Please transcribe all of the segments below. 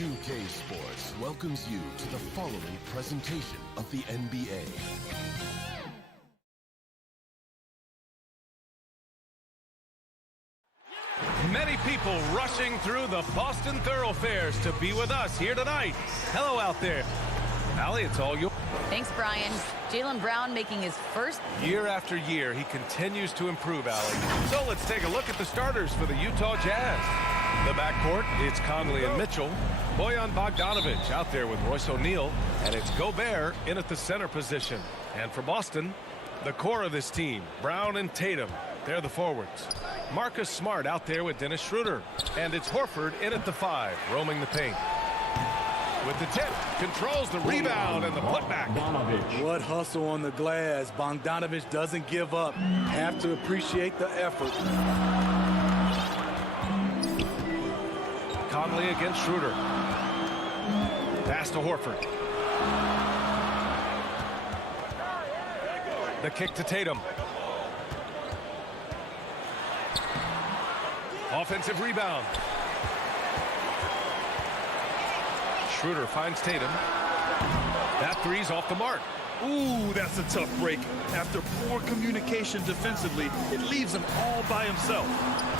2K Sports welcomes you to the following presentation of the NBA. Many people rushing through the Boston thoroughfares to be with us here tonight. Hello out there. Allie, it's all yours. Thanks, Brian. Jaylen Brown making his first. Year after year, he continues to improve, Allie. So let's take a look at the starters for the Utah Jazz. The backcourt, it's Conley and Mitchell. Bojan Bogdanovic out there with Royce O'Neal. And it's Gobert in at the center position. And for Boston, the core of this team, Brown and Tatum, they're the forwards. Marcus Smart out there with Dennis Schroeder. And it's Horford in at the 5, roaming the paint. With the tip, controls the rebound and the putback. What hustle on the glass. Bogdanovic doesn't give up. Have to appreciate the effort. Conley against Schroeder. Pass to Horford. The kick to Tatum. Offensive rebound. Schroeder finds Tatum. That three's off the mark. Ooh, that's a tough break. After poor communication defensively, it leaves him all by himself.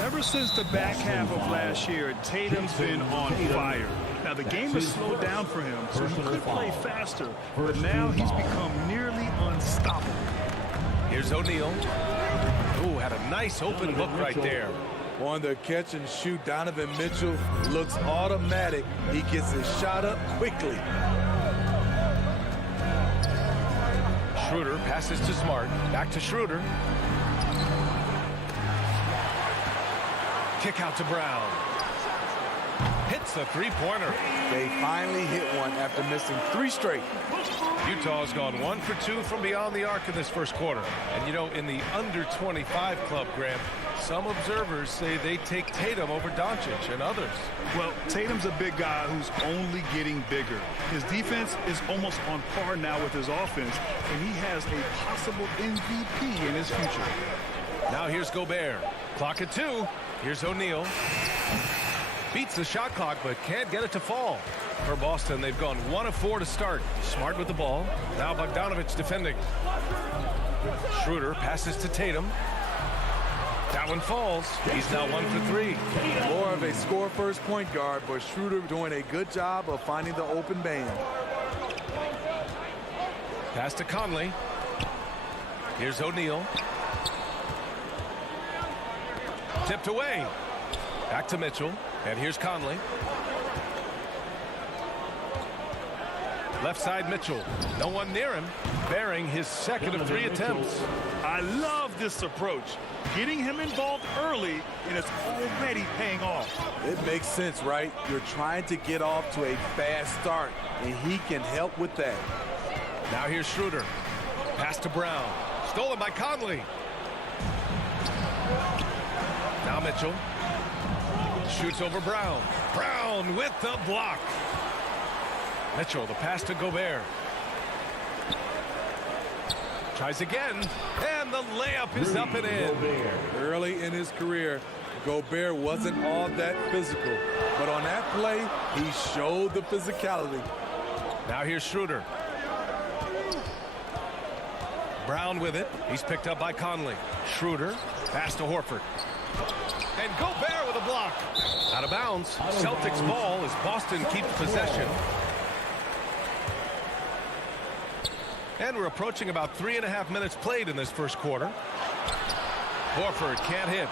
Ever since the back half of last year, Tatum's been on fire. Now, the game has slowed down for him, so he could play faster, but now he's become nearly unstoppable. Here's O'Neal. Ooh, had a nice open look right there. On the catch and shoot, Donovan Mitchell looks automatic. He gets his shot up quickly. Schroeder passes to Smart. Back to Schroeder. Kick out to Brown. Hits the three-pointer. They finally hit one after missing 3 straight. Utah's gone 1 for 2 from beyond the arc in this first quarter. And, you know, in the under-25 club, Graham, some observers say they take Tatum over Doncic and others. Well, Tatum's a big guy who's only getting bigger. His defense is almost on par now with his offense, and he has a possible MVP in his future. Now here's Gobert. Clock at 2. Here's O'Neal. Beats the shot clock, but can't get it to fall. For Boston, they've gone 1 of 4 to start. Smart with the ball. Now Bogdanovic defending. Schroeder passes to Tatum. That one falls. He's now 1 for 3. More of a score-first point guard, but Schroeder doing a good job of finding the open man. Pass to Conley. Here's O'Neal. Tipped away. Back to Mitchell. And here's Conley. Left side Mitchell. No one near him. Bearing his second of 3 attempts. I love this approach. Getting him involved early, and it's already paying off. It makes sense, right? You're trying to get off to a fast start, and he can help with that. Now here's Schroeder. Pass to Brown. Stolen by Conley. Now Mitchell. Shoots over Brown. Brown with the block. Mitchell, the pass to Gobert. Tries again, and the layup is up and in. Early in his career, Gobert wasn't all that physical, but on that play, he showed the physicality. Now here's Schroeder. Brown with it. He's picked up by Conley. Schroeder, pass to Horford. And Gobert with a block. Out of bounds. Celtics ball as Boston keeps possession. And we're approaching about 3.5 minutes played in this first quarter. Horford can't hit.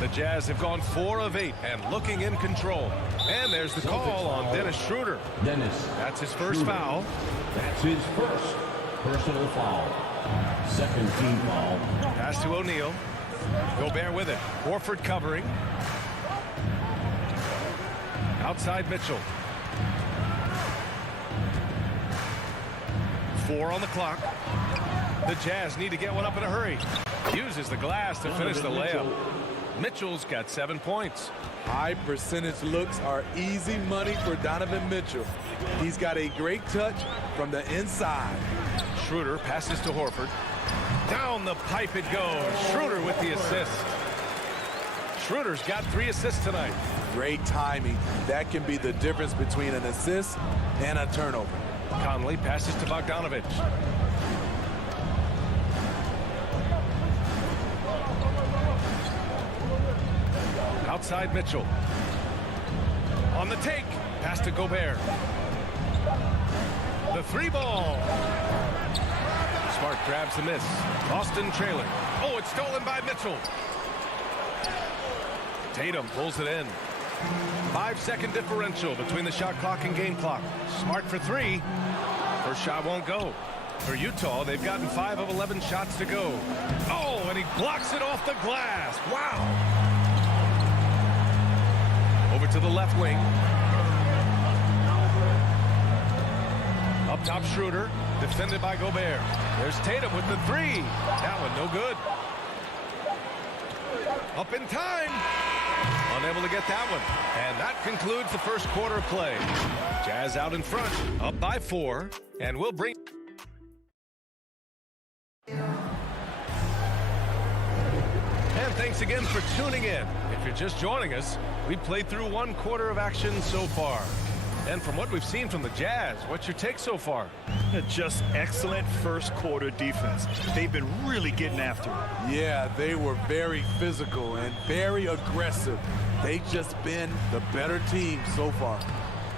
The Jazz have gone 4 of 8 and looking in control. And there's the call on Dennis Schroeder. That's his first foul. That's his first personal foul. Second team foul. Pass to O'Neal. Gobert with it. Horford covering. Outside Mitchell. 4 on the clock. The Jazz need to get one up in a hurry. Uses the glass to finish the layup. Mitchell's got 7 points. High percentage looks are easy money for Donovan Mitchell. He's got a great touch from the inside. Schroeder passes to Horford. Down the pipe it goes. Schroeder with the assist. Schroeder's got 3 assists tonight. Great timing. That can be the difference between an assist and a turnover. Conley passes to Bogdanovich. Outside Mitchell. On the take. Pass to Gobert. The 3 ball. Smart grabs the miss. Boston trailing. Oh, it's stolen by Mitchell. Tatum pulls it in. 5-second differential between the shot clock and game clock. Smart for 3. First shot won't go. For Utah, they've gotten 5 of 11 shots to go. Oh, and he blocks it off the glass. Wow. Over to the left wing. Up top, Schroeder. Defended by Gobert. There's Tatum with the 3. That one no good. Up in time. Unable to get that one. And that concludes the first quarter of play. Jazz out in front. Up by 4. And we'll bring... And thanks again for tuning in. If you're just joining us, we've played through 1 quarter of action so far. And from what we've seen from the Jazz, what's your take so far? Just excellent first quarter defense. They've been really getting after it. Yeah, they were very physical and very aggressive. They've just been the better team so far.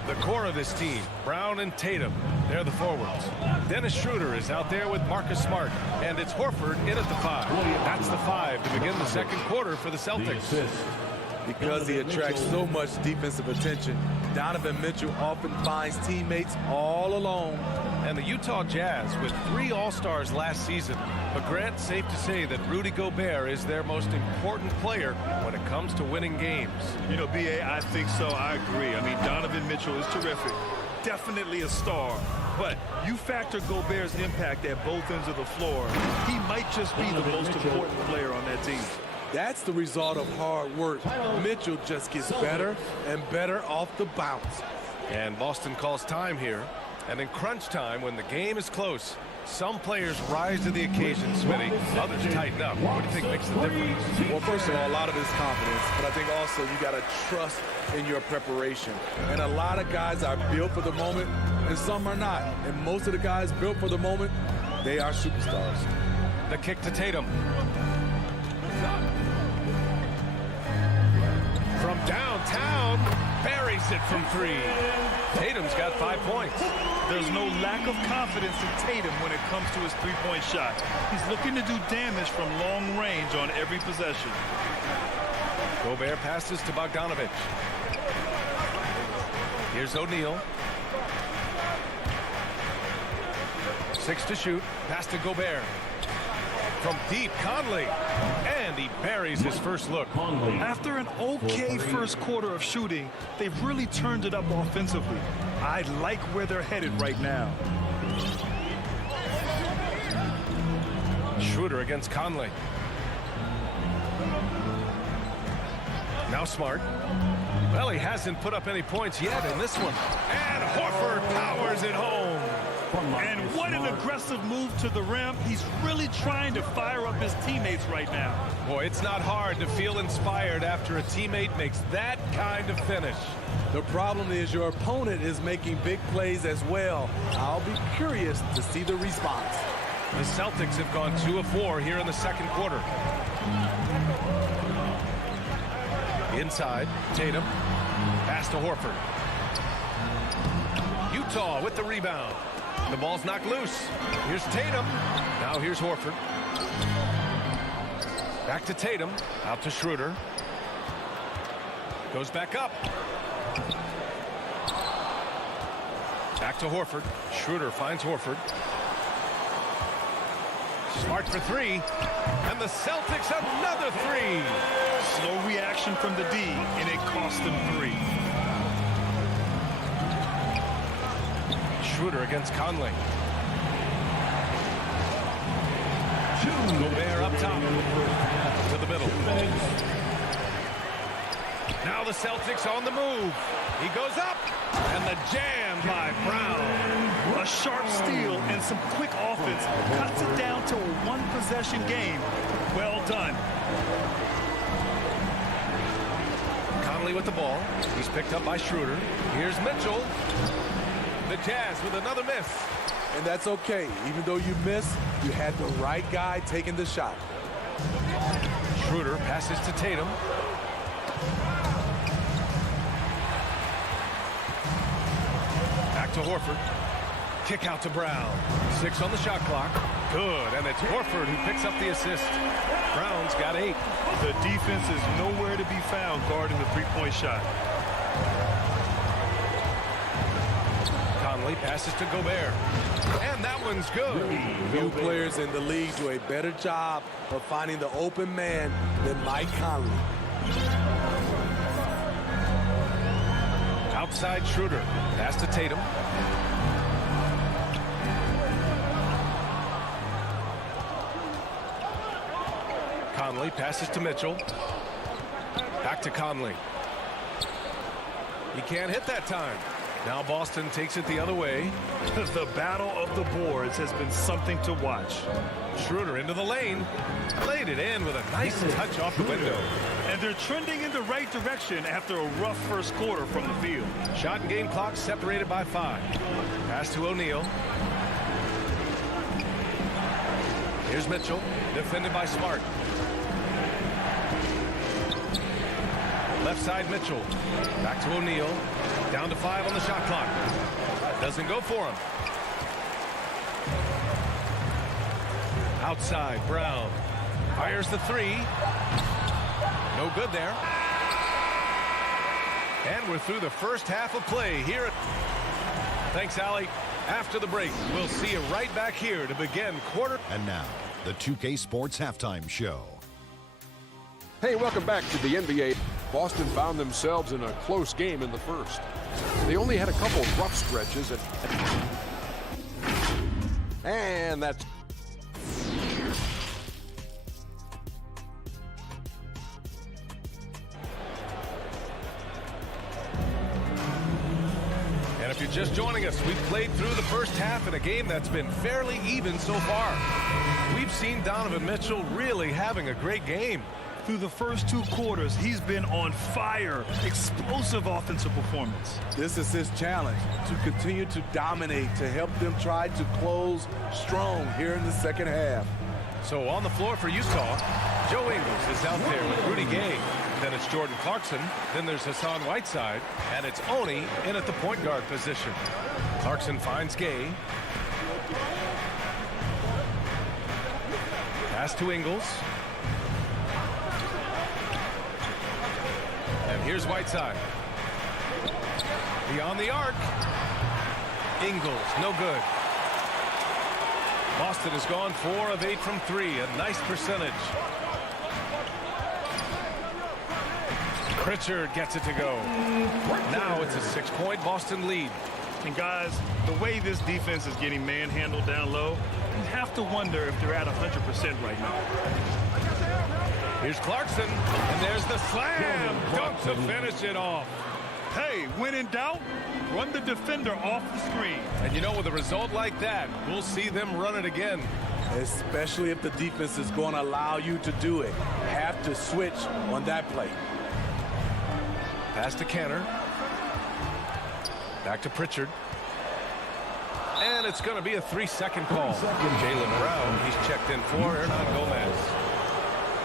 The core of this team, Brown and Tatum, they're the forwards. Dennis Schroeder is out there with Marcus Smart, and it's Horford in at the 5. That's the 5 to begin the second quarter for the Celtics. Because he attracts so much defensive attention, Donovan Mitchell often finds teammates all alone. And the Utah Jazz with 3 All-Stars last season. But Grant, safe to say that Rudy Gobert is their most important player when it comes to winning games. You know, B.A., I think so. I agree. I mean, Donovan Mitchell is terrific. Definitely a star. But you factor Gobert's impact at both ends of the floor, he might just be the most important player on that team. That's the result of hard work. Mitchell just gets better and better off the bounce. And Boston calls time here. And in crunch time, when the game is close, some players rise to the occasion, Smitty. Others tighten up. What do you think makes the difference? Well, first of all, a lot of it is confidence. But I think also you got to trust in your preparation. And a lot of guys are built for the moment, and some are not. And most of the guys built for the moment, they are superstars. The kick to Tatum. From downtown, buries it from 3. Tatum's got 5 points. There's no lack of confidence in Tatum when it comes to his three-point shot. He's looking to do damage from long range on every possession. Gobert passes to Bogdanovich. Here's O'Neal. 6 to shoot. Pass to Gobert. From deep, Conley. And he buries his first look. After an okay first quarter of shooting, they've really turned it up offensively. I like where they're headed right now. Schroeder against Conley. Now Smart. Well, he hasn't put up any points yet in this one. And Horford powers it home. And what an aggressive move to the rim. He's really trying to fire up his teammates right now. Boy, it's not hard to feel inspired after a teammate makes that kind of finish. The problem is your opponent is making big plays as well. I'll be curious to see the response. The Celtics have gone 2 of 4 here in the second quarter. Inside, Tatum. Pass to Horford. Utah with the rebound. The ball's knocked loose. Here's Tatum. Now here's Horford. Back to Tatum. Out to Schroeder. Goes back up. Back to Horford. Schroeder finds Horford. Smart for three. And the Celtics another three. Slow reaction from the D, and it cost them 3. Schroeder against Conley. Gobert up top. To the middle. Now the Celtics on the move. He goes up. And the jam by Brown. A sharp steal and some quick offense cuts it down to a one-possession game. Well done. Conley with the ball. He's picked up by Schroeder. Here's Mitchell. The Jazz with another miss. And that's okay. Even though you miss, you had the right guy taking the shot. Schroeder passes to Tatum. Back to Horford. Kick out to Brown. 6 on the shot clock. Good, and it's Horford who picks up the assist. Brown's got 8. The defense is nowhere to be found guarding the three-point shot. Conley passes to Gobert. And that one's good. Few players in the league do a better job of finding the open man than Mike Conley. Outside Schroeder. Pass to Tatum. Conley passes to Mitchell. Back to Conley. He can't hit that time. Now Boston takes it the other way. The battle of the boards has been something to watch. Schroeder into the lane. Laid it in with a nice touch off the window. And they're trending in the right direction after a rough first quarter from the field. Shot and game clock separated by 5. Pass to O'Neal. Here's Mitchell. Defended by Smart. Left side Mitchell. Back to O'Neal. Down to 5 on the shot clock. Doesn't go for him. Outside Brown. Fires the 3. No good there. And we're through the first half of play here. Thanks, Allie. After the break, we'll see you right back here to begin quarter. And now, the 2K Sports Halftime Show. Hey, welcome back to the NBA. Boston found themselves in a close game in the first. They only had a couple of rough stretches. And that's... And if you're just joining us, we've played through the first half in a game that's been fairly even so far. We've seen Donovan Mitchell really having a great game. Through the first 2 quarters, he's been on fire. Explosive offensive performance. This is his challenge, to continue to dominate, to help them try to close strong here in the second half. So on the floor for Utah, Joe Ingles is out there with Rudy Gay. Then it's Jordan Clarkson. Then there's Hassan Whiteside. And it's Oni in at the point guard position. Clarkson finds Gay. Pass to Ingles. And here's Whiteside. Beyond the arc. Ingles, no good. Boston has gone 4 of 8 from 3. A nice percentage. Pritchard gets it to go. Now it's a 6-point Boston lead. And guys, the way this defense is getting manhandled down low, you have to wonder if they're at 100% right now. Here's Clarkson, and there's the slam dunk to finish it off. Hey, when in doubt, run the defender off the screen. And you know, with a result like that, we'll see them run it again. Especially if the defense is going to allow you to do it. Have to switch on that play. Pass to Canner. Back to Pritchard. And it's going to be a 3-second call. Jaylen Brown, he's checked in for Hernan Gomez.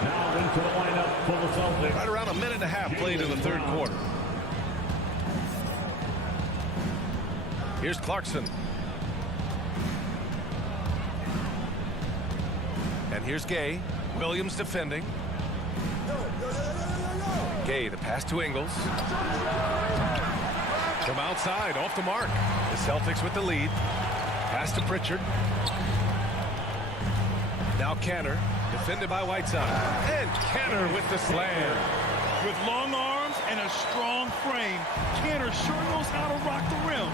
Now into the lineup for the Celtics. Right around a minute and a half played in the third quarter. Here's Clarkson. And here's Gay. Williams defending. Gay, the pass to Ingles. From outside, off the mark. The Celtics with the lead. Pass to Pritchard. Now Canner, defended by Whiteside. And Canner with the slam. With long arms and a strong frame, Canner sure knows how to rock the rim.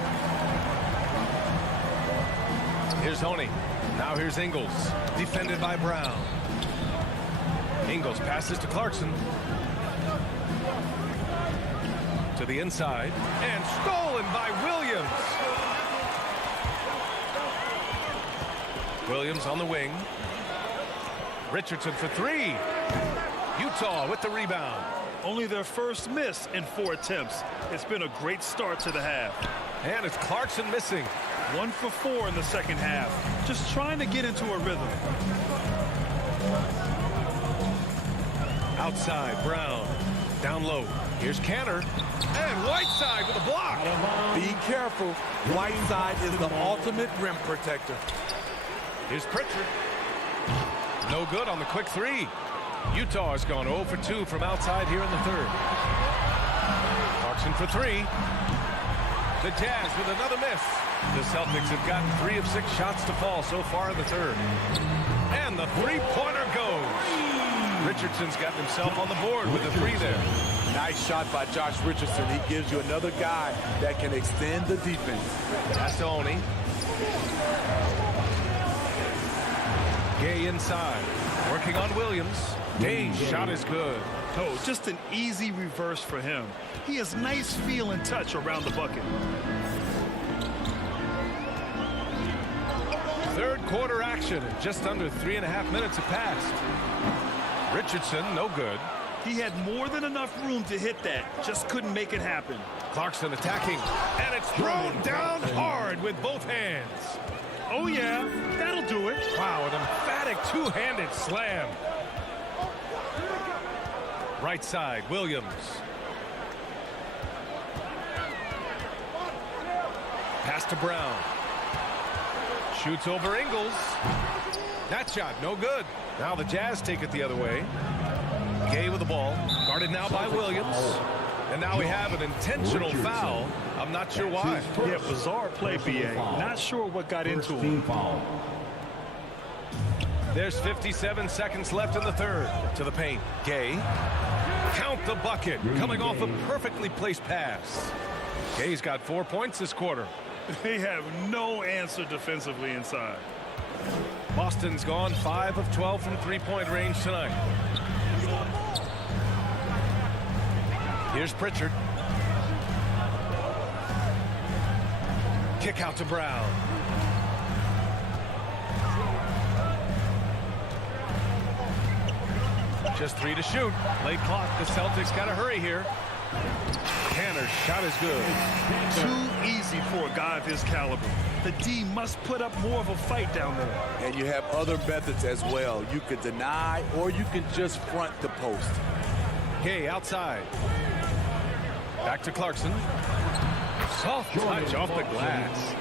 Here's Honey. Now here's Ingles, defended by Brown. Ingles passes to Clarkson. To the inside, and stolen by Williams. Williams on the wing. Richardson for three. Utah with the rebound. Only their first miss in 4 attempts. It's been a great start to the half. And it's Clarkson missing. 1 for 4 in the second half. Just trying to get into a rhythm. Outside, Brown. Down low. Here's Canner. And Whiteside with a block. Be careful. Whiteside is the ultimate rim protector. Here's Pritchard. No good on the quick three. Utah has gone 0 for 2 from outside here in the third. Clarkson for three. The Jazz with another miss. The Celtics have gotten 3 of 6 shots to fall so far in the third. And the three-pointer goes. Richardson's gotten himself on the board with a three there. Nice shot by Josh Richardson. He gives you another guy that can extend the defense. That's Tony. Gay inside. Working on Williams. Gay's shot is good. Oh, just an easy reverse for him. He has nice feel and touch around the bucket. Third quarter action. Just under 3.5 minutes have passed. Richardson, no good. He had more than enough room to hit that. Just couldn't make it happen. Clarkson attacking. And it's thrown down hard with both hands. Oh, yeah. That'll do it. Wow, an emphatic two-handed slam. Right side, Williams. Pass to Brown. Shoots over Ingles. That shot, no good. Now the Jazz take it the other way. Gay with the ball. Guarded now by Williams. And now we have an intentional foul. I'm not sure why. Yeah, bizarre play, B.A. Not sure what got into him. There's 57 seconds left in the third. To the paint. Gay. Count the bucket. Coming off a perfectly placed pass. Gay's got 4 points this quarter. They have no answer defensively inside. Boston's gone 5 of 12 from three-point range tonight. Here's Pritchard. Kick out to Brown. Just 3 to shoot. Late clock. The Celtics got to hurry here. Canner's shot is good. Too easy for a guy of his caliber. The D must put up more of a fight down there. And you have other methods as well. You could deny or you can just front the post. Gay outside. Back to Clarkson. Soft touch off the glass.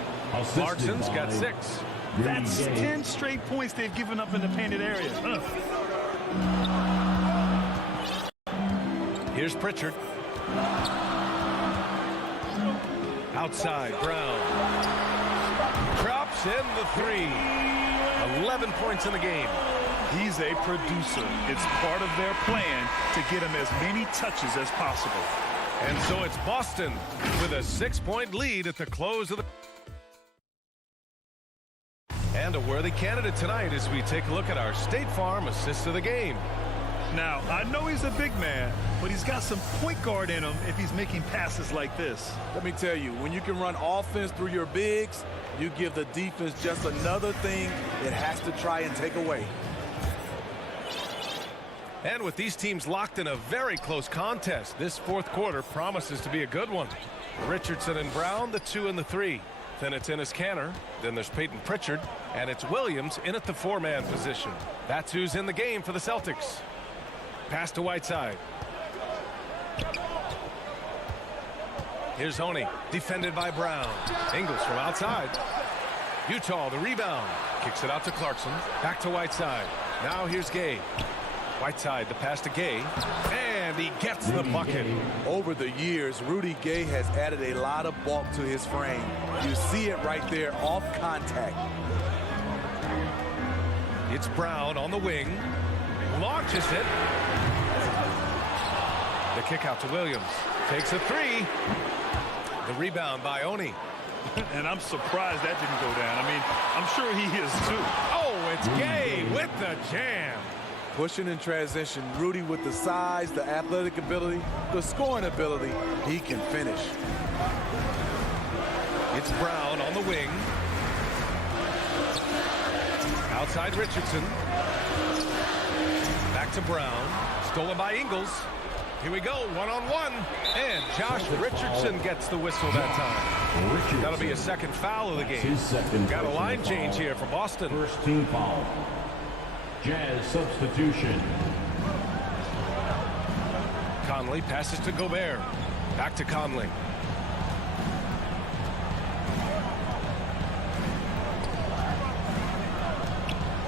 Clarkson's got 6. That's 10 straight points they've given up in the painted area. Here's Pritchard. Outside, Brown. Drops in the 3. 11 points in the game. He's a producer. It's part of their plan to get him as many touches as possible. And so it's Boston with a 6-point lead at the close of the... And a worthy candidate tonight as we take a look at our State Farm assist of the game. Now, I know he's a big man, but he's got some point guard in him if he's making passes like this. Let me tell you, when you can run offense through your bigs, you give the defense just another thing it has to try and take away. And with these teams locked in a very close contest, this fourth quarter promises to be a good one. Richardson and Brown, the 2 and the 3. Then it's Enes Kanter. Then there's Peyton Pritchard. And it's Williams in at the 4-man position. That's who's in the game for the Celtics. Pass to Whiteside. Here's Honey, defended by Brown. Ingles from outside. Utah, the rebound. Kicks it out to Clarkson. Back to Whiteside. Now here's Gay. Whiteside, the pass to Gay. And and he gets the bucket. Over the years, Rudy Gay has added a lot of bulk to his frame. You see it right there off contact. It's Brown on the wing. Launches it. The kick out to Williams. Takes a three. The rebound by Oni. And I'm surprised that didn't go down. I mean, I'm sure he is too. Oh, it's Gay with the jam. Pushing in transition, Rudy with the size, the athletic ability, the scoring ability, he can finish. It's Brown on the wing. Outside Richardson. Back to Brown. Stolen by Ingles. Here we go, one-on-one. And Josh Richardson gets the whistle that time. That'll be a second foul of the game. Got a line change here for Boston. First team foul. Jazz substitution. Conley passes to Gobert. Back to Conley.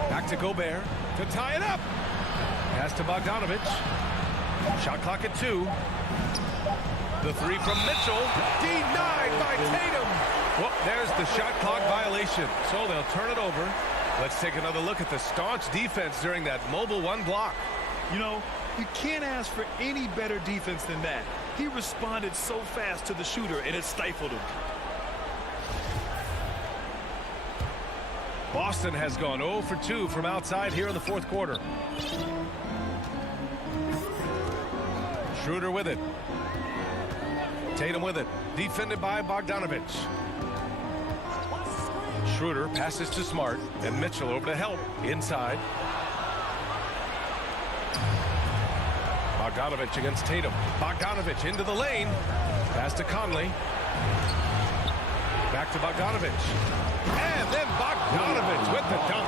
Back to Gobert to tie it up. Pass to Bogdanovich. Shot clock at 2. The three from Mitchell. Denied by Tatum. Well, there's the shot clock violation. So they'll turn it over. Let's take another look at the staunch defense during that mobile one block. You know, you can't ask for any better defense than that. He responded so fast to the shooter, and it stifled him. Boston has gone 0 for 2 from outside here in the fourth quarter. Schroeder with it. Tatum with it. Defended by Bogdanovich. Schroeder passes to Smart, and Mitchell over to help. Inside. Bogdanovich against Tatum. Bogdanovich into the lane. Pass to Conley. Back to Bogdanovich. And then Bogdanovich with the dunk.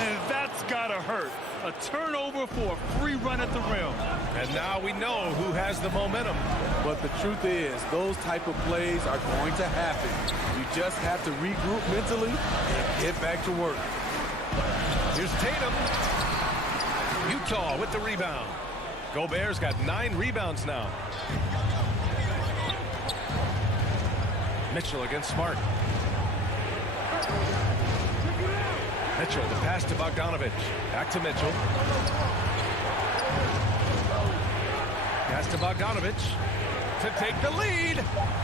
And that's gotta hurt. A turnover for a free run at the rim. And now we know who has the momentum. But the truth is, those type of plays are going to happen. You just have to regroup mentally and get back to work. Here's Tatum. Utah with the rebound. Gobert's got 9 rebounds now. Mitchell against Smart. Mitchell, the pass to Bogdanovich. Back to Mitchell. Pass to Bogdanovich to take the lead.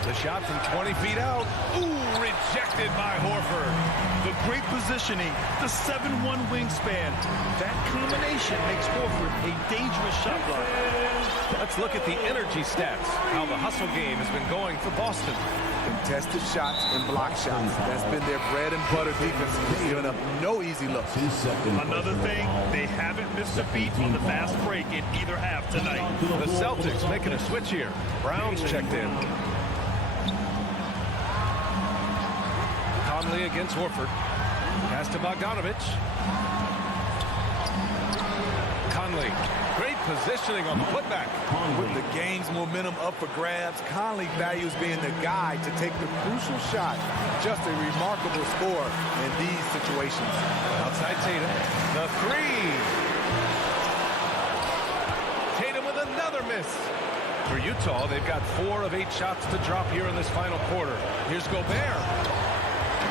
The shot from 20 feet out. Ooh, rejected by Horford. The great positioning, the 7'1" wingspan. That combination makes Horford a dangerous shot blocker. Let's look at the energy stats. How the hustle game has been going for Boston. Contested shots and block shots. That's been their bread and butter defense. Giving up no easy looks. Another thing, they haven't missed a beat on the fast break in either half tonight. The Celtics making a switch here. Brown's checked in. Conley against Horford. Pass to Bogdanovich. Conley. Great positioning on the putback. With the game's momentum up for grabs, Conley values being the guy to take the crucial shot. Just a remarkable score in these situations. Outside Tatum. The three. Tatum with another miss. For Utah, they've got 4 of 8 shots to drop here in this final quarter. Here's Gobert.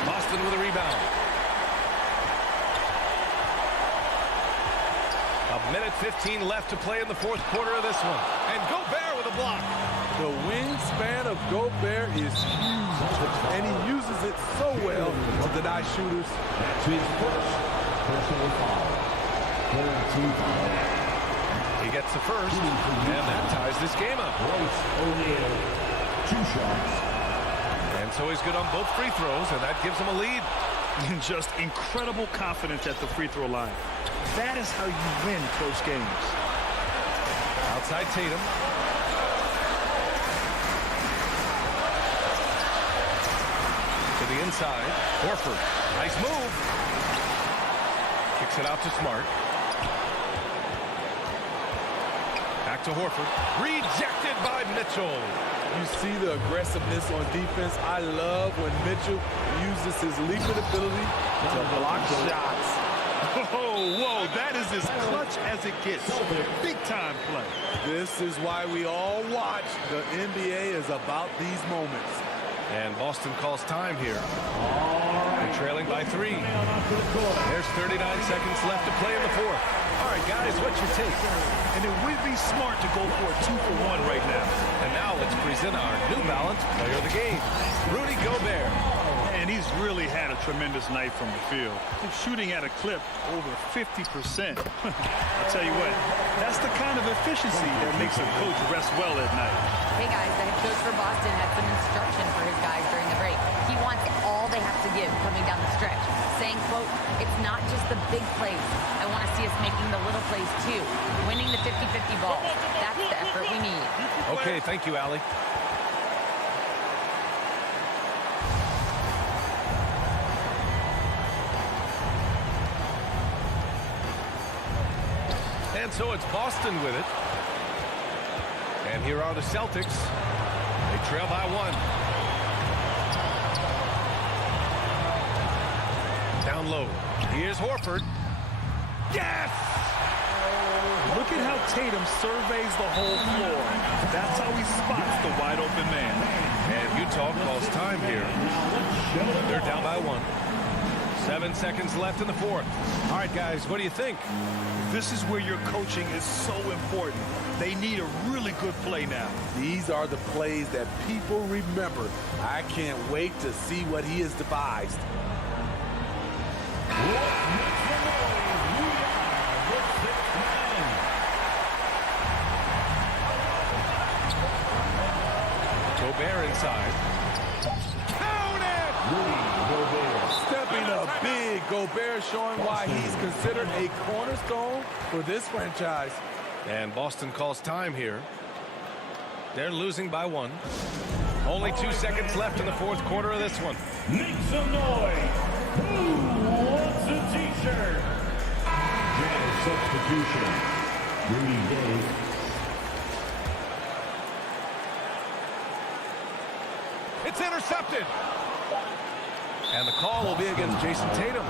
Boston with a rebound. A minute 15 left to play in the fourth quarter of this one. And Gobert with a block. The wingspan of Gobert is huge, and he uses it so well to deny shooters. That's his first personal foul. Third team foul. He gets the first, and that ties this game up. Royce O'Neal, 2 shots. And so he's good on both free throws, and that gives him a lead. And just incredible confidence at the free throw line. That is how you win close games. Outside Tatum. To the inside. Horford. Nice move. Kicks it out to Smart. Back to Horford. Rejected by Mitchell. You see the aggressiveness on defense. I love when Mitchell uses his leaping ability to block shots. Oh, whoa, that is as clutch as it gets. Big time play. This is why we all watch. The NBA is about these moments. And Boston calls time here. They're trailing by 3. There's 39 seconds left to play in the fourth. All right, guys, what's your take? And it would be smart to go for a 2-for-1 right now. And now let's present our New Balance player of the game, Rudy Gobert. And he's really had a tremendous night from the field. He's shooting at a clip over 50%. I'll tell you what, that's the kind of efficiency that makes a coach rest well at night. Hey guys, the head coach for Boston had some instruction for his guys during the break. He wants all they have to give coming down the stretch, saying, quote, it's not just the big plays. I want to see us making the little plays too, winning the 50-50 balls. That's the effort we need. Okay, thank you, Allie. And so it's Boston with it. And here are the Celtics. They trail by 1. Down low. Here's Horford. Yes! Look at how Tatum surveys the whole floor. That's how he spots the wide open man. And Utah calls time here. They're down by 1. 7 seconds left in the fourth. All right, guys, what do you think? This is where your coaching is so important. They need a really good play now. These are the plays that people remember. I can't wait to see what he has devised. Gobert inside. Count it! Stepping up big. Gobert showing why he's considered a cornerstone for this franchise. And Boston calls time here. They're losing by 1. Only 2 seconds left in the fourth quarter of this one. Make some noise. Who wants a t-shirt? Jazz substitution. Rudy Gay. It's intercepted. And the call will be against Jason Tatum.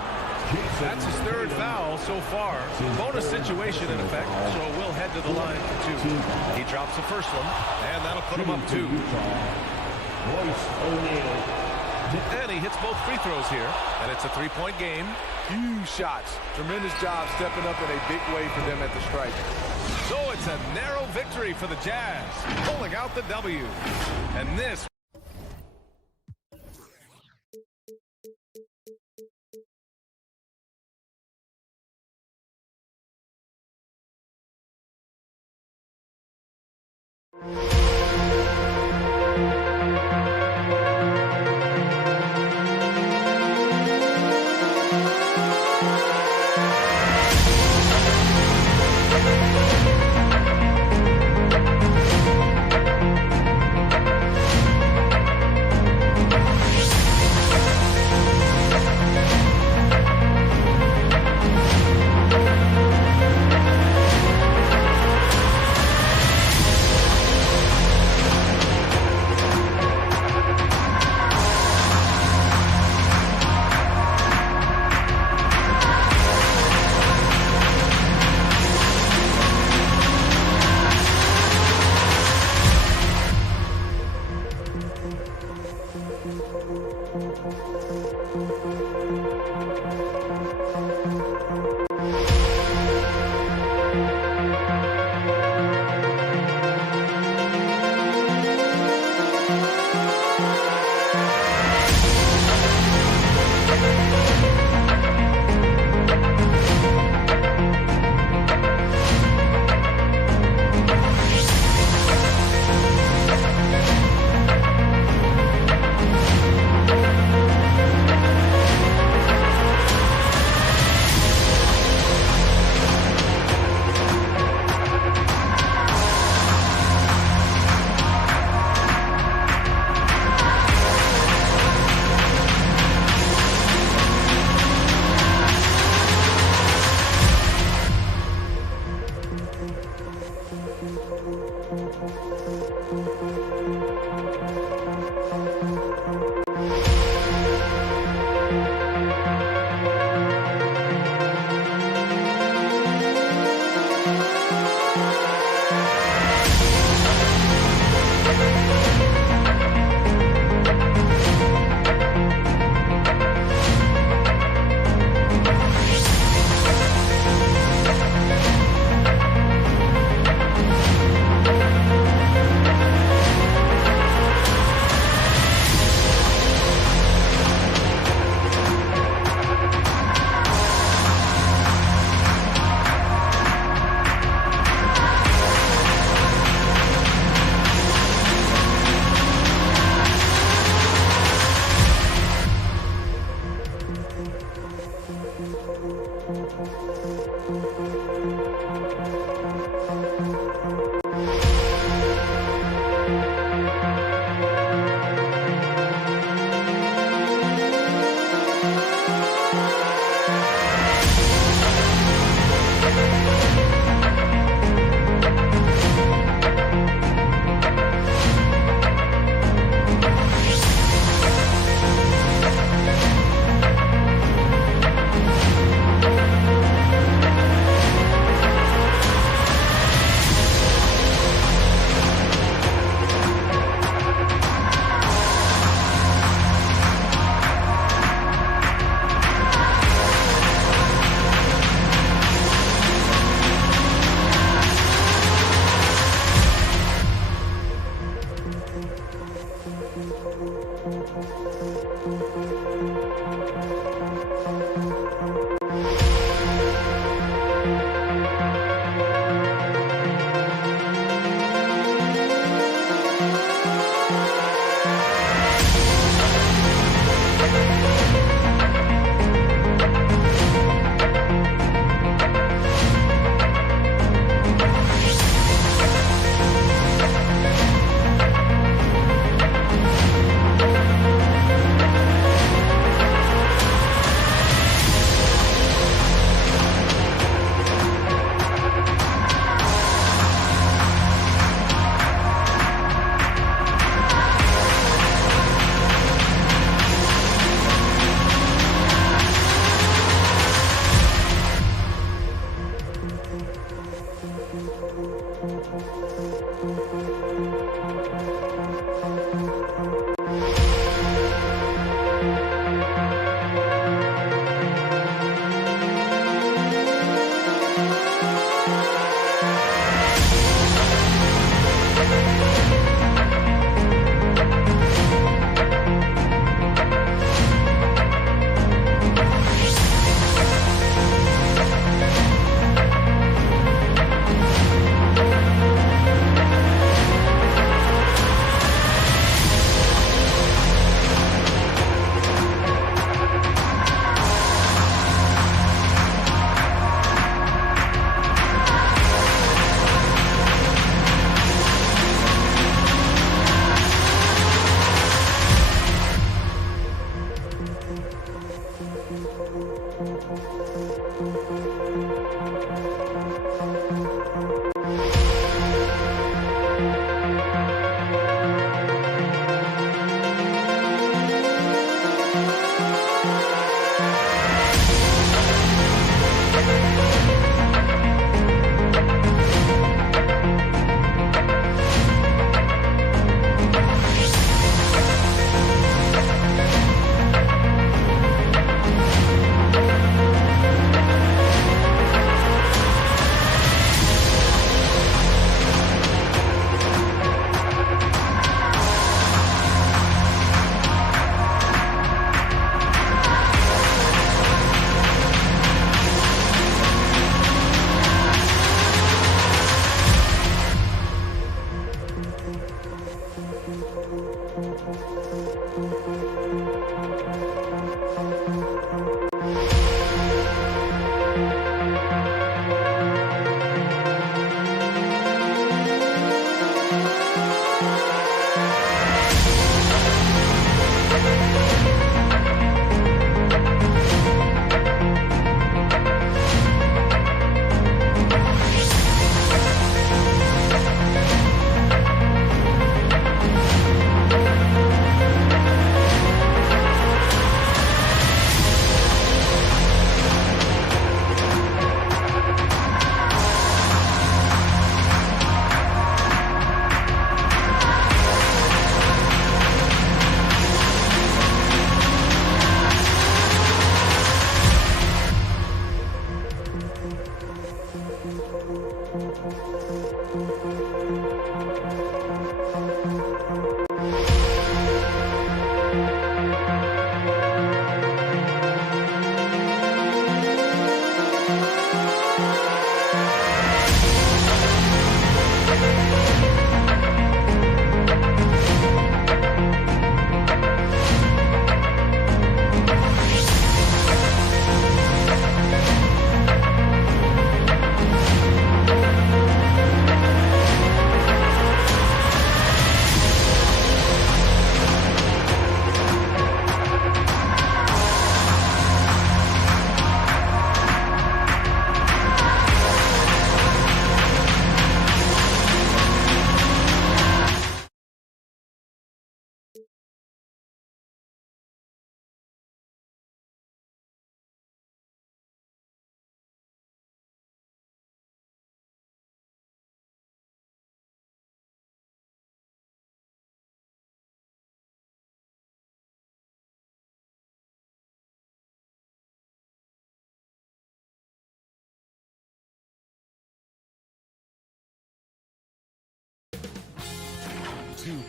That's his 3rd foul so far. Bonus situation in effect, so we'll head to the line for 2. He drops the first one, and that'll put him up 2. And he hits both free throws here, and it's a 3-point game. Huge shots. Tremendous job stepping up in a big way for them at the stripe. So it's a narrow victory for the Jazz, pulling out the W. And this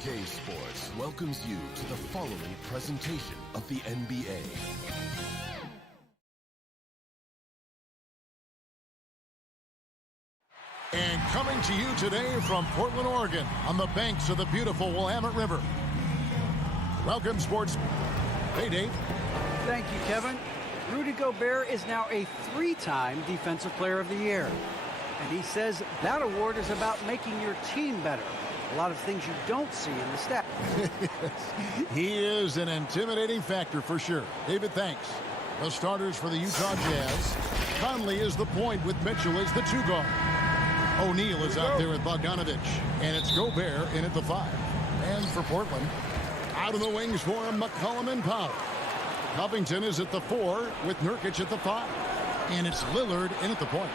2K Sports welcomes you to the following presentation of the NBA. And coming to you today from Portland, Oregon, on the banks of the beautiful Willamette River. Welcome, sports. Hey, Dave. Thank you, Kevin. Rudy Gobert is now a 3-time Defensive Player of the Year. And he says that award is about making your team better. A lot of things you don't see in the stats. He is an intimidating factor for sure. David, thanks. The starters for the Utah Jazz. Conley is the point with Mitchell as the 2 guard. O'Neal is out there with Bogdanovich. And it's Gobert in at the 5. And for Portland, out of the wings for him, McCollum and Powell. Covington is at the 4 with Nurkic at the 5. And it's Lillard in at the point.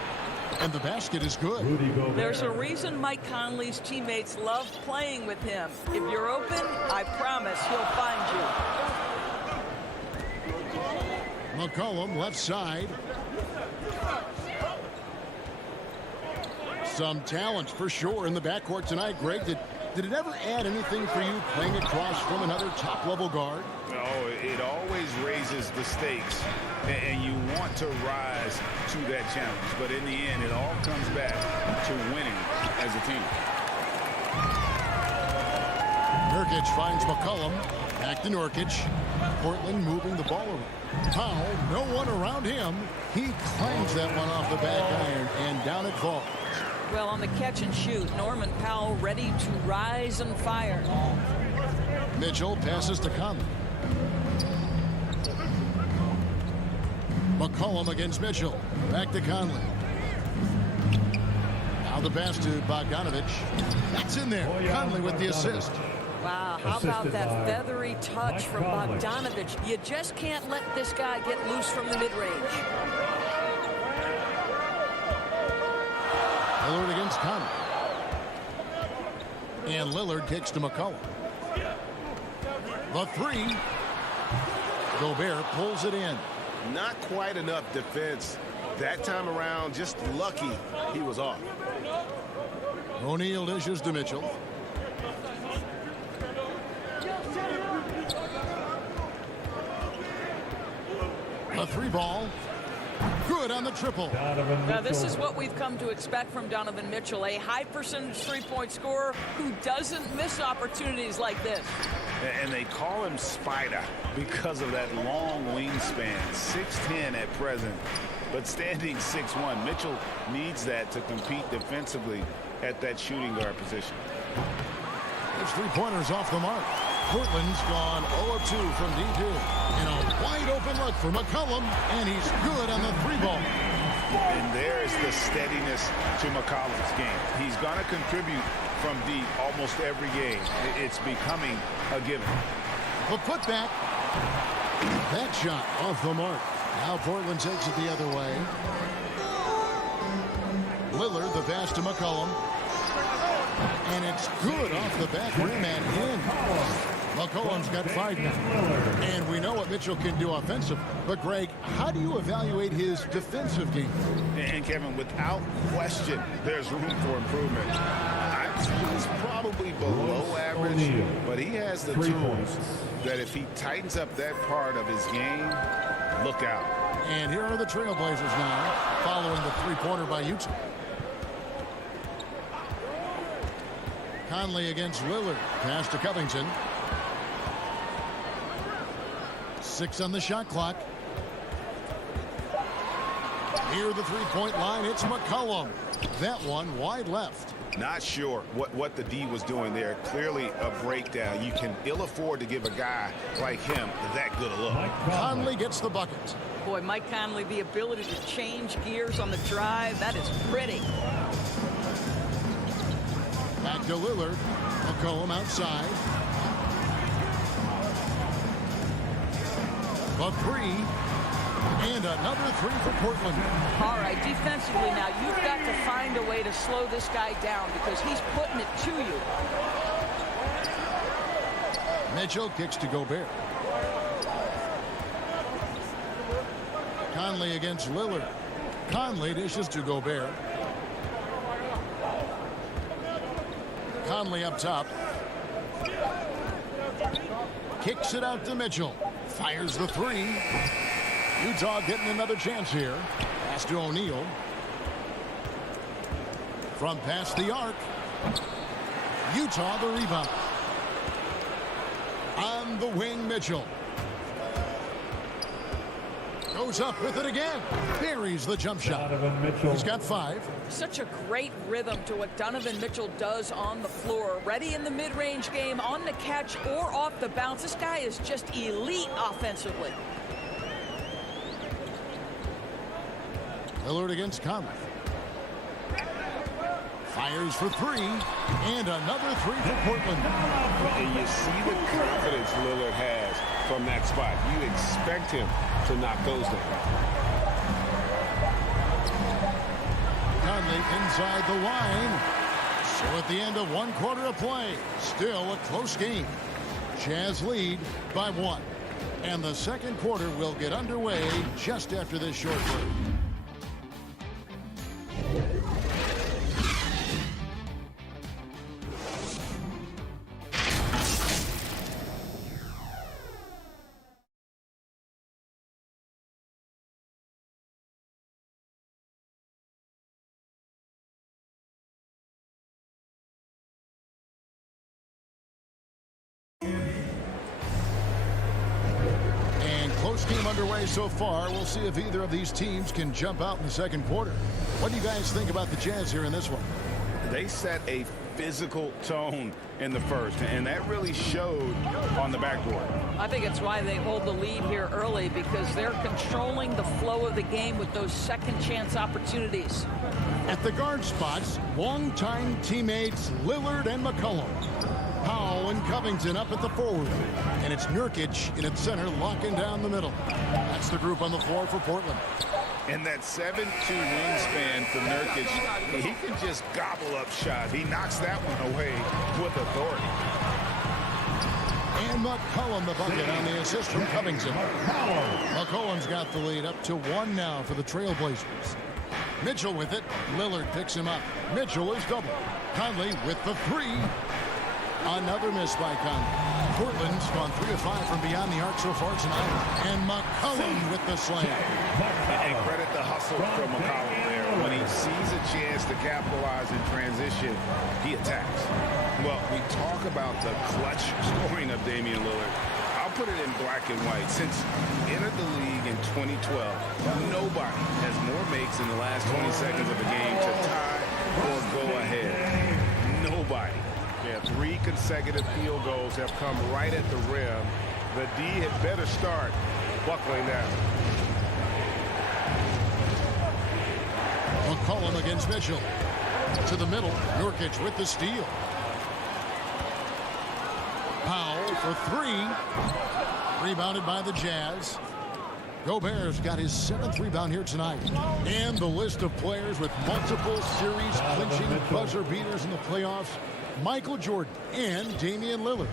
And the basket is good. There's a reason Mike Conley's teammates love playing with him. If you're open, I promise he'll find you. McCollum left side. Some talent for sure in the backcourt tonight. Greg, did it ever add anything for you playing across from another top-level guard? No, it always raises the stakes, and you want to rise to that challenge. But in the end, it all comes back to winning as a team. Nurkic finds McCollum. Back to Nurkic. Portland moving the ball around. Powell, no one around him. He clangs that one off the back iron, and down it falls. Well, on the catch and shoot, Norman Powell ready to rise and fire. Mitchell passes to Conley. McCollum against Mitchell. Back to Conley. Now the pass to Bogdanovich. That's in there. Conley with the assist. Wow, how about that feathery touch from Bogdanovich? You just can't let this guy get loose from the mid-range. Lillard against Conley. And Lillard kicks to McCollum. The 3. Gobert pulls it in. Not quite enough defense. That time around, just lucky he was off. O'Neal dishes to Mitchell. A 3 ball. Good on the triple. Now, this is what we've come to expect from Donovan Mitchell, a high percentage three-point scorer who doesn't miss opportunities like this. And they call him Spider because of that long wingspan, 6'10" at present, but standing 6'1". Mitchell needs that to compete defensively at that shooting guard position. There's 3-pointers off the mark. Portland's gone 0 of 2 from D2. And a wide open look for McCollum, and he's good on the 3-ball. And there's the steadiness to McCollum's game. He's going to contribute from deep almost every game. It's becoming a given. The putback. That shot off the mark. Now Portland takes it the other way. Lillard, the pass to McCollum. And it's good off the back rim and in. McCollum's got 5 now. And we know what Mitchell can do offensively. But, Greg, how do you evaluate his defensive game? And, Kevin, without question, there's room for improvement. He's probably below average, but he has the tools that if he tightens up that part of his game, look out. And here are the Trailblazers now, following the 3-pointer by Utah. Conley against Lillard. Pass to Covington. 6 on the shot clock. Near the 3-point line, it's McCollum. That one wide left. Not sure what the D was doing there. Clearly a breakdown. You can ill afford to give a guy like him that good a look. Conley gets the bucket. Boy, Mike Conley, the ability to change gears on the drive, that is pretty. Back to Lillard. McCollum outside. A 3. And another 3 for Portland. All right, defensively now, you've got to find a way to slow this guy down because he's putting it to you. Mitchell kicks to Gobert. Conley against Lillard. Conley dishes to Gobert. Conley up top. Kicks it out to Mitchell. Fires the three. Utah getting another chance here. Pass to O'Neal. From past the arc. Utah the rebound. On the wing, Mitchell. Goes up with it again. Buries the jump shot. He's got 5. Such a great rhythm to what Donovan Mitchell does on the floor. Ready in the mid-range game, on the catch or off the bounce. This guy is just elite offensively. Lillard against Conley. Fires for 3. And another 3 for Portland. And you see the confidence Lillard has from that spot. You expect him to knock those down. Conley inside the line. So at the end of 1 quarter of play, still a close game. Jazz lead by 1. And the second quarter will get underway just after this short break. Game underway so far. We'll see if either of these teams can jump out in the second quarter. What do you guys think about the Jazz here in this one? They set a physical tone in the first, and that really showed on the backboard. I think it's why they hold the lead here early, because they're controlling the flow of the game with those second chance opportunities. At the guard spots, longtime teammates Lillard and McCollum. Powell and Covington up at the forward. And it's Nurkic in its center, locking down the middle. That's the group on the floor for Portland. And that 7'2" wingspan for Nurkic, he can just gobble up shots. He knocks that one away with authority. And McCollum the bucket on the assist from Covington. McCollum's got the lead up to 1 now for the Trailblazers. Mitchell with it. Lillard picks him up. Mitchell is double. Conley with the 3. Another miss by Conley. Portland's gone 3 of 5 from beyond the arc so far tonight. And McCollum with the slam. And credit the hustle from McCollum there. When he sees a chance to capitalize in transition, he attacks. Well, we talk about the clutch scoring of Damian Lillard. I'll put it in black and white. Since he entered the league in 2012, nobody has more makes in the last 20 seconds of a game to tie or go ahead. Nobody. Yeah, 3 consecutive field goals have come right at the rim. The D had better start buckling down. McCollum against Mitchell. To the middle. Nurkic with the steal. Powell for 3. Rebounded by the Jazz. Gobert's got his 7th rebound here tonight. And the list of players with multiple series clinching buzzer beaters in the playoffs. Michael Jordan and Damian Lillard.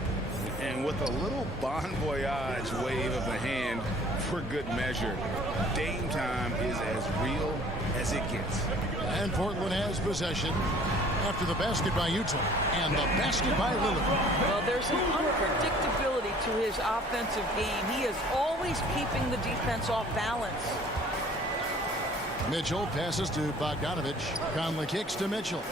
And with a little bon voyage wave of the hand for good measure, Dame time is as real as it gets. And Portland has possession after the basket by Utah and the basket by Lillard. Well, there's an unpredictability to his offensive game. He is always keeping the defense off balance. Mitchell passes to Bogdanovich. Conley kicks to Mitchell.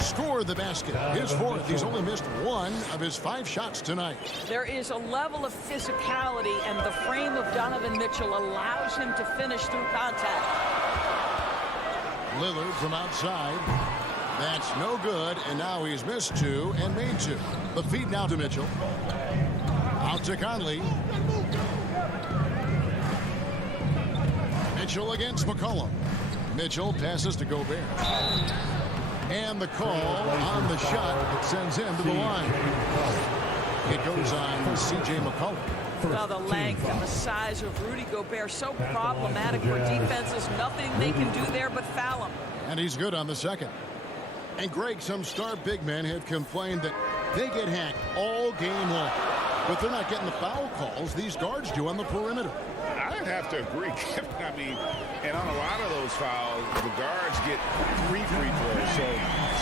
Scored the basket. His 4th. He's only missed 1 of his 5 shots tonight. There is a level of physicality, and the frame of Donovan Mitchell allows him to finish through contact. Lillard from outside. That's no good, and now he's missed 2 and made 2. The feed now to Mitchell. Out to Conley. Mitchell against McCollum. Mitchell passes to Gobert. And the call on the shot that sends him to the line. It goes on C.J. McCollum. Now the length and the size of Rudy Gobert, so problematic for defenses. Nothing they can do there but foul him. And he's good on the second. And Greg, some star big men have complained that they get hacked all game long. But they're not getting the foul calls these guards do on the perimeter. I have to agree, Kevin. I mean, and on a lot of those fouls, the guards get 3 free throws. So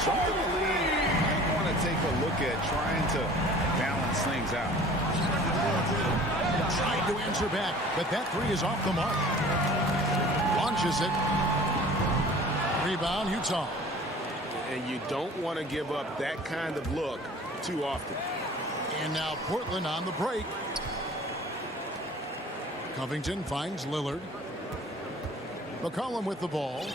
something the league might want to take a look at trying to balance things out. Tried to answer back, but that 3 is off the mark. Launches it. Rebound, Utah. And you don't want to give up that kind of look too often. And now Portland on the break. Covington finds Lillard. McCollum with the ball.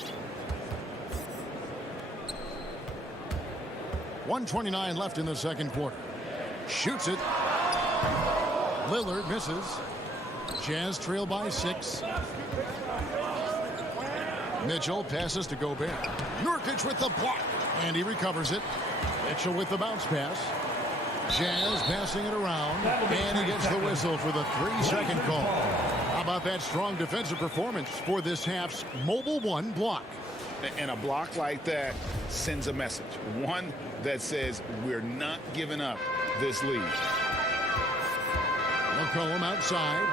1:29 left in the second quarter. Shoots it. Lillard misses. Jazz trail by 6. Mitchell passes to Gobert. Nurkic with the block. And he recovers it. Mitchell with the bounce pass. Jazz passing it around. And he gets the whistle for the 3-second call. How about that strong defensive performance for this half's Mobile 1 block? And a block like that sends a message. One that says we're not giving up this lead. McCollum outside.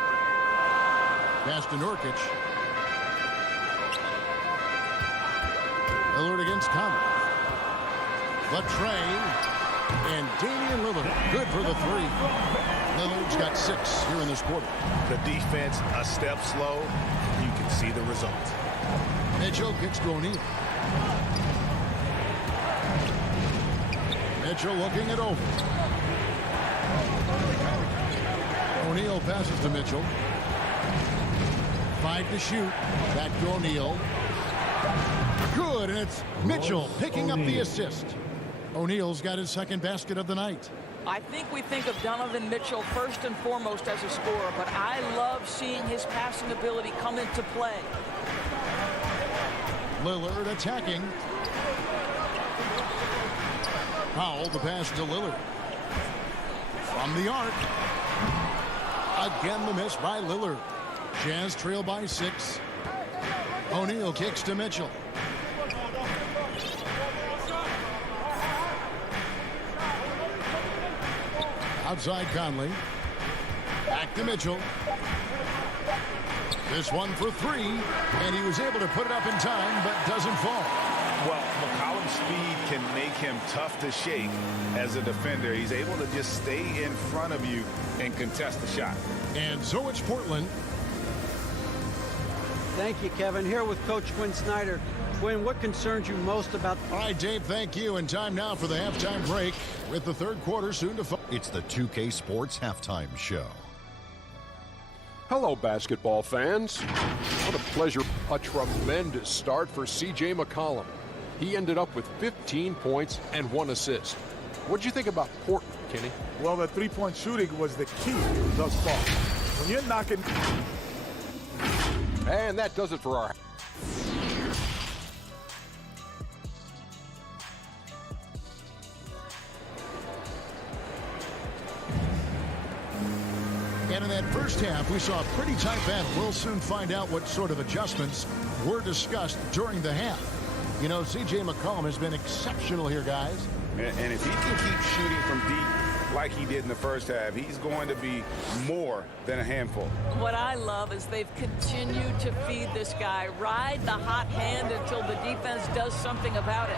Pass to Nurkic. Lillard against Conley. The tray. And Damian Lillard, good for the 3. Lillard's got 6 here in this quarter. The defense a step slow. You can see the result. Mitchell kicks to O'Neal. Mitchell looking it over. O'Neal passes to Mitchell. 5 to shoot. Back to O'Neal. Good, and it's Mitchell picking up the assist. O'Neal's got his second basket of the night. I think we think of Donovan Mitchell first and foremost as a scorer, but I love seeing his passing ability come into play. Lillard attacking. Powell, the pass to Lillard. From the arc. Again, the miss by Lillard. Jazz trail by 6. O'Neal kicks to Mitchell. Outside Conley. Back to Mitchell. This one for 3. And he was able to put it up in time, but doesn't fall. Well, McCollum's speed can make him tough to shake as a defender. He's able to just stay in front of you and contest the shot. And so it's Portland. Thank you, Kevin. Here with Coach Quinn Snyder. Quinn, what concerns you most about... All right, Dave, thank you. And time now for the halftime break with the third quarter soon to follow. It's the 2K Sports Halftime Show. Hello, basketball fans. What a pleasure. A tremendous start for C.J. McCollum. He ended up with 15 points and 1 assist. What did you think about Portland, Kenny? Well, the three-point shooting was the key thus far. When you're knocking... And that does it for our... And in that first half, we saw a pretty tight battle. We'll soon find out what sort of adjustments were discussed during the half. You know, C.J. McCollum has been exceptional here, guys. And if he can keep shooting from deep like he did in the first half, he's going to be more than a handful. What I love is they've continued to feed this guy, ride the hot hand until the defense does something about it.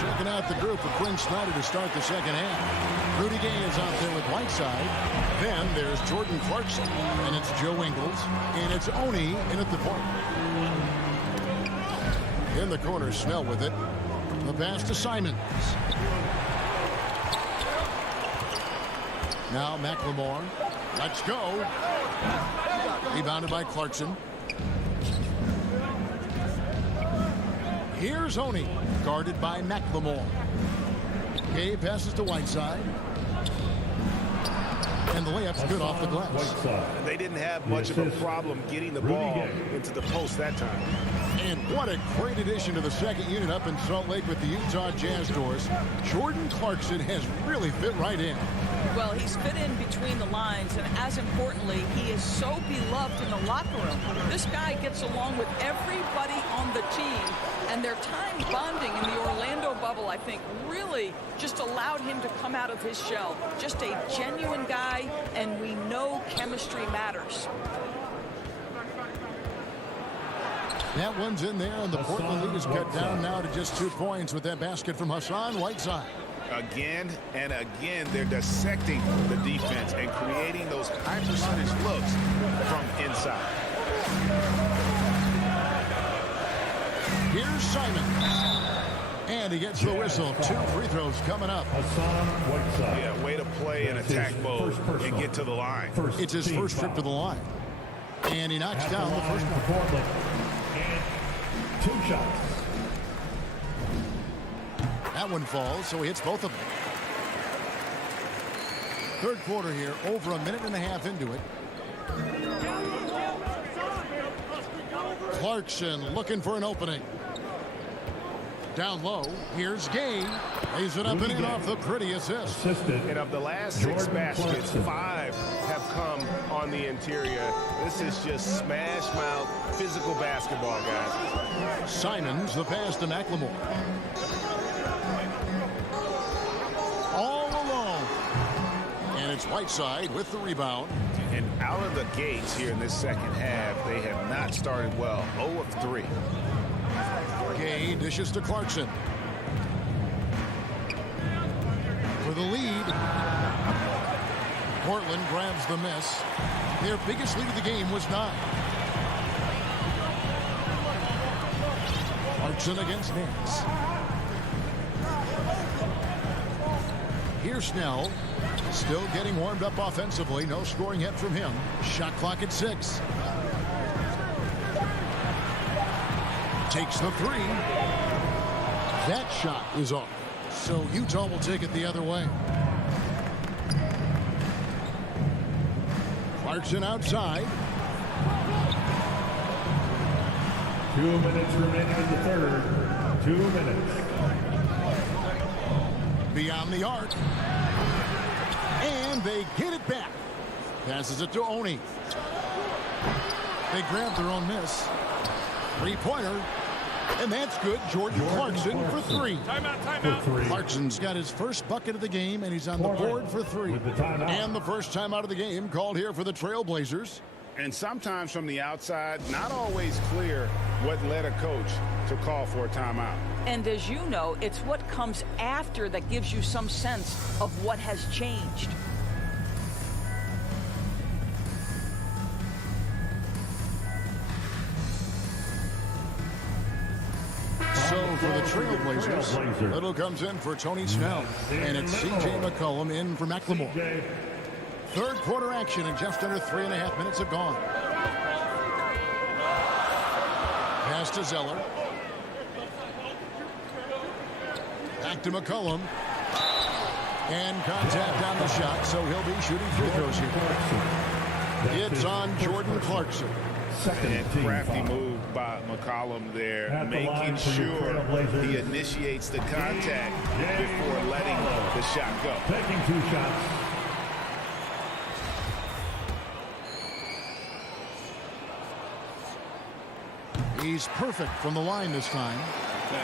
Checking out the group for Quinn Snyder to start the second half. Rudy Gay is out there with Whiteside. Then there's Jordan Clarkson, and it's Joe Ingles, and it's Oni in at the point. In the corner, Snell with it. The pass to Simons. Now McLemore. Let's go. Rebounded by Clarkson. Here's Oni. Guarded by McLemore. Gay passes to Whiteside. And the layup's good off the glass. They didn't have much of a problem getting the ball into the post that time. And what a great addition to the second unit up in Salt Lake with the Utah Jazz doors. Jordan Clarkson has really fit right in. Well, he's fit in between the lines, and as importantly, he is so beloved in the locker room. This guy gets along with everybody on the team, and their time bonding in the Orlando bubble, I think, really just allowed him to come out of his shell. Just a genuine guy, and we know chemistry matters. That one's in there, and the Portland lead is cut down now to just 2 points with that basket from Hassan Whiteside. Again and again, they're dissecting the defense and creating those high percentage looks from inside. Here's Simon. And he gets the whistle. 2 free throws coming up. Yeah, way to play in attack mode and get to the line. It's his first trip to the line. And he knocks down the first one. 2 shots. That one falls, so he hits both of them. Third quarter here, over a minute and a half into it. Clarkson looking for an opening. Down low, here's Gay. Lays it up and in off the pretty assist. And of the last 6 baskets, 5 have come on the interior. This is just smash mouth physical basketball, guys. Simons the pass to McLemore. All alone. And it's Whiteside with the rebound. And out of the gates here in this second half, they have not started well. 0 of 3. Gay dishes to Clarkson. For the lead. Portland grabs the miss. Their biggest lead of the game was 9. Clarkson against Nance. Here's Snell. Still getting warmed up offensively. No scoring yet from him. Shot clock at 6. Takes the 3. That shot is off. So Utah will take it the other way. Clarkson outside. 2 minutes remaining in the third. 2 minutes. Beyond the arc. And they get it back. Passes it to Oni. They grab their own miss. 3-pointer. And that's good. Jordan Clarkson for 3. Timeout. Clarkson's got his first bucket of the game, and he's on the board for 3. And the first time out of the game called here for the Trailblazers. And sometimes from the outside, not always clear what led a coach to call for a timeout. And as you know, it's what comes after that gives you some sense of what has changed. So for the Trailblazers, Little comes in for Tony Snell. And it's C.J. McCollum in for McLemore. Third quarter action, and just under 3.5 minutes have gone. Pass to Zeller. Back to McCollum. And contact on the shot, so he'll be shooting free throws here. It's on Jordan Clarkson. And crafty move by McCollum there, making sure he initiates the contact before letting the shot go. Taking 2 shots. He's perfect from the line this time.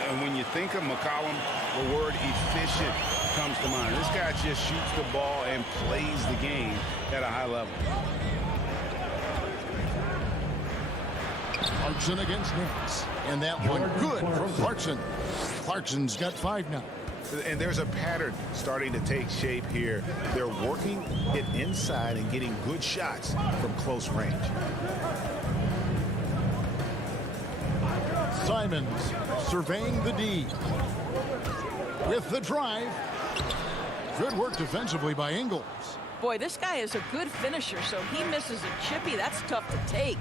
And when you think of McCollum, the word efficient comes to mind. This guy just shoots the ball and plays the game at a high level. Clarkson against Nance. And that one good from Clarkson. Clarkson's got 5 now. And there's a pattern starting to take shape here. They're working it inside and getting good shots from close range. Simons surveying the D. With the drive. Good work defensively by Ingles. Boy, this guy is a good finisher, so he misses a chippy. That's tough to take.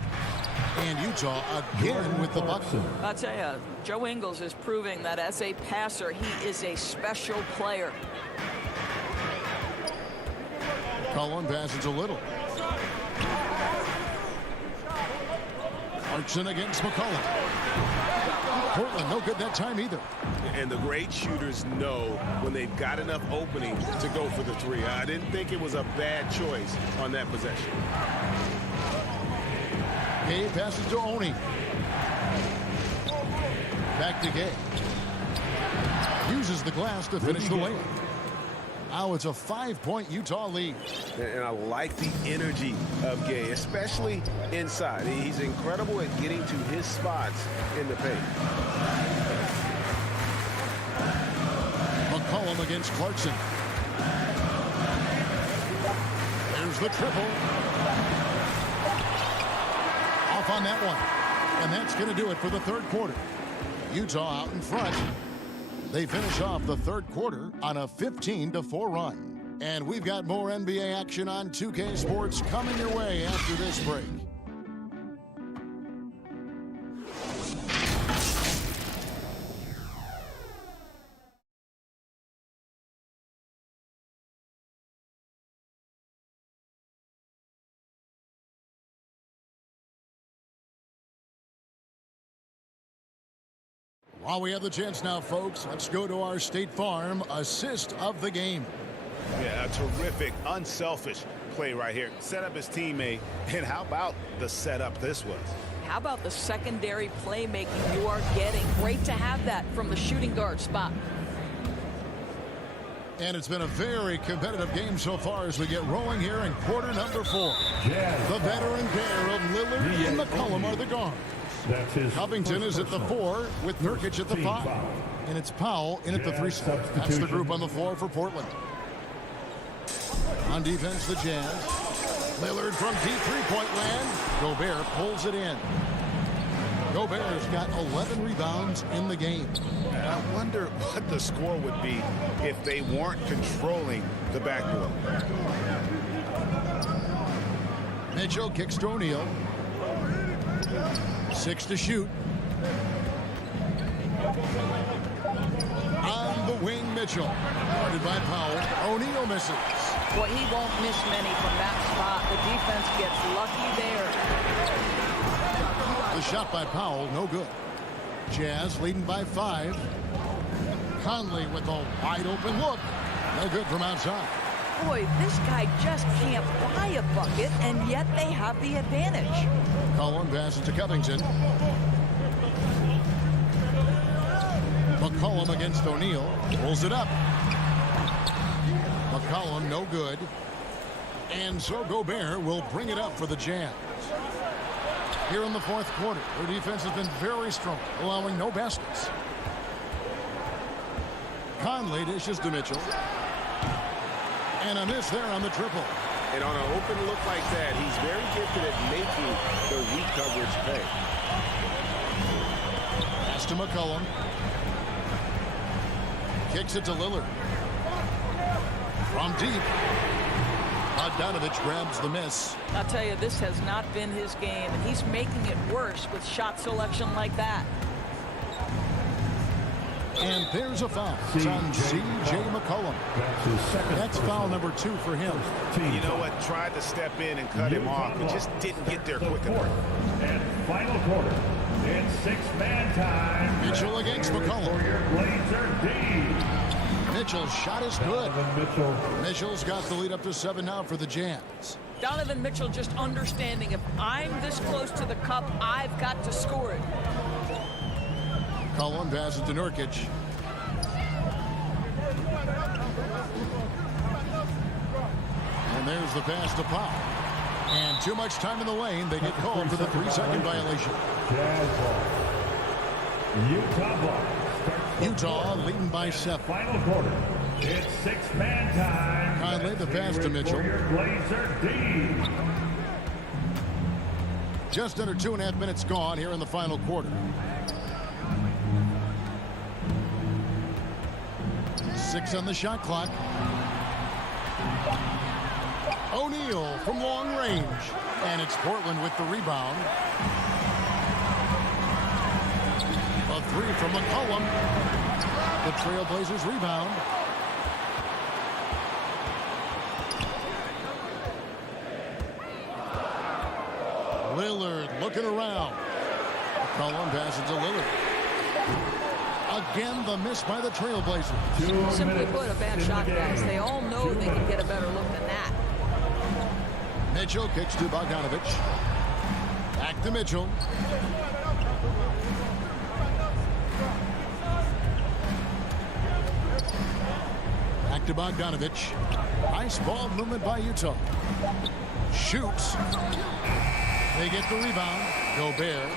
And Utah again with the bucket. I'll tell you, Joe Ingles is proving that as a passer, he is a special player. Cullen passes a little. Clarkson against McCollum. Portland no good that time either. And the great shooters know when they've got enough opening to go for the 3. I didn't think it was a bad choice on that possession. Gay passes to Oni. Back to Gay. Uses the glass to finish the layup. Now it's a 5-point Utah lead. And I like the energy of Gay, especially inside. He's incredible at getting to his spots in the paint. McCollum against Clarkson. There's the triple. Off on that one. And that's going to do it for the third quarter. Utah out in front. They finish off the third quarter on a 15-4 run. And we've got more NBA action on 2K Sports coming your way after this break. While we have the chance now, folks, let's go to our State Farm assist of the game. Yeah, a terrific, unselfish play right here. Set up his teammate, and how about the setup this was? How about the secondary playmaking you are getting? Great to have that from the shooting guard spot. And it's been a very competitive game so far as we get rolling here in quarter number 4. The veteran pair of Lillard and McCollum are the guards. Covington is at the 4 with Nurkic at the 5. And it's Powell in at the 3 spot. That's the group on the floor for Portland. On defense, the Jazz. Lillard from deep three-point land. Gobert pulls it in. Gobert's got 11 rebounds in the game. I wonder what the score would be if they weren't controlling the backboard. Mitchell kicks to O'Neal. 6 to shoot. On the wing, Mitchell. Guarded by Powell. O'Neal misses. Well, he won't miss many from that spot. The defense gets lucky there. The shot by Powell, no good. Jazz leading by 5. Conley with a wide open look. No good from outside. Boy, this guy just can't buy a bucket, and yet they have the advantage. Cullen passes to Covington. McCollum against O'Neal. Pulls it up. McCollum, no good. And so Gobert will bring it up for the Jazz. Here in the fourth quarter, their defense has been very strong, allowing no baskets. Conley dishes to Mitchell. And a miss there on the triple. And on an open look like that, he's very gifted at making the weak coverage pay. Pass to McCollum. Kicks it to Lillard. From deep. Bogdanovich grabs the miss. I'll tell you, this has not been his game, and he's making it worse with shot selection like that. And there's a foul. It's on C.J. McCollum. That's foul number 2 for him. You know what? Tried to step in and cut him off, but just didn't get there quick enough. And final quarter. It's 6-man time. Mitchell against McCollum. Blazer D. Mitchell's shot is good. Mitchell's got the lead up to 7 now for the Jazz. Donovan Mitchell just understanding if I'm this close to the cup, I've got to score it. Cullen passes to Nurkic. And there's the pass to Powell. And too much time in the lane. They get called for the 3-second violation. Utah ball. Utah leading by 7. Final quarter. It's 6-man time. Conley, the pass to Mitchell. Blazer D. Just under 2.5 minutes gone here in the final quarter. 6 on the shot clock. O'Neal from long range. And it's Portland with the rebound. A 3 from McCollum. The Trailblazers rebound. Lillard looking around. McCollum passes to Lillard. Again, the miss by the Trailblazers. Simply put, a bad shot, guys. They all know they can get a better look than that. Mitchell kicks to Bogdanovich. Back to Mitchell. Back to Bogdanovich. Nice ball movement by Utah. Shoots. They get the rebound. Gobert.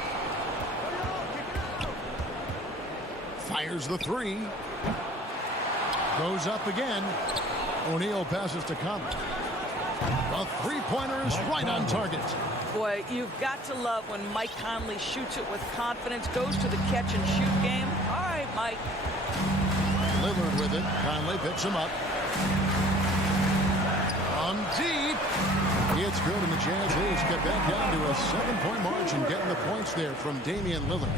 Fires the three. Goes up again. O'Neal passes to Conley. The three-pointer is right on target. Boy, you've got to love when Mike Conley shoots it with confidence, goes to the catch-and-shoot game. All right, Mike. Lillard with it. Conley picks him up. From deep. It's good, and the Jazz leads get back down to a 7-point margin, getting the points there from Damian Lillard.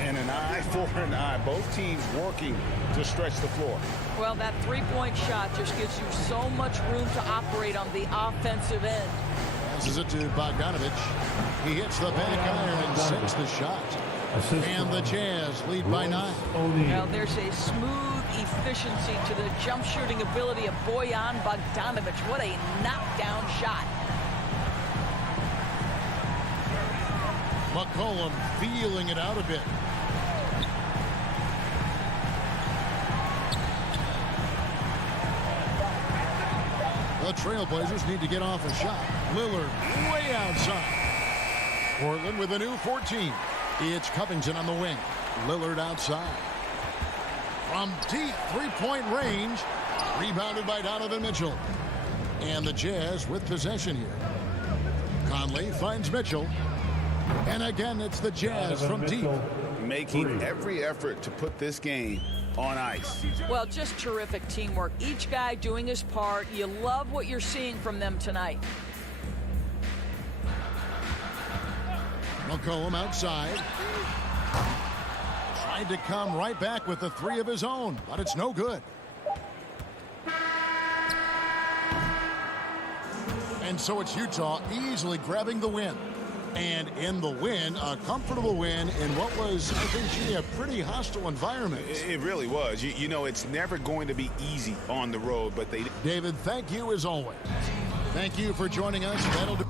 And an eye for an eye. Both teams working to stretch the floor. Well, that three-point shot just gives you so much room to operate on the offensive end. Passes it to Bogdanovich. He hits the back iron and sets the shot. And the Jazz lead by 9. Well, there's a smooth efficiency to the jump shooting ability of Bojan Bogdanovich. What a knockdown shot. McCollum feeling it out a bit. The Trailblazers need to get off a shot. Lillard way outside. Portland with a new 14. It's Covington on the wing. Lillard outside. From deep three-point range. Rebounded by Donovan Mitchell. And the Jazz with possession here. Conley finds Mitchell. And again, it's the Jazz from deep. Making every effort to put this game on ice. Well, just terrific teamwork. Each guy doing his part. You love what you're seeing from them tonight. McCollum outside. Tried to come right back with the three of his own, but it's no good. And so it's Utah easily grabbing the win. And in the win, a comfortable win in what was, I think, Gene, a pretty hostile environment. It really was. You know, it's never going to be easy on the road, but they... David, thank you as always. Thank you for joining us. That'll do.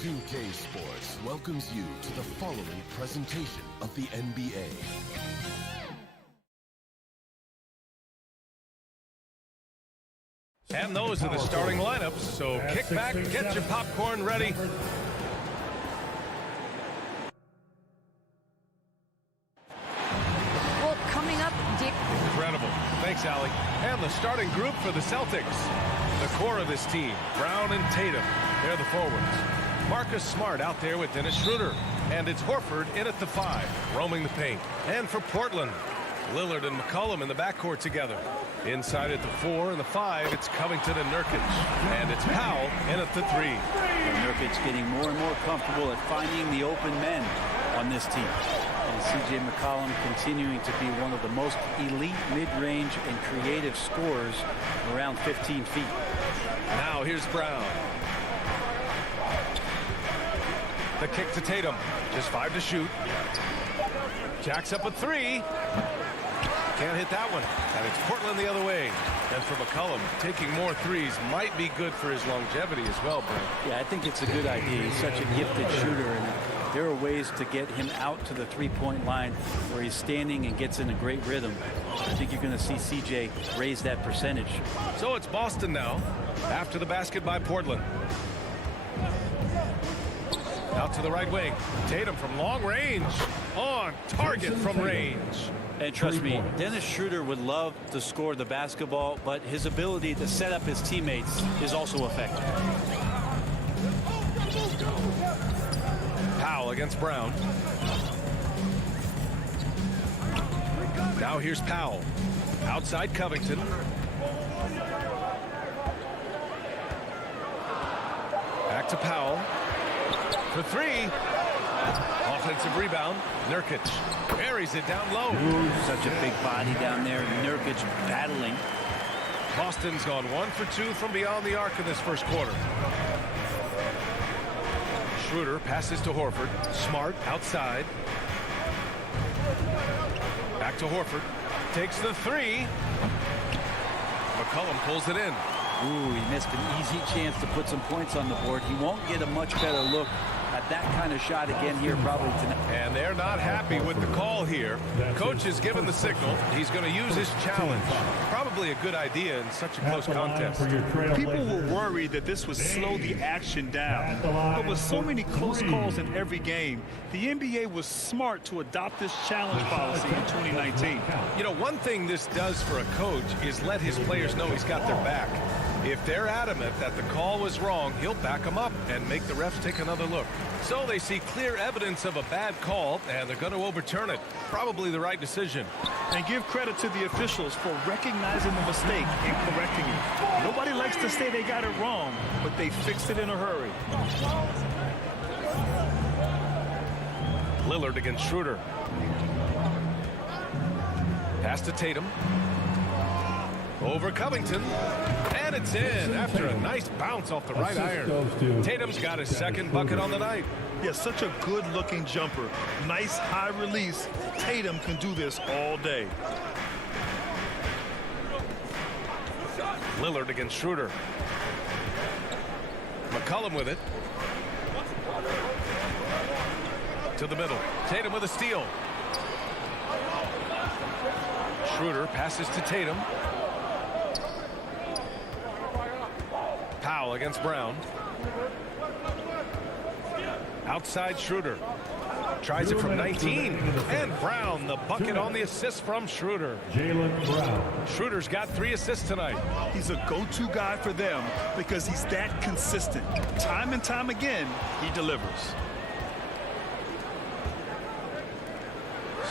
2K Sports welcomes you to the following presentation of the NBA. And those are the starting lineups, so kick back, get your popcorn ready. Well, coming up, Incredible. Thanks, Allie. And the starting group for the Celtics. The core of this team, Brown and Tatum. They're the forwards. Marcus Smart out there with Dennis Schroeder. And it's Horford in at the 5, roaming the paint. And for Portland, Lillard and McCollum in the backcourt together. Inside at the 4 and the 5, it's Covington and Nurkic. And it's Powell in at the 3. And Nurkic getting more and more comfortable at finding the open men on this team. And C.J. McCollum continuing to be one of the most elite mid-range and creative scorers around 15 feet. Now here's Brown. The kick to Tatum. Just 5 to shoot. Jacks up a 3. Can't hit that one. And it's Portland the other way. And for McCollum, taking more threes might be good for his longevity as well, Brent. Yeah, I think it's a good idea. He's such a gifted shooter, and there are ways to get him out to the three-point line where he's standing and gets in a great rhythm. I think you're going to see CJ raise that percentage. So it's Boston now, after the basket by Portland. Out to the right wing. Tatum from long range. On target from range. And trust me, Dennis Schroeder would love to score the basketball, but his ability to set up his teammates is also effective. Powell against Brown. Now here's Powell. Outside Covington. Back to Powell. For 3. Offensive rebound. Nurkic buries it down low. Ooh, such a big body down there. Nurkic battling. Boston's gone 1 for 2 from beyond the arc in this first quarter. Schroeder passes to Horford. Smart outside. Back to Horford. Takes the 3. McCollum pulls it in. Ooh, he missed an easy chance to put some points on the board. He won't get a much better look at that kind of shot again here probably tonight. And they're not happy with the call here. Coach has given the signal. He's going to use his challenge. Probably a good idea in such a close contest. People were worried that this would slow the action down. But with so many close calls in every game, the NBA was smart to adopt this challenge policy in 2019. You know, one thing this does for a coach is let his players know he's got their back. If they're adamant that the call was wrong, he'll back them up and make the refs take another look. So they see clear evidence of a bad call, and they're going to overturn it. Probably the right decision. And give credit to the officials for recognizing the mistake and correcting it. Nobody likes to say they got it wrong, but they fixed it in a hurry. Lillard against Schroeder. Pass to Tatum. Over Covington. And it's in after a nice bounce off the right iron. Tatum's got his second bucket on the night. Yeah, such a good-looking jumper. Nice high release. Tatum can do this all day. Lillard against Schroeder. McCollum with it. To the middle. Tatum with a steal. Schroeder passes to Tatum. Powell against Brown. Outside Schroeder. Tries it from 19. And Brown, the bucket on the assist from Schroeder. Jaylen Brown. Schroeder's got 3 assists tonight. He's a go-to guy for them because he's that consistent. Time and time again, he delivers.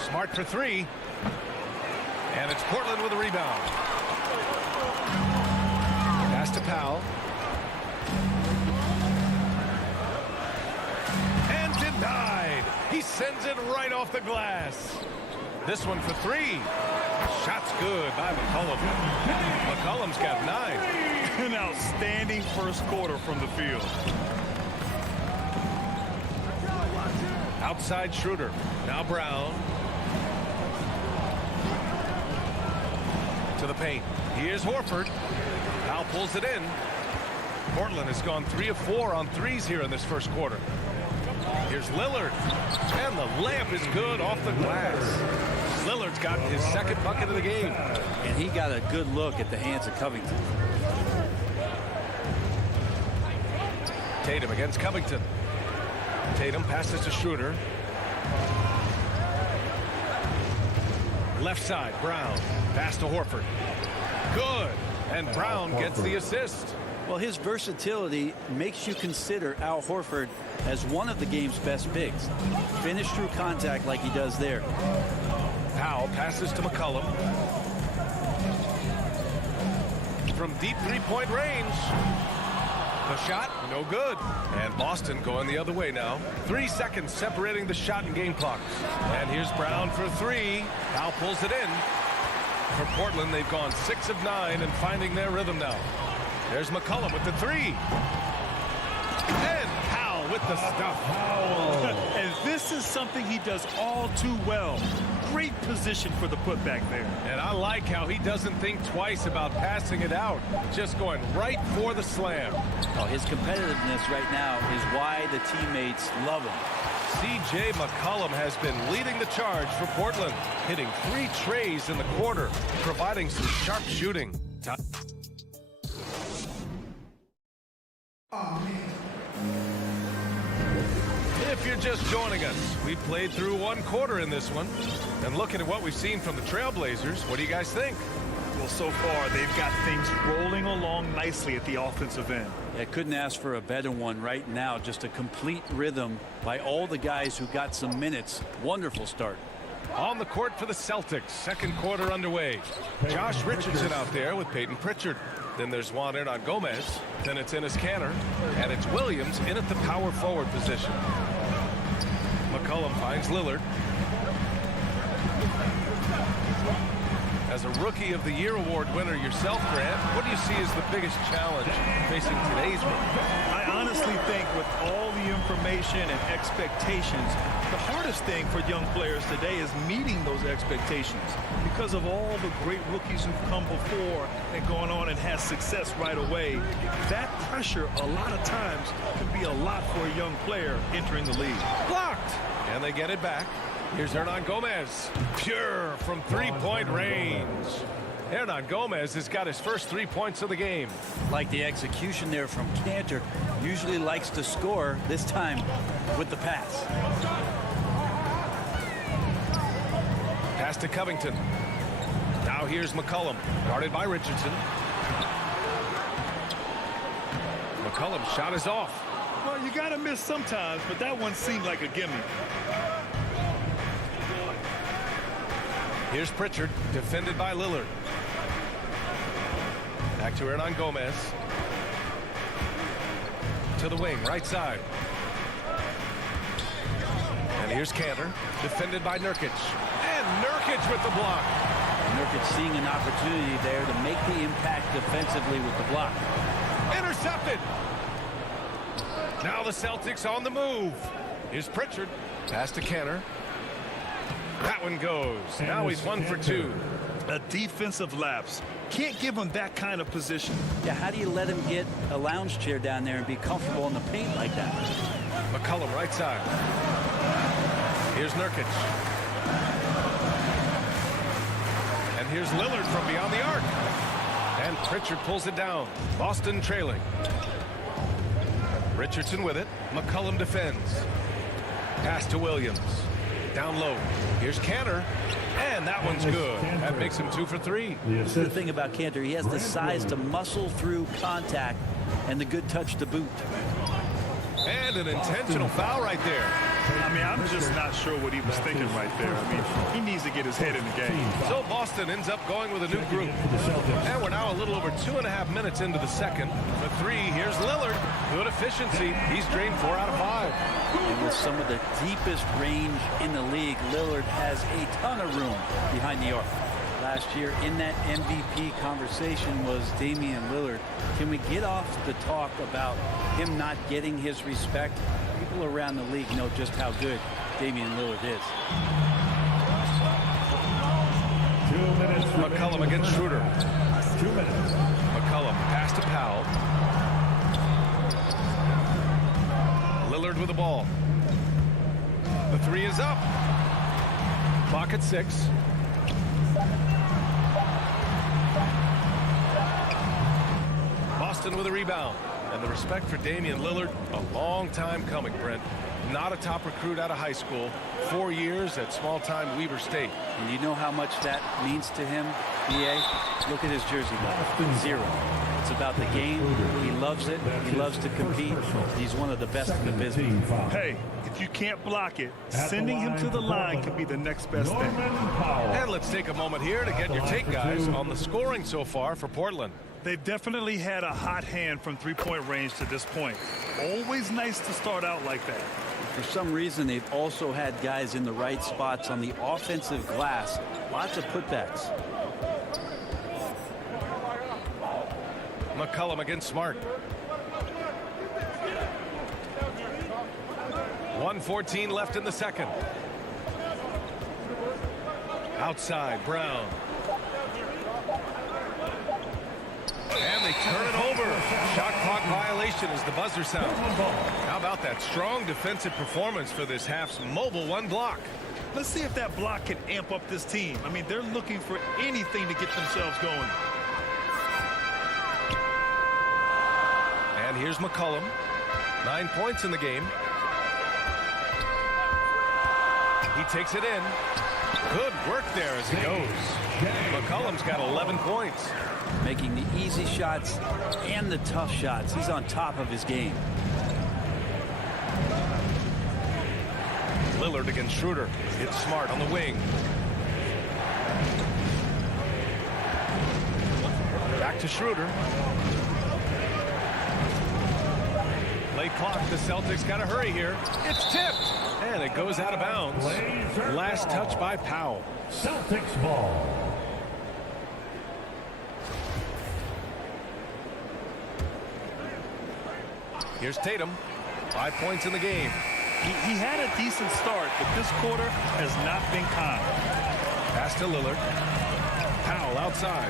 Smart for 3. And it's Portland with a rebound. Pass to Powell. And denied. He sends it right off the glass. This one for 3. Shot's good by McCollum. McCollum's got 9. An outstanding first quarter from the field. Outside Schroeder. Now Brown. To the paint. Here's Horford. Powell pulls it in. Portland has gone 3 of 4 on threes here in this first quarter. Here's Lillard. And the layup is good off the glass. Lillard's got his second bucket of the game. And he got a good look at the hands of Covington. Tatum against Covington. Tatum passes to Schroeder. Left side, Brown. Pass to Horford. Good. And Brown gets the assist. Well, his versatility makes you consider Al Horford as one of the game's best bigs. Finish through contact like he does there. Powell passes to McCollum. From deep three-point range. The shot, no good. And Boston going the other way now. 3 seconds separating the shot and game clocks. And here's Brown for three. Powell pulls it in. For Portland, they've gone 6 of 9 and finding their rhythm now. There's McCollum with the three. And Powell with the stuff. And this is something he does all too well. Great position for the putback there. And I like how he doesn't think twice about passing it out. Just going right for the slam. Oh, his competitiveness right now is why the teammates love him. C.J. McCollum has been leading the charge for Portland, hitting 3 trays in the quarter, providing some sharp shooting. If you're just joining us, we've played through 1 quarter in this one. And looking at what we've seen from the Trailblazers, what do you guys think? Well, so far, they've got things rolling along nicely at the offensive end. I couldn't ask for a better one right now. Just a complete rhythm by all the guys who got some minutes. Wonderful start. On the court for the Celtics, second quarter underway. Josh Richardson out there with Peyton Pritchard. Then there's Juan Hernan-Gomez. Then it's Enes Kanter. And it's Williams in at the power forward position. McCollum finds Lillard. As a Rookie of the Year award winner yourself, Grant, what do you see as the biggest challenge facing today's rookie? I honestly think with all the information and expectations, the hardest thing for young players today is meeting those expectations. Because of all the great rookies who've come before and gone on and had success right away, that pressure a lot of times can be a lot for a young player entering the league. Blocked! And they get it back. Here's Hernan-Gomez. Pure from three-point range. Hernan-Gomez has got his first 3 points of the game. Like the execution there from Kanter. Usually likes to score, this time with the pass. Pass to Covington. Now here's McCollum, guarded by Richardson. McCollum's shot is off. Well, you got to miss sometimes, but that one seemed like a gimme. Here's Pritchard, defended by Lillard. Back to Hernan-Gomez. To the wing, right side. And here's Kanter, defended by Nurkic. And Nurkic with the block. Nurkic seeing an opportunity there to make the impact defensively with the block. Intercepted. Now the Celtics on the move. Here's Pritchard. Pass to Kanter. That one goes. Now he's 1 for 2. A defensive lapse. Can't give him that kind of position. Yeah, how do you let him get a lounge chair down there and be comfortable in the paint like that? McCollum right side. Here's Nurkic. And here's Lillard from beyond the arc. And Pritchard pulls it down. Boston trailing. Richardson with it. McCollum defends. Pass to Williams. Down low. Here's Kanter. And that one's good. That makes him 2 for 3. The thing about Kanter, he has the size to muscle through contact and the good touch to boot. And an intentional foul right there. I mean, I'm just not sure what he was thinking right there. I mean, he needs to get his head in the game. So Boston ends up going with a new group. And we're now a little over 2.5 minutes into the second. For 3, here's Lillard. Good efficiency. He's drained 4 out of 5. And with some of the deepest range in the league, Lillard has a ton of room behind the arc. Last year in that MVP conversation was Damian Lillard. Can we get off the talk about him not getting his respect? People around the league know just how good Damian Lillard is. 2 minutes. McCollum against Schroeder. 2 minutes. McCollum pass to Powell. Lillard with the ball. The 3 is up. Clock at 6. Boston with a rebound. And the respect for Damian Lillard, a long time coming, Brent. Not a top recruit out of high school. 4 years at small-time Weber State. And you know how much that means to him, EA? Look at his jersey number. 0. It's about the game. He loves it. He loves to compete. He's one of the best in the business. Hey, if you can't block it, sending him to the line could be the next best thing. And let's take a moment here to get your take, guys, on the scoring so far for Portland. They've definitely had a hot hand from three-point range to this point. Always nice to start out like that. For some reason, they've also had guys in the right spots on the offensive glass. Lots of putbacks. McCollum against Smart. 1:14 left in the second. Outside, Brown. And they turn it over. Shot clock violation as the buzzer sounds. How about that strong defensive performance for this half's mobile one block? Let's see if that block can amp up this team. I mean, they're looking for anything to get themselves going. And here's McCollum. 9 points in the game. He takes it in. Good work there as he goes. McCollum's got 11 points. Making the easy shots and the tough shots. He's on top of his game. Lillard against Schroeder. It's Smart on the wing. Back to Schroeder. Late clock. The Celtics got to hurry here. It's tipped. And it goes out of bounds. Last touch by Powell. Celtics ball. Here's Tatum. 5 points in the game. He had a decent start, but this quarter has not been kind. Pass to Lillard. Powell outside.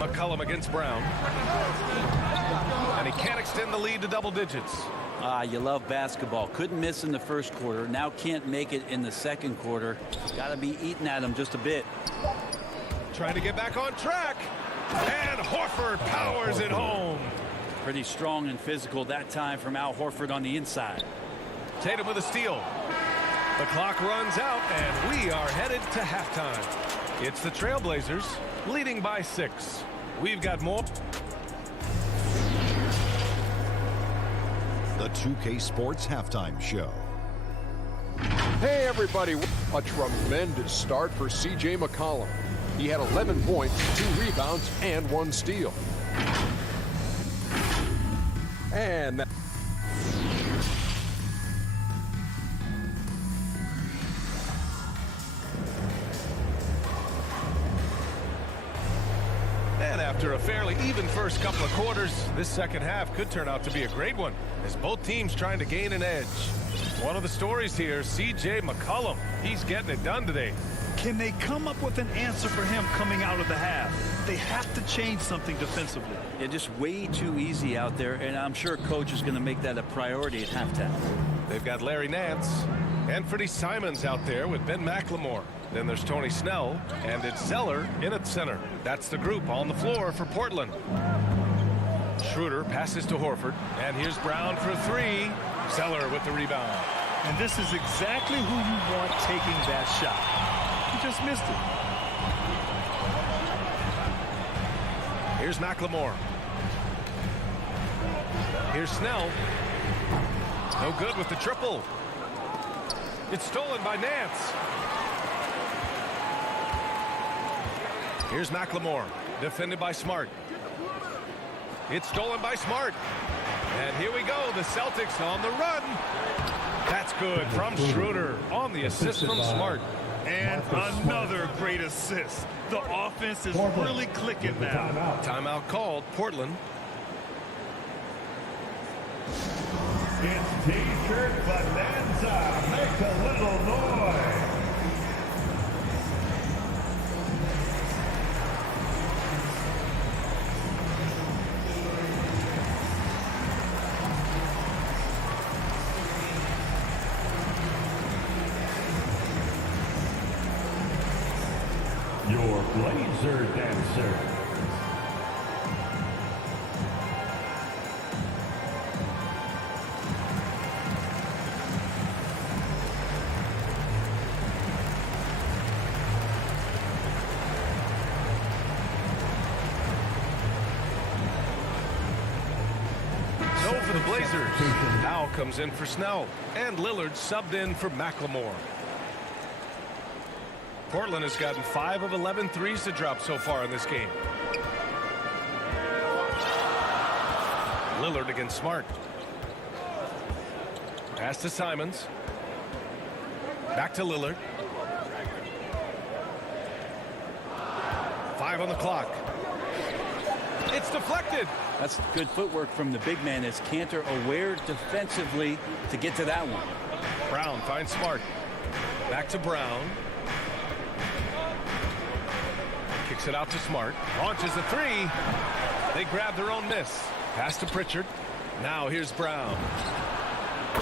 McCollum against Brown. And he can't extend the lead to double digits. You love basketball. Couldn't miss in the first quarter. Now can't make it in the second quarter. Got to be eating at him just a bit. Trying to get back on track. And Horford powers it home. Pretty strong and physical that time from Al Horford on the inside. Tatum with a steal. The clock runs out, and we are headed to halftime. It's the Trailblazers leading by 6. We've got more. The 2K Sports Halftime Show. Hey, everybody. A tremendous start for C.J. McCollum. He had 11 points, 2 rebounds, and 1 steal. And that And after a fairly even first couple of quarters, this second half could turn out to be a great one as both teams trying to gain an edge. One of the stories here, C.J. McCollum. He's getting it done today. Can they come up with an answer for him coming out of the half? They have to change something defensively. Yeah, just way too easy out there, and I'm sure coach is going to make that a priority at halftime. They've got Larry Nance and Freddie Simons out there with Ben McLemore. Then there's Tony Snell, and it's Zeller in at center. That's the group on the floor for Portland. Schroeder passes to Horford, and here's Brown for 3. Zeller with the rebound. And this is exactly who you want taking that shot. He just missed it. Here's McLemore. Here's Snell. No good with the triple. It's stolen by Nance. Here's McLemore, defended by Smart. It's stolen by Smart. And here we go, the Celtics on the run. That's good from Schroeder on the assist from Smart. And another great assist. The offense is really clicking now. Timeout called, Portland. It's T-shirt bonanza. Make a little noise. Your Blazer dancer. Blazers. Powell comes in for Snell, and Lillard subbed in for McLemore. Portland has gotten 5 of 11 threes to drop so far in this game. Lillard against Smart. Pass to Simons. Back to Lillard. 5 on the clock. It's deflected. That's good footwork from the big man as Cantor aware defensively to get to that one. Brown finds Smart. Back to Brown. Kicks it out to Smart. Launches a three. They grab their own miss. Pass to Pritchard. Now here's Brown.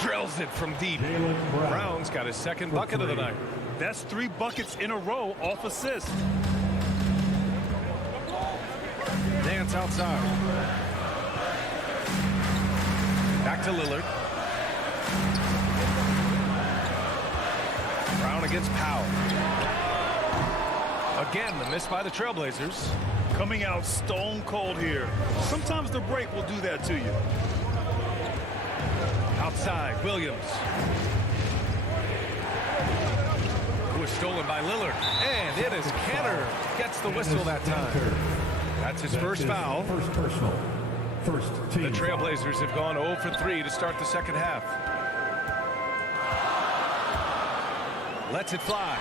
Drills it from deep. Brown's got his second bucket of the night. That's 3 buckets in a row off assist. Nance outside. Back to Lillard. Brown against Powell. Again, the miss by the Trailblazers. Coming out stone cold here. Sometimes the break will do that to you. Outside, Williams. Who was stolen by Lillard. And it is Kenner. Gets the whistle that time. That's his first foul. First personal. First team. The Trailblazers have gone 0 for 3 to start the second half. Lets it fly.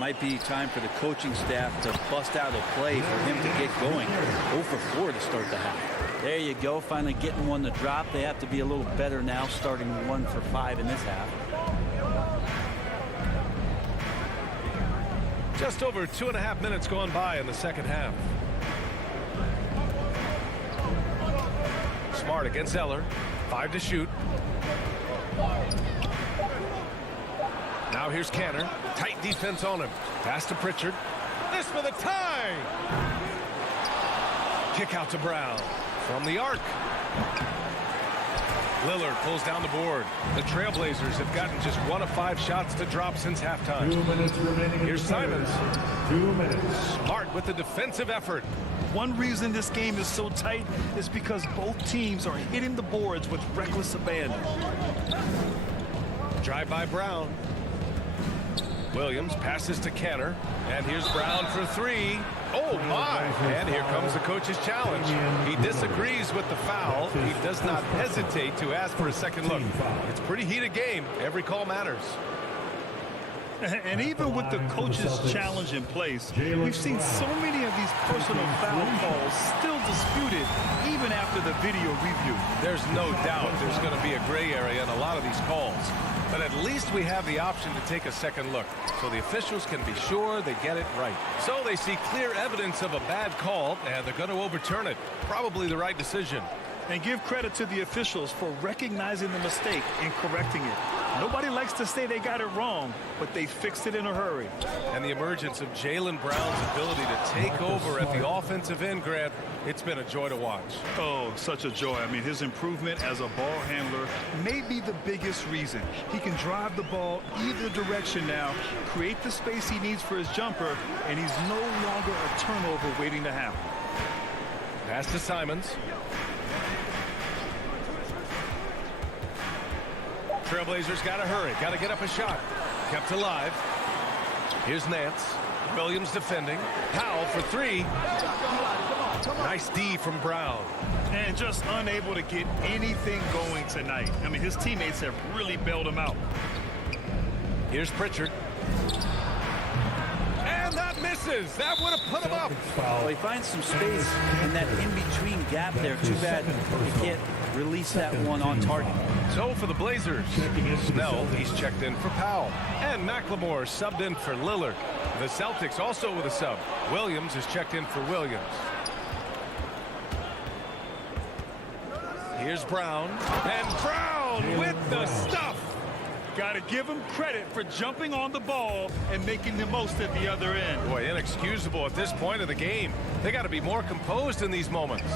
Might be time for the coaching staff to bust out a play for him to get going. 0 for 4 to start the half. There you go, finally getting one to drop. They have to be a little better now, starting 1 for 5 in this half. Just over 2.5 minutes gone by in the second half. Smart against Eller. 5 to shoot. Now here's Canner. Tight defense on him. Pass to Pritchard. This for the tie. Kick out to Brown. From the arc. Lillard pulls down the board. The Trailblazers have gotten just 1 of 5 shots to drop since halftime. 2 minutes remaining. Here's Simons. 2 minutes. Smart with the defensive effort. One reason this game is so tight is because both teams are hitting the boards with reckless abandon. Drive by Brown. Williams passes to Canner. And here's Brown for 3. Oh, my. And here comes the coach's challenge. He disagrees with the foul. He does not hesitate to ask for a second look. It's a pretty heated game. Every call matters. And even with the coach's challenge in place, we've seen so many of these personal foul calls still disputed even after the video review. There's no doubt there's going to be a gray area in a lot of these calls. But at least we have the option to take a second look, so the officials can be sure they get it right. So they see clear evidence of a bad call, and they're going to overturn it. Probably the right decision. And give credit to the officials for recognizing the mistake and correcting it. Nobody likes to say they got it wrong, but they fixed it in a hurry. And the emergence of Jaylen Brown's ability to take over at the offensive end, Grant, it's been a joy to watch. Oh, such a joy. I mean, his improvement as a ball handler may be the biggest reason. He can drive the ball either direction now, create the space he needs for his jumper, and he's no longer a turnover waiting to happen. Pass to Simons. Trailblazers got to hurry. Got to get up a shot. Kept alive. Here's Nance. Williams defending. Powell for 3. Nice D from Brown. And just unable to get anything going tonight. I mean, his teammates have really bailed him out. Here's Pritchard. And that misses. That would have put him up. Well, he finds some space in that in-between gap there. Too bad he can't release that one on target. So for the Blazers, Snell, he's checked in for Powell. And McLemore subbed in for Lillard. The Celtics also with a sub. Williams is checked in for Williams. Here's Brown. And Brown with the stuff. Got to give him credit for jumping on the ball and making the most at the other end. Boy, inexcusable at this point of the game. They got to be more composed in these moments.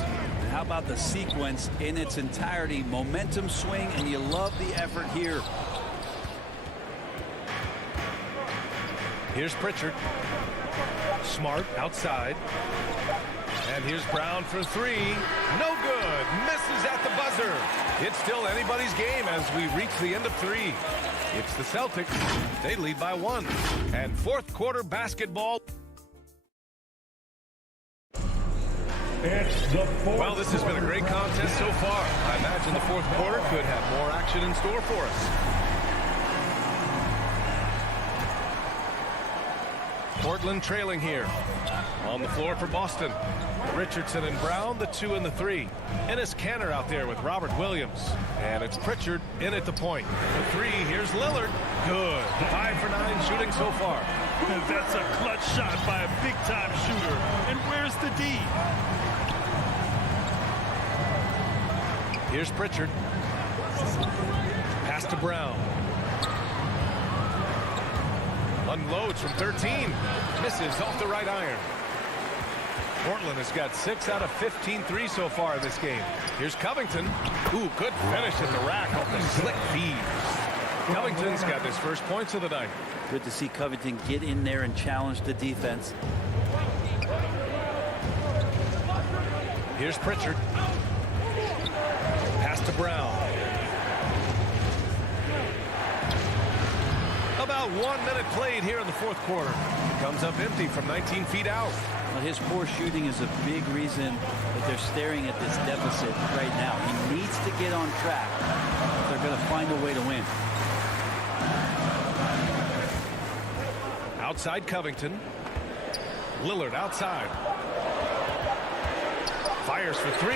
How about the sequence in its entirety? Momentum swing, and you love the effort here. Here's Pritchard. Smart outside. And here's Brown for three. No good. Misses at the buzzer. It's still anybody's game as we reach the end of three. It's the Celtics. They lead by 1. And fourth quarter basketball. Well, this has been a great contest so far. I imagine the fourth quarter could have more action in store for us. Portland trailing here. On the floor for Boston. Richardson and Brown, the 2 and the 3. Enes Kanter out there with Robert Williams. And it's Pritchard in at the point. The 3, here's Lillard. Good. 5 for 9 shooting so far. That's a clutch shot by a big-time shooter. And where's the D? Here's Pritchard. Pass to Brown. Unloads from 13. Misses off the right iron. Portland has got 6 out of 15 threes so far in this game. Here's Covington. Ooh, good finish at the rack off the slick feed. Covington's got his first points of the night. Good to see Covington get in there and challenge the defense. Here's Pritchard. Pass to Brown. About 1 minute played here in the fourth quarter. Comes up empty from 19 feet out. Well, his poor shooting is a big reason that they're staring at this deficit right now. He needs to get on track if they're going to find a way to win. Outside Covington. Lillard outside. Fires for 3.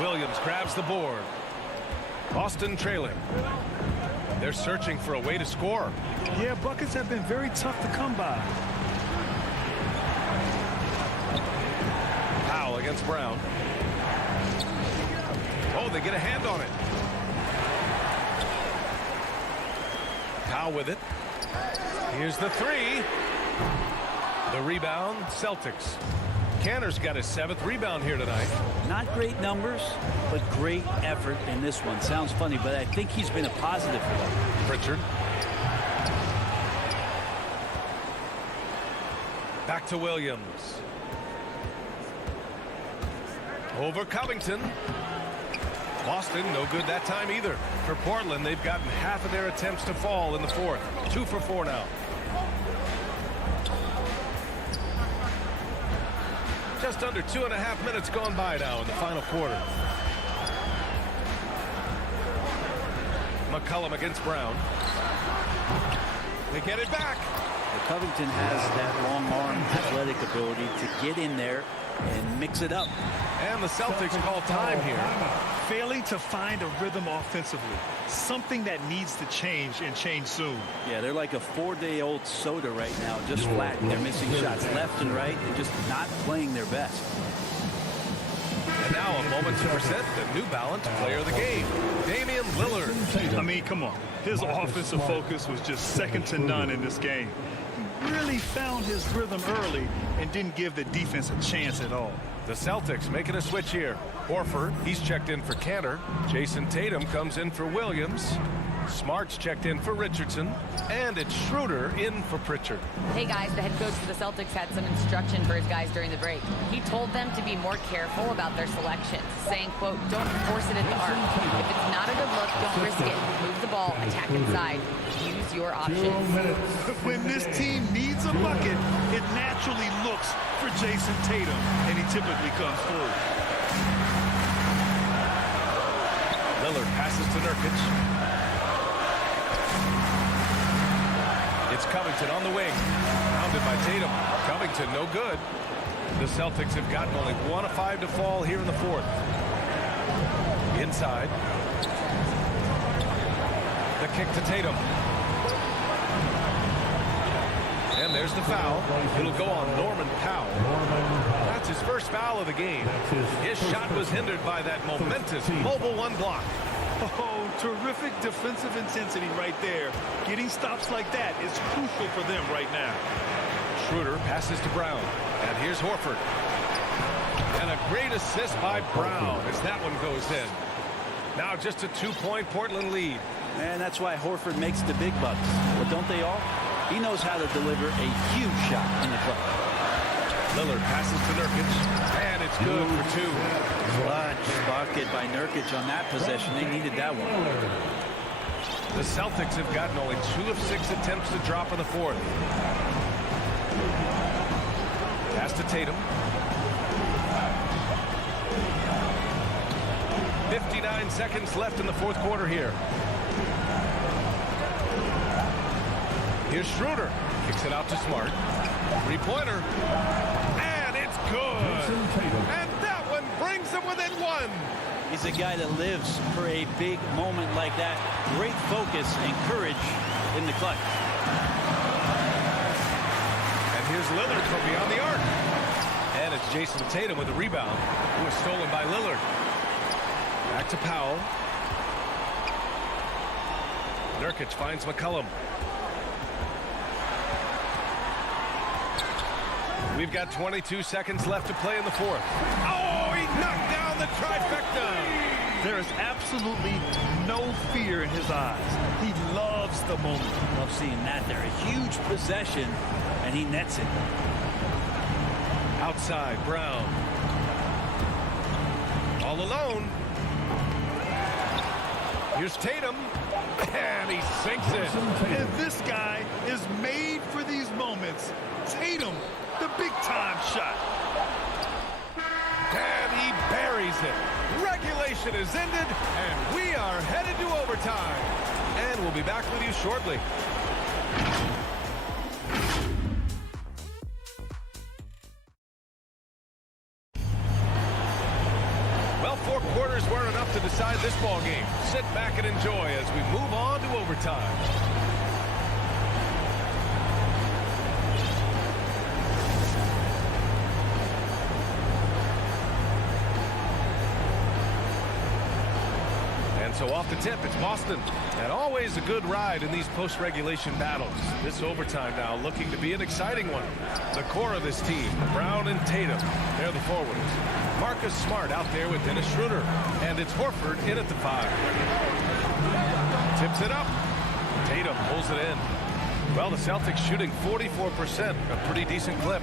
Williams grabs the board. Boston trailing. They're searching for a way to score. Yeah, buckets have been very tough to come by. Foul against Brown. Oh, they get a hand on it. Powell with it. Here's the 3. The rebound, Celtics. Kanter's got his 7th rebound here tonight. Not great numbers, but great effort in this one. Sounds funny, but I think he's been a positive for them. Pritchard. Back to Williams. Over Covington. Boston, no good that time either. For Portland, they've gotten half of their attempts to fall in the fourth. 2 for 4 now. Just under 2.5 minutes gone by now in the final quarter. McCollum against Brown. They get it back. Well, Covington has that long arm athletic ability to get in there and mix it up. And the Celtics call time here. Failing to find a rhythm offensively. Something that needs to change and change soon. Yeah, they're like a 4-day-old soda right now, just flat. They're missing shots left and right and just not playing their best. And now a moment to present the New Balance Player of the Game, Damian Lillard. I mean, come on. His offensive focus was just second to none in this game. He really found his rhythm early and didn't give the defense a chance at all. The Celtics making a switch here. Horford, he's checked in for Kanter. Jason Tatum comes in for Williams. Smart's checked in for Richardson. And it's Schroeder in for Pritchard. Hey guys, the head coach for the Celtics had some instruction for his guys during the break. He told them to be more careful about their selections, saying, quote, don't force it at the arc. If it's not a good look, don't risk it. Move the ball, attack inside. Use your options. When this team needs a bucket, it naturally looks for Jason Tatum, and he typically comes through. Lillard passes to Nurkic. It's Covington on the wing. Rounded by Tatum. Covington no good. The Celtics have gotten only 1 of 5 to fall here in the fourth. Inside. The kick to Tatum. And there's the foul. It'll go on Norman Powell. That's his first foul of the game. His shot was hindered by that momentous mobile 1 block. Oh, terrific defensive intensity right there. Getting stops like that is crucial for them right now. Schroeder passes to Brown. And here's Horford. And a great assist by Brown as that one goes in. Now just a 2-point Portland lead. And that's why Horford makes the big bucks. But don't they all? He knows how to deliver a huge shot in the clutch. Lillard passes to Nurkic, and it's good for 2. Clutch bucket by Nurkic on that possession. They needed that one. The Celtics have gotten only 2 of 6 attempts to drop in the 4th. Pass to Tatum. 59 seconds left in the 4th quarter here. Here's Schroeder. Kicks it out to Smart. 3-pointer. And it's good. And that one brings them within 1. He's a guy that lives for a big moment like that. Great focus and courage in the clutch. And here's Lillard from beyond the arc. And it's Jason Tatum with the rebound, who was stolen by Lillard. Back to Powell. Nurkic finds McCollum. We've got 22 seconds left to play in the 4th. Oh, he knocked down the trifecta. There is absolutely no fear in his eyes. He loves the moment. Love seeing that there. A huge possession, and he nets it. Outside, Brown. All alone. Here's Tatum, and he sinks it. And this guy is made for these moments. Tatum, the big-time shot. And he buries it. Regulation is ended, and we are headed to overtime. And we'll be back with you shortly. Well, 4 quarters weren't enough to decide this ball game. Sit back and enjoy as we move on to overtime. So off the tip, it's Boston. And always a good ride in these post-regulation battles. This overtime now looking to be an exciting one. The core of this team, Brown and Tatum, they're the forwards. Marcus Smart out there with Dennis Schroeder. And it's Horford in at the 5. Tips it up. Tatum pulls it in. Well, the Celtics shooting 44%, a pretty decent clip.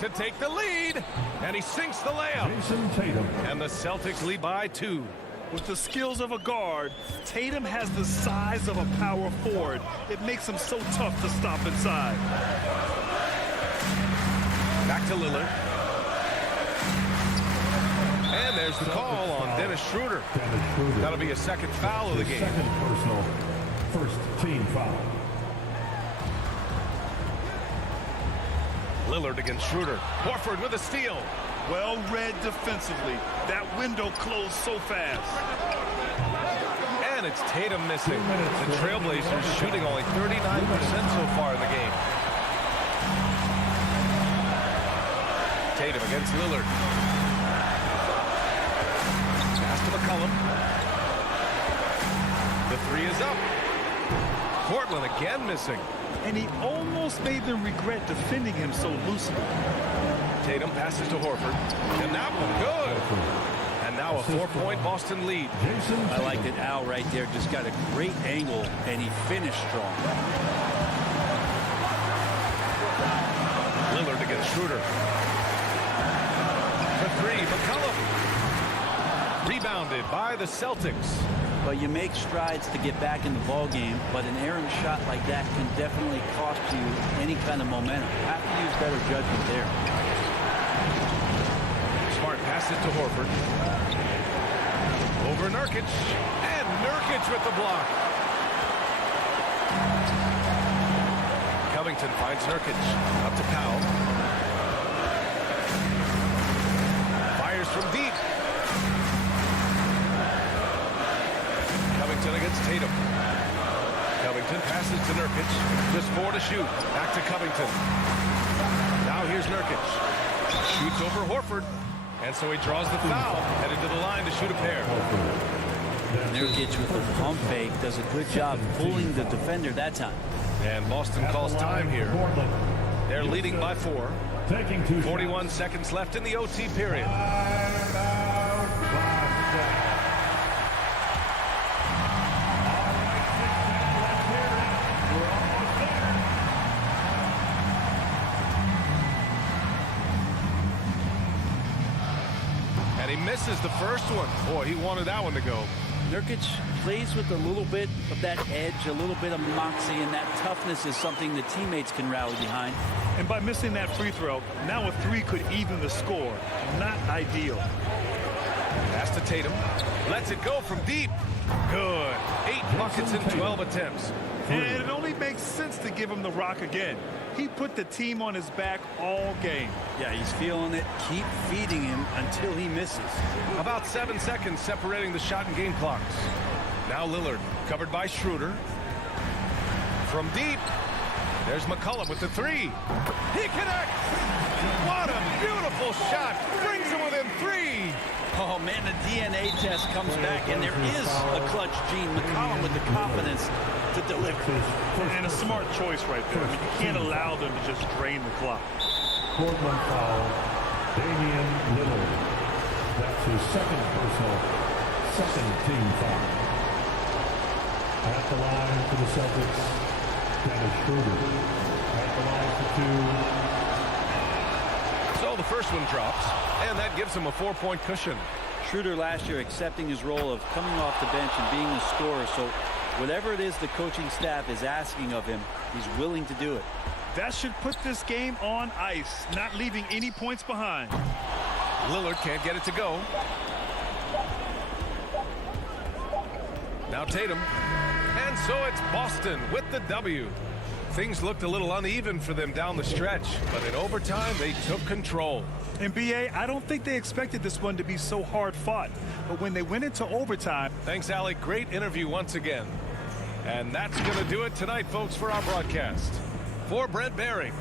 To take the lead, and he sinks the layup. Jason Tatum. And the Celtics lead by 2. With the skills of a guard, Tatum has the size of a power forward. It makes him so tough to stop inside. Back to Lillard. And there's the call on Dennis Schroeder. That'll be a second foul of the game. Second personal, first team foul. Lillard against Schroeder. Horford with a steal. Well read defensively. That window closed so fast. And it's Tatum missing. The Trailblazers shooting only 39% so far in the game. Tatum against Lillard. Pass to McCollum. The 3 is up. Portland again missing. And he almost made them regret defending him so loosely. Tatum passes to Horford. And that one good. And now a 4-point Boston lead. I like that Al right there just got a great angle, and he finished strong. Lillard against Schroeder. The 3, McCollum. Rebounded by the Celtics. But you make strides to get back in the ball game, but an errant shot like that can definitely cost you any kind of momentum. You have to use better judgment there. Smart passes to Horford. Over Nurkic. And Nurkic with the block. Covington finds Nurkic. Up to Powell. Fires from deep. Covington against Tatum. Covington passes to Nurkic. Just 4 to shoot. Back to Covington. Now here's Nurkic. Shoots over Horford. And so he draws the foul. Headed to the line to shoot a pair. Nurkic with the pump fake does a good job fooling the defender that time. And Boston calls time here. They're leading by 4. 41 seconds left in the OT period. misses the first one. Boy, he wanted that one to go. Nurkic plays with a little bit of that edge, a little bit of moxie, and that toughness is something the teammates can rally behind. And by missing that free throw, now a three could even the score. Not ideal. Pass to Tatum. Lets it go from deep. Good. 8 buckets in 12 attempts. And it only makes sense to give him the rock again. He put the team on his back all game. Yeah, he's feeling it. Keep feeding him until he misses. About 7 seconds separating the shot and game clocks. Now Lillard, covered by Schroeder. From deep, there's McCollum with the three. He connects! What a beautiful shot! Brings him within 3. Oh, man, the DNA test comes back, and there is a clutch gene. McCollum with the confidence to deliver. And a smart choice right there. I mean, you can't allow them to just drain the clock. Court-run foul, Damian Lillard. That's his second personal, second team foul. At the line for the Celtics, Dennis Schroeder. At the line for 2. So the first one drops, and that gives him a 4-point cushion. Schroeder last year accepting his role of coming off the bench and being a scorer, so whatever it is the coaching staff is asking of him, he's willing to do it. That should put this game on ice, not leaving any points behind. Lillard can't get it to go. Now Tatum. And so it's Boston with the W. Things looked a little uneven for them down the stretch, but in overtime, they took control. And BA, I don't think they expected this one to be so hard fought, but when they went into overtime. Thanks, Alec. Great interview once again. And that's going to do it tonight, folks, for our broadcast. For Brent Behring.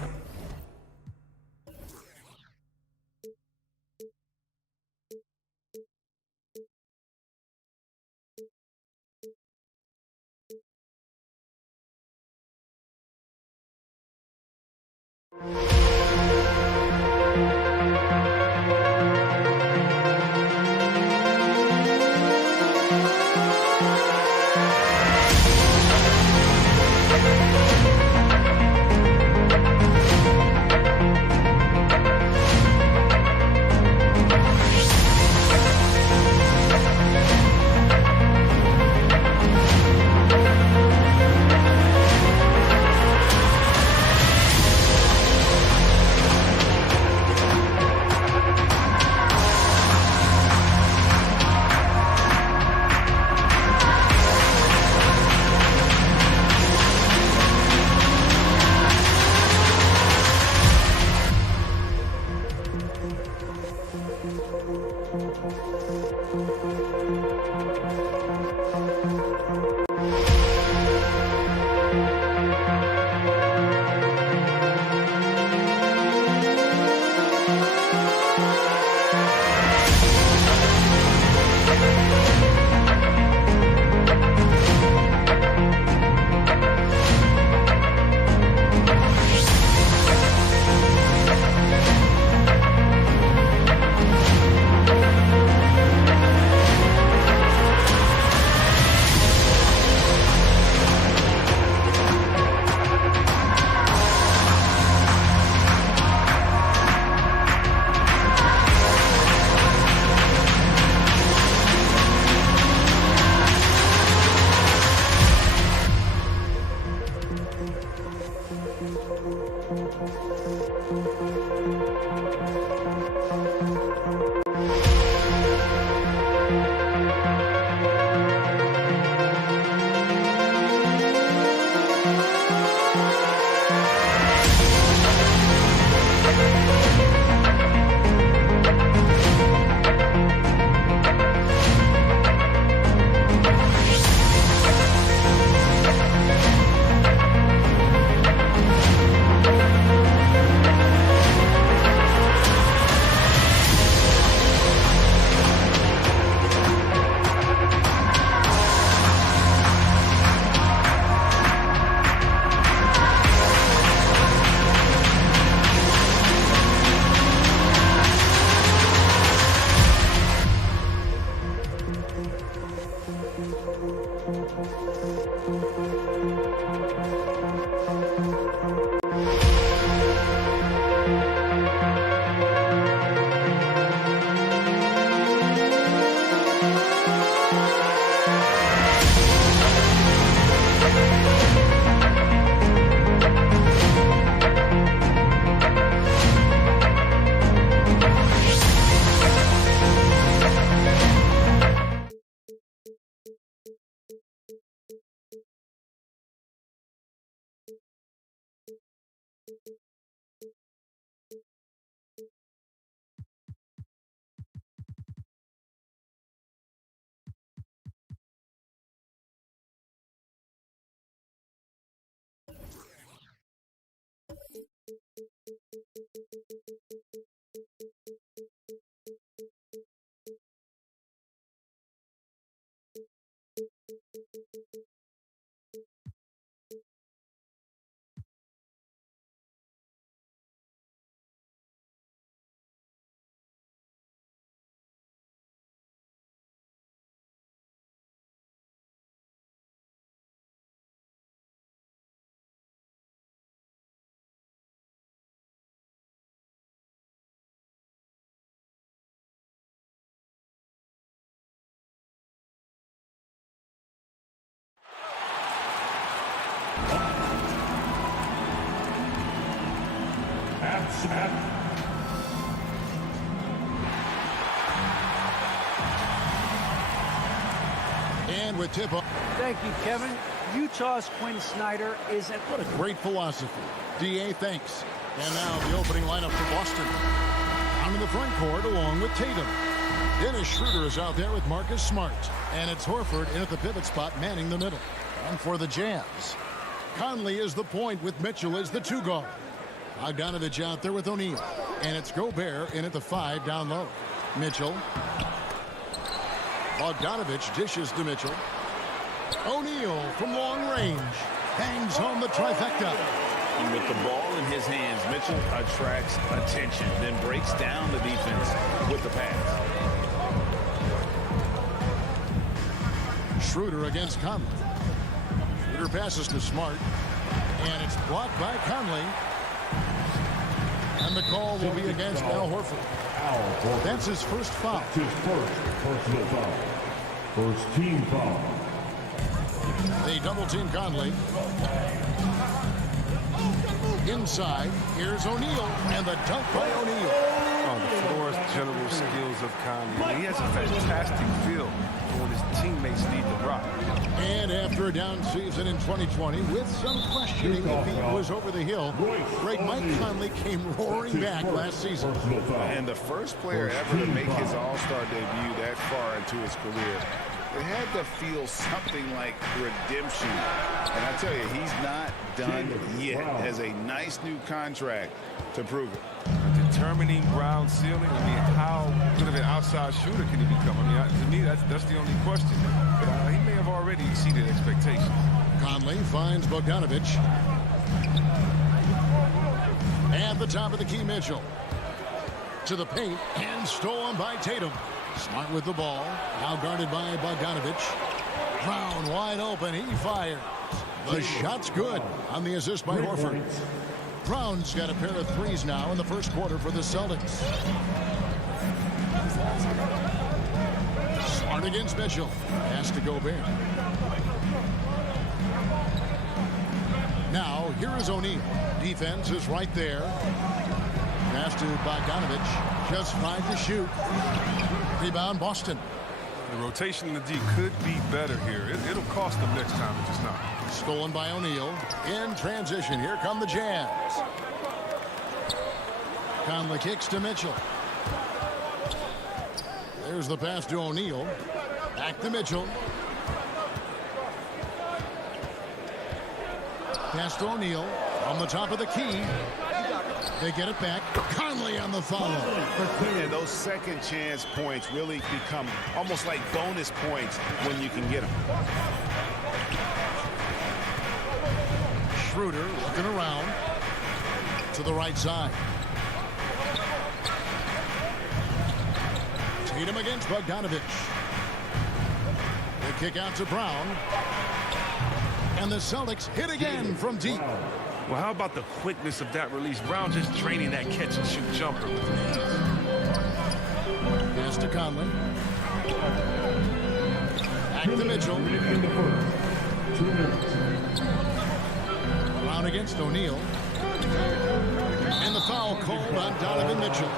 And with tip-off. Thank you, Kevin. Utah's Quinn Snyder is at... What a great philosophy. DA, thanks. And now the opening lineup for Boston. Out in the front court along with Tatum. Dennis Schroeder is out there with Marcus Smart. And it's Horford in at the pivot spot manning the middle. And for the Jazz, Conley is the point with Mitchell as the 2 guard. Bogdanovich out there with O'Neal. And it's Gobert in at the 5 down low. Mitchell. Bogdanovich dishes to Mitchell. O'Neal from long range. Hangs home the trifecta. And with the ball in his hands, Mitchell attracts attention, then breaks down the defense with the pass. Schroeder against Conley. Schroeder passes to Smart. And it's blocked by Conley. And the call will be against Al Horford. That's his first foul. That's his first personal foul. First team foul. They double-team Conley. Inside, here's O'Neal, and the dunk by O'Neal. On the floor's general skills of Conley. He has a fantastic feel for when his teammates need the rock. And after a down season in 2020, with some questioning if he was over the hill, great Mike Conley came roaring back last season. And the first player ever to make his All-Star debut that far into his career. It had to feel something like redemption. And I tell you, he's not done yet. Has a nice new contract to prove it. A determining ground ceiling. I mean, how good of an outside shooter can he become? I mean, to me, that's the only question. But he may have already exceeded expectations. Conley finds Bogdanovich. And the top of the key, Mitchell. To the paint, and stolen by Tatum. Smart with the ball. Now guarded by Bogdanovich. Brown wide open. He fires. The shot's good on the assist by Horford. Brown's got a pair of threes now in the first quarter for the Celtics. Smart against Mitchell. Has to Gobert. Now, here is O'Neal. Defense is right there. Pass to Bogdanovich. Just 5 to shoot. Rebound, Boston. The rotation in the D could be better here. It'll cost them next time. It's just not. Stolen by O'Neal. In transition, here come the Jazz. Conley kicks to Mitchell. There's the pass to O'Neal. Back to Mitchell. Pass to O'Neal. On the top of the key. They get it back. Conley on the follow. And those second chance points really become almost like bonus points when you can get them. Schroeder looking around to the right side. Tatum against Bogdanovich. They kick out to Brown. And the Celtics hit again from deep. Well, how about the quickness of that release? Brown just training that catch-and-shoot jumper with ease. Pass to Conley. Back to Mitchell. Brown against O'Neal. And the foul called on Donovan Mitchell.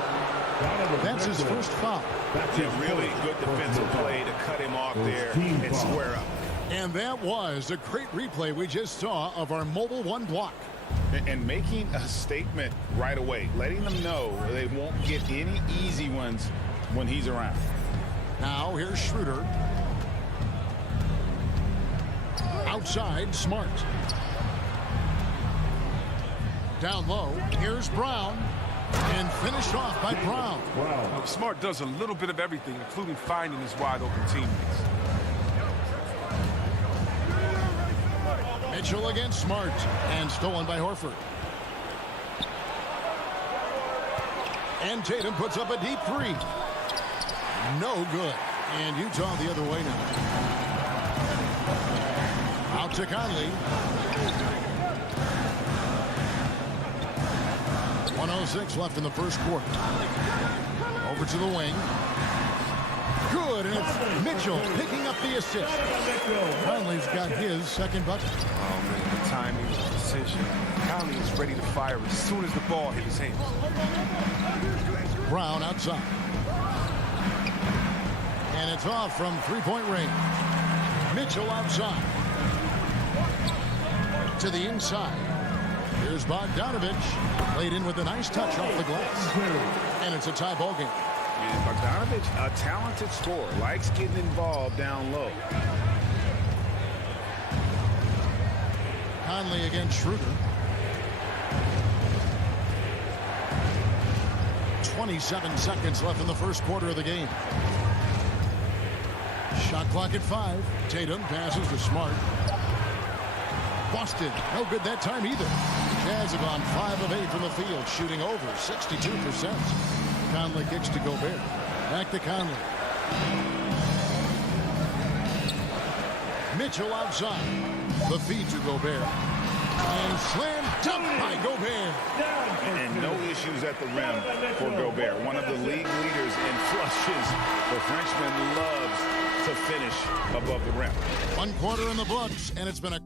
That's his first foul. That's a really good defensive play to cut him off there and square up. And that was a great replay we just saw of our Mobile One block. And making a statement right away, letting them know they won't get any easy ones when he's around. Now here's Schroeder. Outside, Smart. Down low, here's Brown. And finished off by Brown. Wow. Smart does a little bit of everything, including finding his wide open teammates. Mitchell against Smart. And stolen by Horford. And Tatum puts up a deep three. No good. And Utah the other way now. Out to Conley. 1:06 left in the first quarter. Over to the wing. Good, and it's Mitchell picking up the assist. Conley's got his second bucket. Oh, man, the timing, the precision. Conley is ready to fire as soon as the ball hits his hands. Brown outside. And it's off from three-point range. Mitchell outside. To the inside. Here's Bogdanovich. Laid in with a nice touch off the glass. And it's a tie ball game. And Bogdanovich, a talented scorer, likes getting involved down low. Conley against Schroeder. 27 seconds left in the first quarter of the game. Shot clock at 5. Tatum passes to Smart. Boston, no good that time either. Jazz have gone 5 of 8 from the field, shooting over 62%. Conley kicks to Gobert. Back to Conley. Mitchell outside. The feed to Gobert. And slam dunk by Gobert. And no issues at the rim for Gobert. One of the league leaders in flushes. The Frenchman loves to finish above the rim. 1 quarter in the books, and it's been a...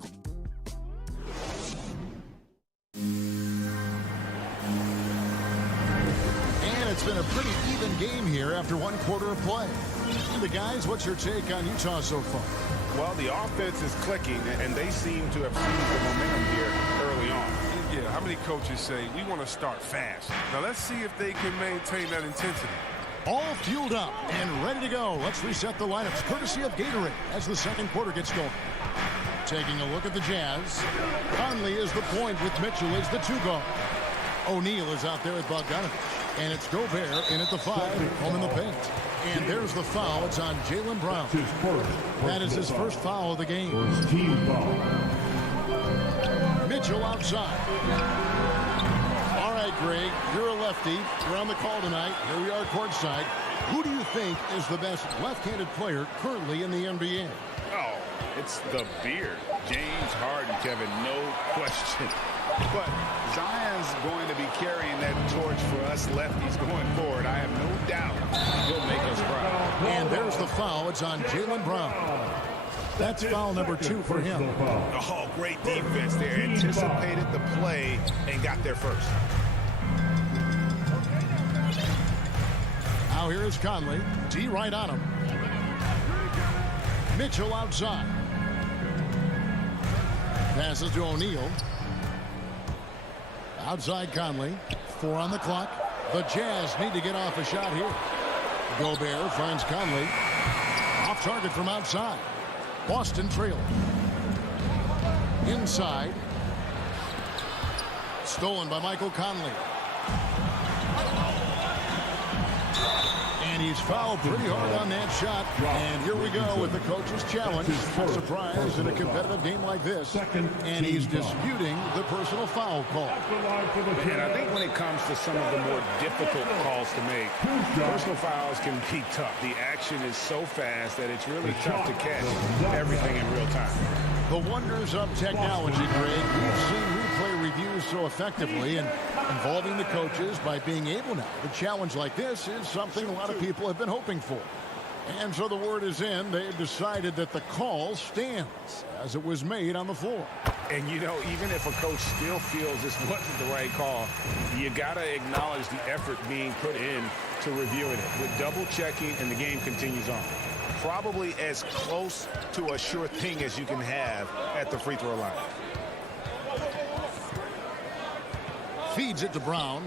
It's been a pretty even game here after 1 quarter of play. And the guys, what's your take on Utah so far? Well, the offense is clicking, and they seem to have seized the momentum here early on. Yeah, how many coaches say, we want to start fast? Now, let's see if they can maintain that intensity. All fueled up and ready to go. Let's reset the lineups, courtesy of Gatorade, as the second quarter gets going. Taking a look at the Jazz. Conley is the point with Mitchell as the 2 guard. O'Neal is out there with Bogdanovich. And it's Gobert in at the 5, home in the paint. And there's the foul. It's on Jaylen Brown. That is his first foul of the game. Mitchell outside. All right, Greg, you're a lefty. You're on the call tonight. Here we are courtside. Who do you think is the best left-handed player currently in the NBA? Oh, it's the beard. James Harden, Kevin, no question. But Zion's going to be carrying that torch for us lefties going forward. I have no doubt he'll make us proud. And there's the foul. It's on Jaylen Brown. That's foul number 2 for him. Oh, great defense there. Anticipated the play and got there first. Now here is Conley. D right on him. Mitchell outside. Passes to O'Neal. Outside Conley. 4 on the clock. The Jazz need to get off a shot here. Gobert finds Conley. Off target from outside. Boston trailing. Inside. Stolen by Michael Conley. And he's fouled pretty hard on that shot. And here we go with the coach's challenge. A surprise in a competitive game like this. And he's disputing the personal foul call. And I think when it comes to some of the more difficult calls to make, personal fouls can be tough. The action is so fast that it's really tough to catch everything in real time. The wonders of technology, Greg. We've seen replay reviews so effectively and involving the coaches by being able now. The challenge like this is something a lot of people have been hoping for. And so the word is in. They've decided that the call stands as it was made on the floor. And, you know, even if a coach still feels this wasn't the right call, you got to acknowledge the effort being put in to reviewing it with double checking, and the game continues on. Probably as close to a sure thing as you can have at the free throw line. Feeds it to Brown.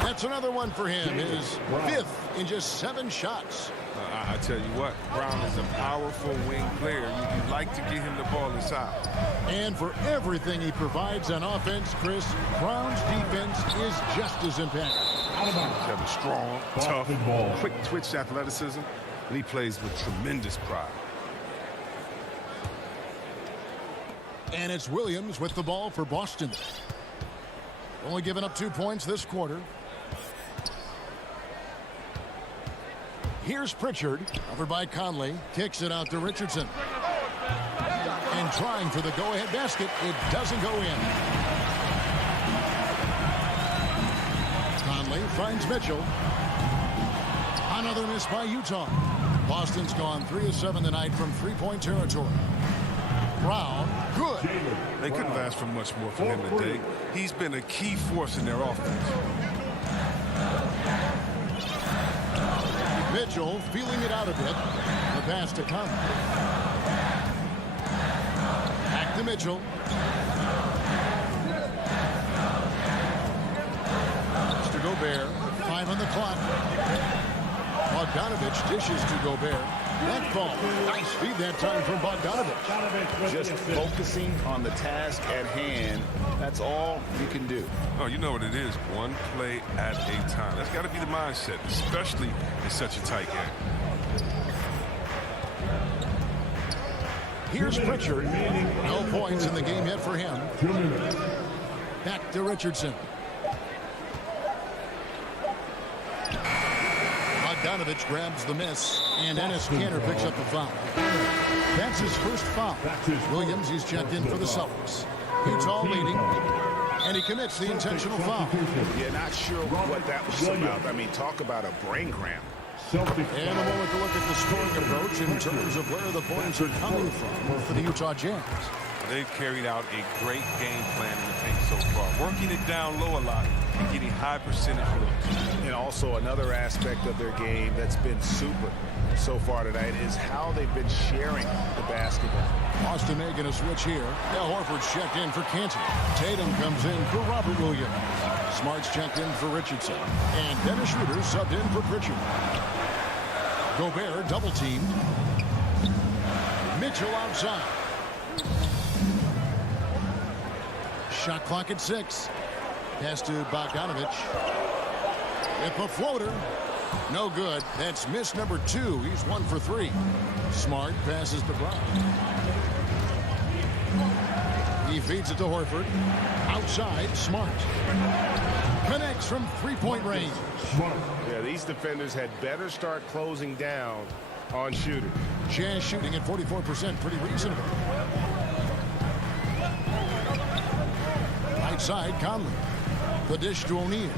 That's another one for him. His 5th in just 7 shots. I tell you what, Brown is a powerful wing player. You'd like to get him the ball inside. And for everything he provides on offense, Chris, Brown's defense is just as impactful. He's got a strong, tough, quick-twitch athleticism, and he plays with tremendous pride. And it's Williams with the ball for Boston. Only giving up 2 points this quarter. Here's Pritchard, covered by Conley, kicks it out to Richardson. And trying for the go-ahead basket, it doesn't go in. Conley finds Mitchell. Another miss by Utah. Boston's gone 3 of 7 tonight from three-point territory. Brown, good. They couldn't ask for much more from him today. He's been a key force in their offense. Mitchell feeling it out a bit. The pass to Conley. Back to Mitchell. To Gobert. 5 on the clock. Bogdanovich dishes to Gobert. That ball. Nice feed that time from Bogdanovich. Just focusing on the task at hand. That's all you can do. Oh, you know what it is. One play at a time. That's got to be the mindset, especially in such a tight game. Here's Pritchard. No points in the game yet for him. Back to Richardson. Bogdanovich grabs the miss, and Enes Kanter picks up the foul. That's his first foul. Williams, he's checked in for the Celtics. Utah leading, and he commits the intentional foul. Yeah, not sure what that was about. I mean, talk about a brain cramp. And a moment to look at the scoring approach in terms of where the points are coming from for the Utah Jazz. They've carried out a great game plan in the paint so far, working it down low a lot and getting high percentage looks. And also another aspect of their game that's been super so far tonight is how they've been sharing the basketball. Boston making a switch here. Al Horford's checked in for Cantor. Tatum comes in for Robert Williams. Smart's checked in for Richardson. And Dennis Schroeder subbed in for Pritchard. Gobert double teamed. Mitchell outside. Shot clock at 6. Pass to Bogdanovich. If a floater. No good. That's miss number 2. He's 1 for 3. Smart passes to Brown. He feeds it to Horford. Outside, Smart. Connects from three-point range. Yeah, these defenders had better start closing down on shooting. Jazz shooting at 44%, pretty reasonable. Right side, Conley. The dish to O'Neal.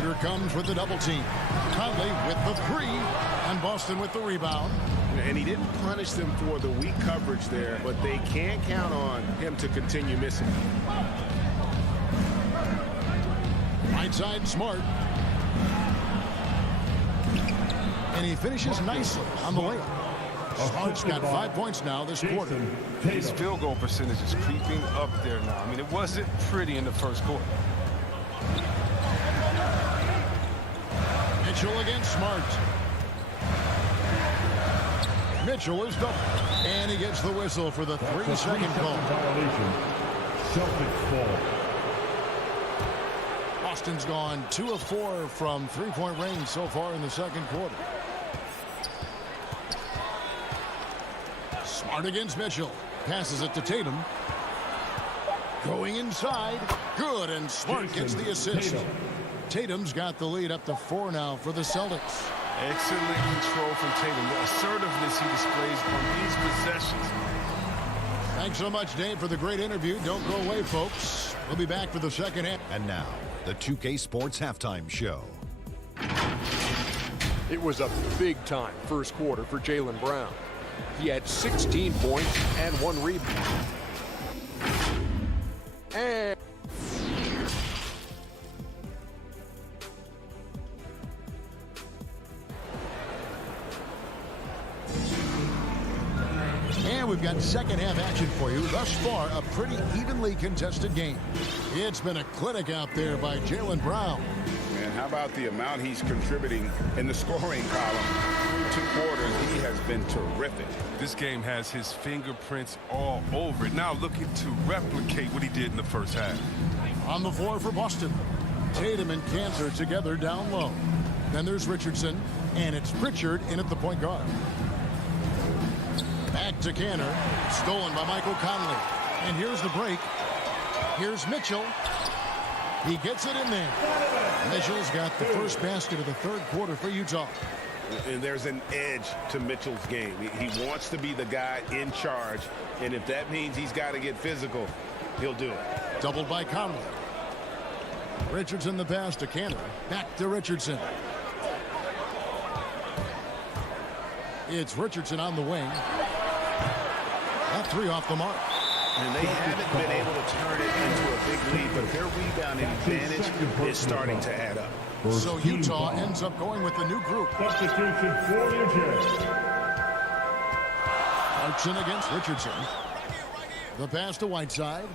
Here comes with the double team. Conley with the 3, and Boston with the rebound. And he didn't punish them for the weak coverage there, but they can't count on him to continue missing. Right side, Smart. And he finishes nicely on the layup. Smart's got 5 points now this quarter. His field goal percentage is creeping up there now. I mean, it wasn't pretty in the first quarter. Mitchell against Smart. Mitchell is double. And he gets the whistle for the 3-second call. Celtics ball. Boston's gone 2 of 4 from three-point range so far in the second quarter. Smart against Mitchell. Passes it to Tatum. Going inside. Good, and Smart gets the assist. Tatum's got the lead up to 4 now for the Celtics. Excellent control from Tatum. The assertiveness he displays on these possessions. Thanks so much, Dave, for the great interview. Don't go away, folks. We'll be back for the second half. And now, the 2K Sports Halftime Show. It was a big-time first quarter for Jaylen Brown. He had 16 points and 1 rebound. And we've got second half action for you. Thus far, a pretty evenly contested game. It's been a clinic out there by Jaylen Brown. And how about the amount he's contributing in the scoring column? Through 2 quarters, he has been terrific. This game has his fingerprints all over it. Now looking to replicate what he did in the first half. On the floor for Boston, Tatum and Cantor together down low. Then there's Richardson, and it's Pritchard in at the point guard. Back to Cantor, stolen by Michael Conley. And here's the break. Here's Mitchell. He gets it in there. Mitchell's got the first basket of the third quarter for Utah. And there's an edge to Mitchell's game. He wants to be the guy in charge, and if that means he's got to get physical, he'll do it. Doubled by Conley. Richardson the pass to Cantor. Back to Richardson. It's Richardson on the wing. That 3 off the mark. And they haven't been able to turn it into a big lead, but their rebounding advantage is starting to add up. So Utah ends up going with the new group. Substitution for New Jersey. Clarkson against Richardson. The pass to Whiteside.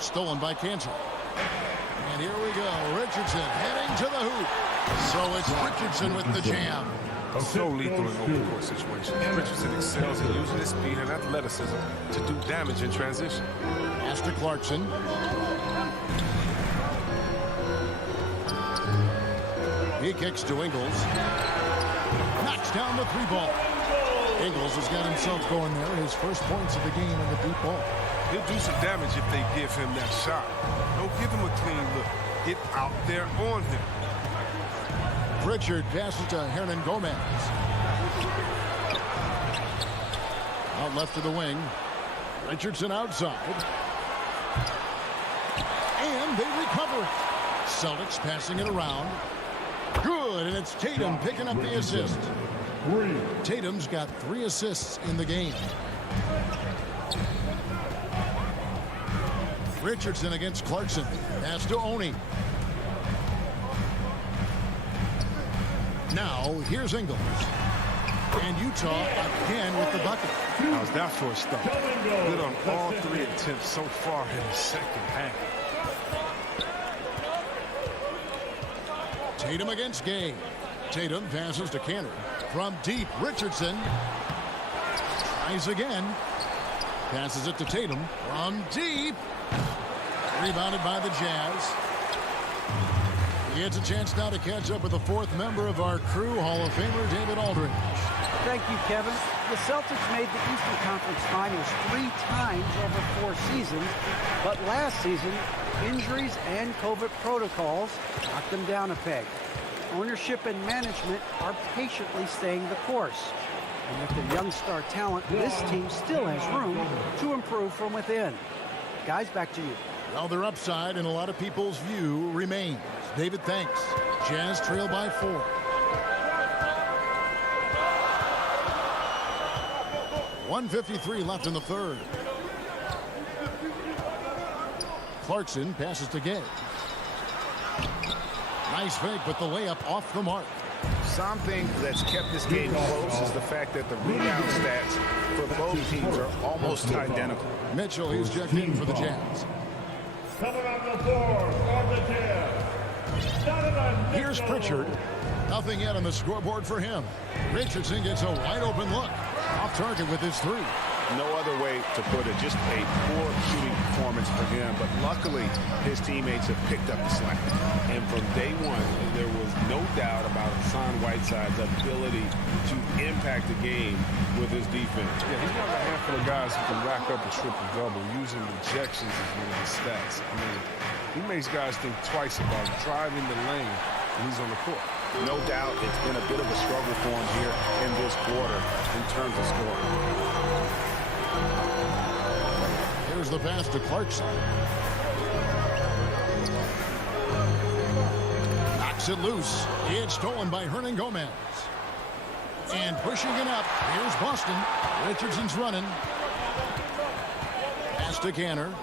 Stolen by Cantor. And here we go. Richardson heading to the hoop. So it's Richardson with the jam. So lethal in open court situations. Richardson excels in using his speed and athleticism to do damage in transition. Pass to Clarkson. He kicks to Ingles. Knocks down the 3-ball. Ingles has got himself going there. His first points of the game in the deep ball. He'll do some damage if they give him that shot. Don't give him a clean look. Get out there on him. Pritchard passes to Hernan Gomez. Out left to the wing. Richardson outside. And they recover it. Celtics passing it around. Good, and it's Tatum picking up the assist. Tatum's got 3 assists in the game. Richardson against Clarkson. Pass to Oni. Now, here's Ingles. And Utah again with the bucket. How's that for a start? Good on all 3 attempts so far in the second half. Tatum against Gay. Tatum passes to Cantor. From deep, Richardson. Tries again. Passes it to Tatum. From deep. Rebounded by the Jazz. He gets a chance now to catch up with the 4th member of our crew, Hall of Famer David Aldridge. Thank you, Kevin. The Celtics made the Eastern Conference Finals 3 times over 4 seasons, but last season, injuries and COVID protocols knocked them down a peg. Ownership and management are patiently staying the course. And with their young star talent, this team still has room to improve from within. Guys, back to you. Well, their upside in a lot of people's view remains. David, thanks. Jazz trail by 4. .153 left in the third. Clarkson passes to Gay. Nice fake, but the layup off the mark. Something that's kept this game close is the fact that the rebound stats for both teams are almost identical. Mitchell, he's checked in for the Jazz. Coming on the floor for the Jazz. Here's Pritchard. Nothing yet on the scoreboard for him. Richardson gets a wide open look. Off target with his 3. No other way to put it. Just a poor shooting performance for him. But luckily, his teammates have picked up the slack. And from day one, there was no doubt about Hassan Whiteside's ability to impact the game with his defense. Yeah, he's one of a handful of guys who can rack up a triple-double using rejections as one of his stats. I mean, he makes guys think twice about driving the lane when he's on the court. No doubt it's been a bit of a struggle for him here in this quarter in terms of scoring. Here's the pass to Clarkson. Knocks it loose. It's stolen by Hernan Gomez. And pushing it up, here's Boston. Richardson's running. Pass to Cantor.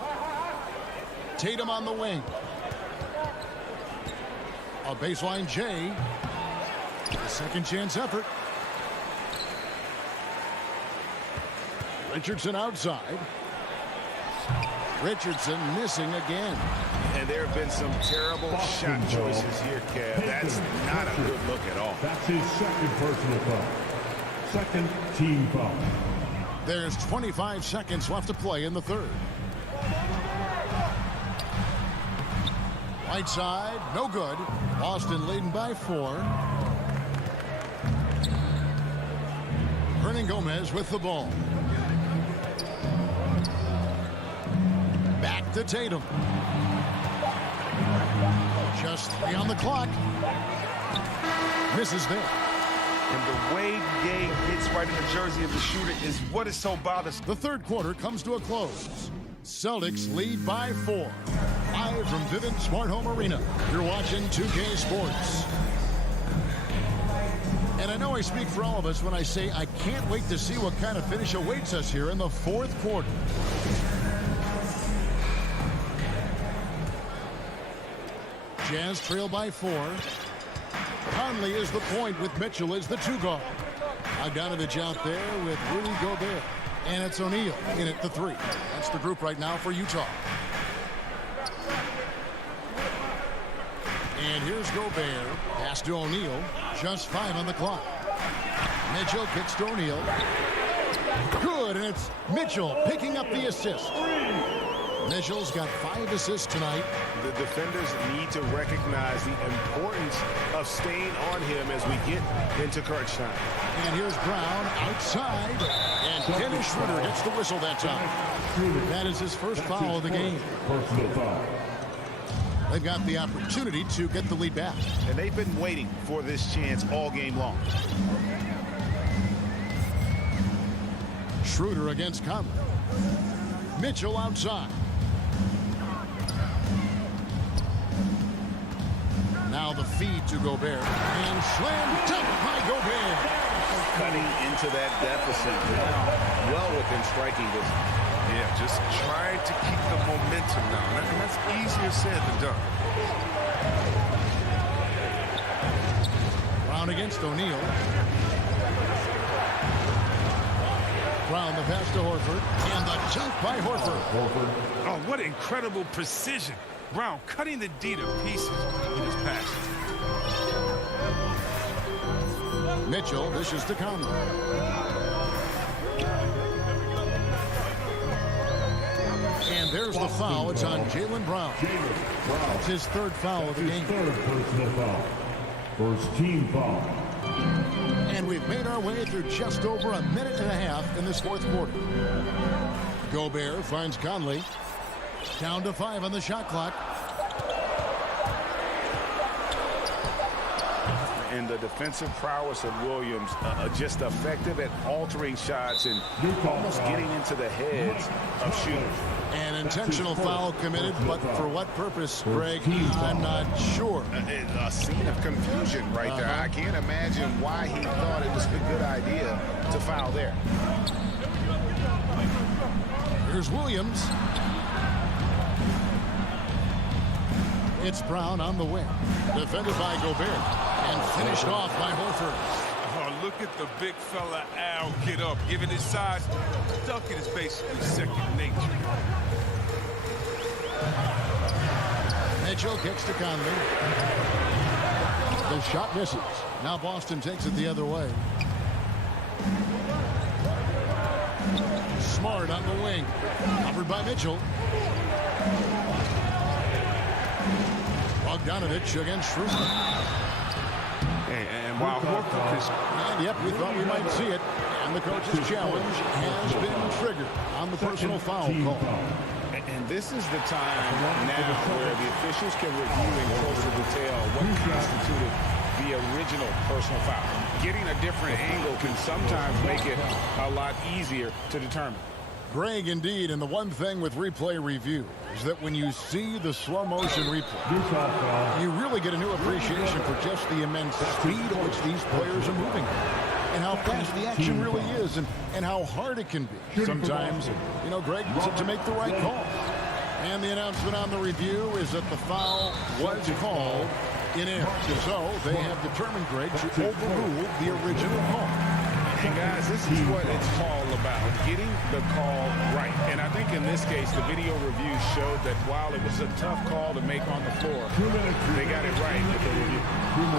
Tatum on the wing. A baseline J. Second chance effort. Richardson outside. Richardson missing again. And there have been some terrible shot choices here, Kev. That's not a good look at all. That's his second personal foul. Second team foul. There's 25 seconds left to play in the third. Right side, no good. Boston leading by 4. Hernan Gomez with the ball. Back to Tatum. Just 3 on the clock. Misses there. And the way Gay hits right in the jersey of the shooter is what is so bothersome. The third quarter comes to a close. Celtics lead by 4. Live from Vivint Smart Home Arena. You're watching 2K Sports. And I know I speak for all of us when I say I can't wait to see what kind of finish awaits us here in the fourth quarter. Jazz trail by 4. Conley is the point with Mitchell as the 2 guard. Bogdanovich out there with Rudy Gobert. And it's O'Neal in at the 3. That's the group right now for Utah. And here's Gobert. Pass to O'Neal. Just 5 on the clock. Mitchell kicks to O'Neal. Good, and it's Mitchell picking up the assist. Mitchell's got 5 assists tonight. The defenders need to recognize the importance of staying on him as we get into crunch time. And here's Brown outside. And Dennis Schroeder gets the whistle that time. That is his first foul of the game. Personal foul. They've got the opportunity to get the lead back. And they've been waiting for this chance all game long. Schroeder against Conley. Mitchell outside. Now the feed to Gobert. And slam dunk by Gobert. Cutting into that deficit now. Well within striking distance. Yeah, just trying to keep the momentum now. And that's easier said than done. Brown against O'Neal. Brown the pass to Horford. And the jump by Horford. Oh, what incredible precision. Brown cutting the D to pieces in his pass. Mitchell dishes to Conley. And there's the foul. It's on Jaylen Brown. It's his 3rd foul of the game. Third personal foul. First team foul. And we've made our way through just over a minute and a half in this fourth quarter. Gobert finds Conley. Down to 5 on the shot clock. And the defensive prowess of Williams just effective at altering shots and almost getting into the heads of shooters. An intentional foul committed, but for what purpose, Greg? I'm not sure. A scene of confusion right there. I can't imagine why he thought it was a good idea to foul there. Here's Williams. It's Brown on the wing. Defended by Gobert. And finished off by Horford. Oh, look at the big fella Al get up. Given his size, dunking is basically second nature. Mitchell kicks to Conley. The shot misses. Now Boston takes it the other way. Smart on the wing. Covered by Mitchell. Bogdanovich against Schroeder. And while Horford is... And yep, we thought we might see it. And the coach's challenge has been triggered on the personal foul call. And this is the time now where the officials can review in closer detail what constituted the original personal foul. Getting a different angle can sometimes make it a lot easier to determine. Greg, indeed, and the one thing with replay review is that when you see the slow motion replay, you really get a new appreciation for just the immense speed at which these players are moving and how fast the action really is and how hard it can be. Sometimes, you know, Greg, to make the right call. And the announcement on the review is that the foul was called in error. So they have determined, Greg, to overrule the original call. And guys, this is what it's all about, getting the call right. And I think in this case, the video review showed that while it was a tough call to make on the floor, they got it right with the review.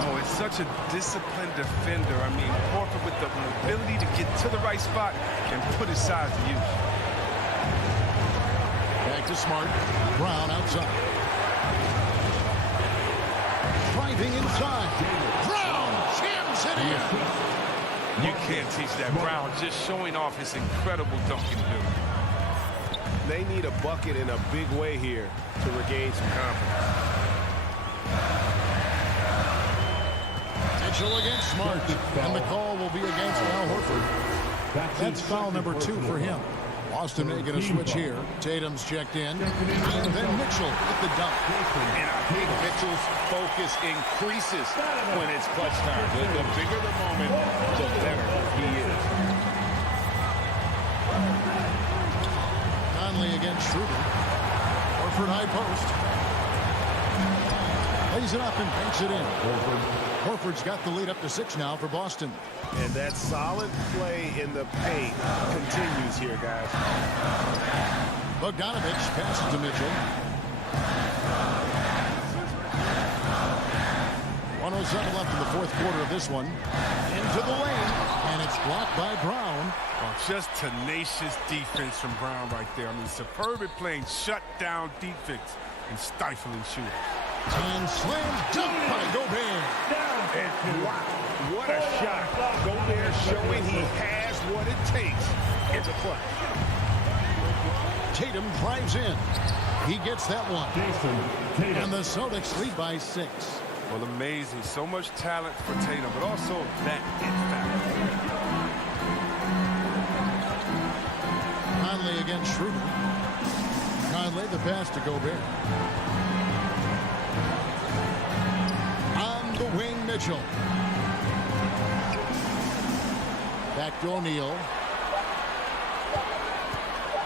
Oh, it's such a disciplined defender. I mean, Horford with the ability to get to the right spot and put his size to use. Back to Smart. Brown outside. Driving inside. Brown jams it in. You can't teach that. Brown just showing off his incredible dunking ability. They need a bucket in a big way here to regain some confidence. Mitchell against Smart. And the call will be against Al Horford. That's foul number 2 for him. Boston making a switch here. Tatum's checked in. And then Mitchell with the dunk. And I think Mitchell's focus increases when it's clutch time. The bigger the moment, the better he is. Conley against Schroeder. Horford high post. Lays it up and banks it in. Horford's got the lead up to 6 now for Boston. And that solid play in the paint continues here, guys. Bogdanovich passes to Mitchell. 1:07 left in the fourth quarter of this one. Into the lane, and it's blocked by Brown. Oh, just tenacious defense from Brown right there. I mean, superb at playing shutdown defense and stifling shooting. And slam dunk by Gobert. And wow, what a shot. Gobert showing he has what it takes in the clutch. Tatum drives in. He gets that one. And the Celtics lead by 6. Well, amazing. So much talent for Tatum, but also that it factor. Conley against Schroeder. Conley the pass to Gobert. On the wing, Mitchell. Back to O'Neal.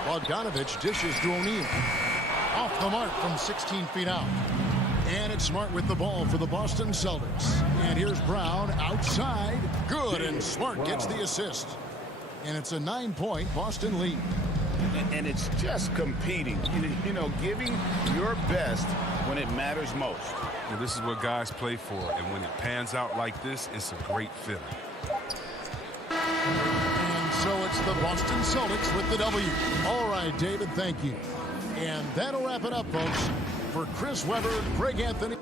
Bogdanovich dishes to O'Neal. Off the mark from 16 feet out. And it's Smart with the ball for the Boston Celtics. And here's Brown outside. Good, and Smart gets the assist. And it's a 9-point Boston lead. And it's just competing. You know, giving your best when it matters most. And this is what guys play for. And when it pans out like this, it's a great feeling. And so it's the Boston Celtics with the W. All right, David, thank you. And that'll wrap it up, folks. For Chris Webber, Greg Anthony.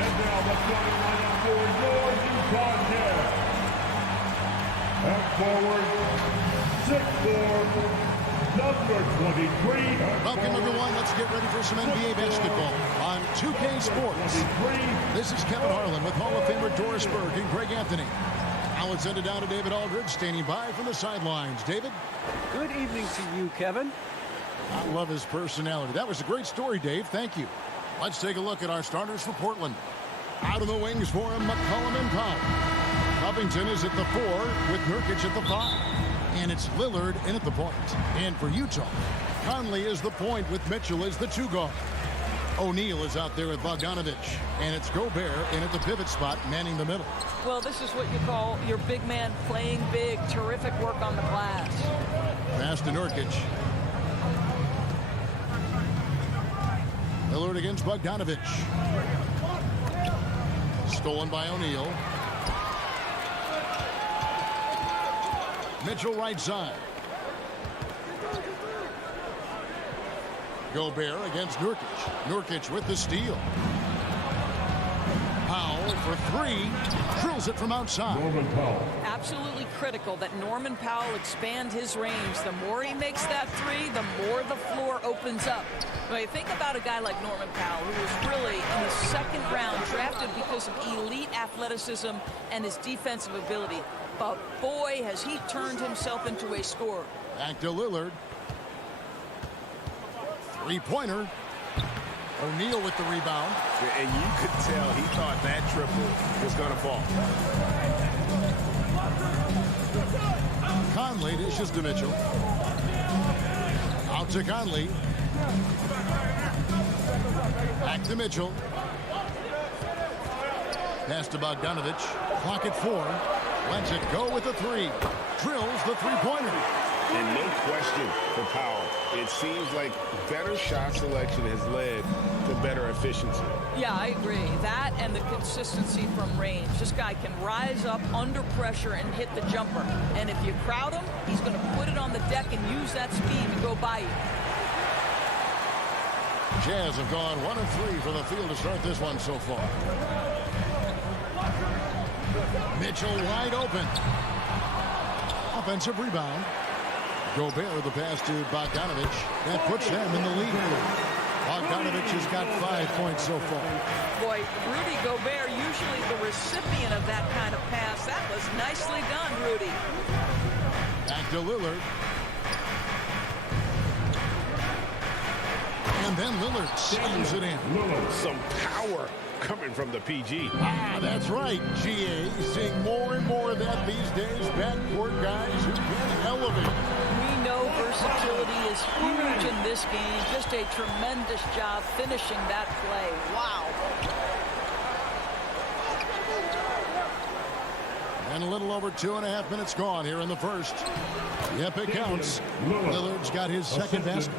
And now the starting lineup for your Utah Jazz. At forward, 6'4", number 23. Welcome, everyone. Let's get ready for some NBA basketball on 2K Sports. This is Kevin Harlan with Hall of Famer Doris Burke and Greg Anthony. Now let's send it down to David Aldridge, standing by from the sidelines. David? Good evening to you, Kevin. I love his personality. That was a great story, Dave. Thank you. Let's take a look at our starters for Portland. Out of the wings for him, McCollum and Powell. Covington is at the 4 with Nurkic at the 5. And it's Lillard in at the point. And for Utah, Conley is the point with Mitchell as the 2 guard. O'Neal is out there with Bogdanovich. And it's Gobert in at the pivot spot, manning the middle. Well, this is what you call your big man playing big. Terrific work on the glass. Pass to Nurkic. Lillard against Bogdanovich. Stolen by O'Neal. Mitchell right side. Gobert against Nurkic. Nurkic with the steal. Powell for three. Drills it from outside. Norman Powell. Absolutely critical that Norman Powell expand his range. The more he makes that three, the more the floor opens up. When you think about a guy like Norman Powell, who was really in the second round drafted because of elite athleticism and his defensive ability. But boy, has he turned himself into a scorer. Back to Lillard. Three-pointer. O'Neal with the rebound. And you could tell he thought that triple was going to fall. Conley dishes to Mitchell. Out to Conley. Back to Mitchell. Pass to Bogdanovich. Clock at 4. Lets it go with the three. Drills the three-pointer. And no question for Powell. It seems like better shot selection has led to better efficiency. Yeah, I agree. That and the consistency from range. This guy can rise up under pressure and hit the jumper. And if you crowd him, he's going to put it on the deck and use that speed to go by you. Jazz have gone 1 of 3 from the field to start this one so far. Mitchell wide open. Offensive rebound. Gobert the pass to Bogdanovich. That puts them in the lead. Bogdanovich has got 5 points so far. Boy, Rudy Gobert, usually the recipient of that kind of pass. That was nicely done, Rudy. Back to Lillard. And then Lillard slams it in. Some power coming from the PG. That's right, GA. Seeing more and more of that these days. Backcourt guys who can elevate. We know versatility is huge in this game. Just a tremendous job finishing that play. Wow. And a little over 2.5 minutes gone here in the first. Yep, it counts. Lillard's got his second basket.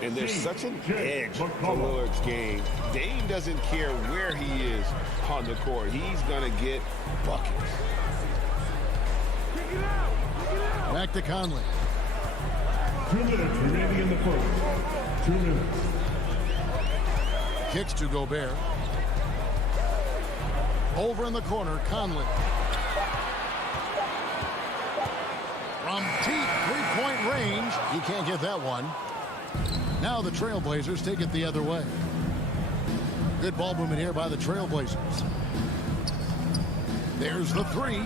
And there's such an edge to Lillard's game. Dame doesn't care where he is on the court. He's going to get buckets. Back to Conley. 2 minutes remaining in the first. 2 minutes. Kicks to Gobert. Over in the corner, Conley. From deep three-point range. He can't get that one. Now the Trailblazers take it the other way. Good ball movement here by the Trailblazers. There's the three.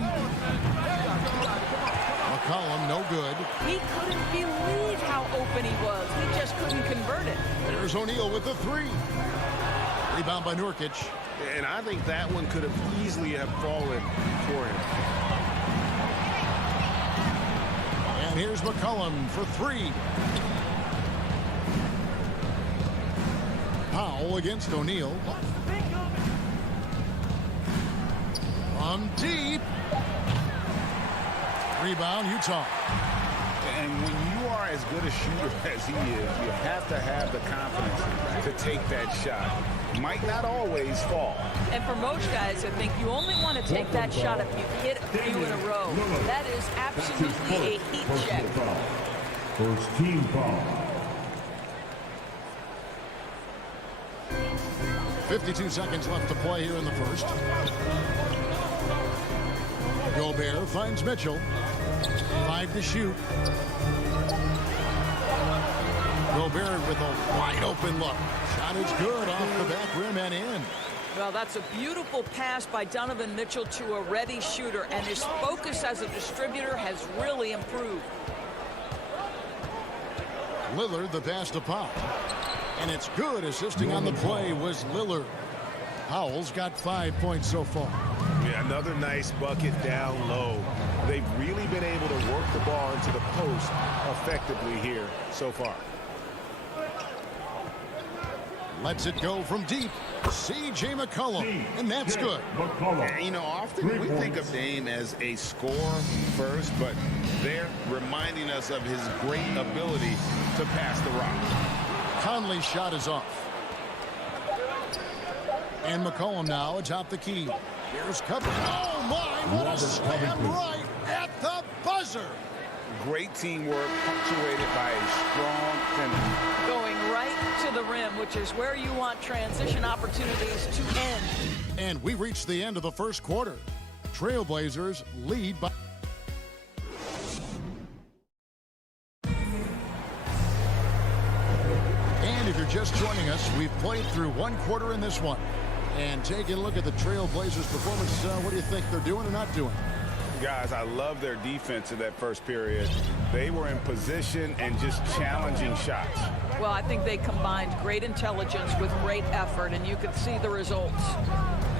McCollum, no good. He couldn't believe how open he was. He just couldn't convert it. There's O'Neal with the three. Rebound by Nurkic. And I think that one could have easily have fallen for him. And here's McCollum for three. Powell against O'Neal. From deep. Rebound, Utah. And when you are as good a shooter as he is, you have to have the confidence to take that shot. Might not always fall. And for most guys, I think you only want to take that shot if you hit a few in a row. That is absolutely a heat check. First team foul. 52 seconds left to play here in the first. Gobert finds Mitchell. 5 to shoot. Gobert with a wide open look. Shot is good off the back rim and in. Well, that's a beautiful pass by Donovan Mitchell to a ready shooter, and his focus as a distributor has really improved. Lillard the pass to Pop. And it's good. Assisting on the play was Lillard. Powell's got 5 points so far. Yeah, another nice bucket down low. They've really been able to work the ball into the post effectively here so far. Lets it go from deep. C.J. McCollum, and that's good. You know, often we think of Dame as a scorer first, but they're reminding us of his great ability to pass the rock. Conley's shot is off. And McCollum now atop the key. Here's Covington. Oh, my, what a slam right at the buzzer. Great teamwork punctuated by a strong finish. Going right to the rim, which is where you want transition opportunities to end. And we reached the end of the first quarter. Trailblazers lead by... And if you're just joining us, we've played through one quarter in this one. And taking a look at the Trailblazers' performance, what do you think they're doing or not doing? Guys, I love their defense in that first period. They were in position and just challenging shots. Well, I think they combined great intelligence with great effort, and you can see the results.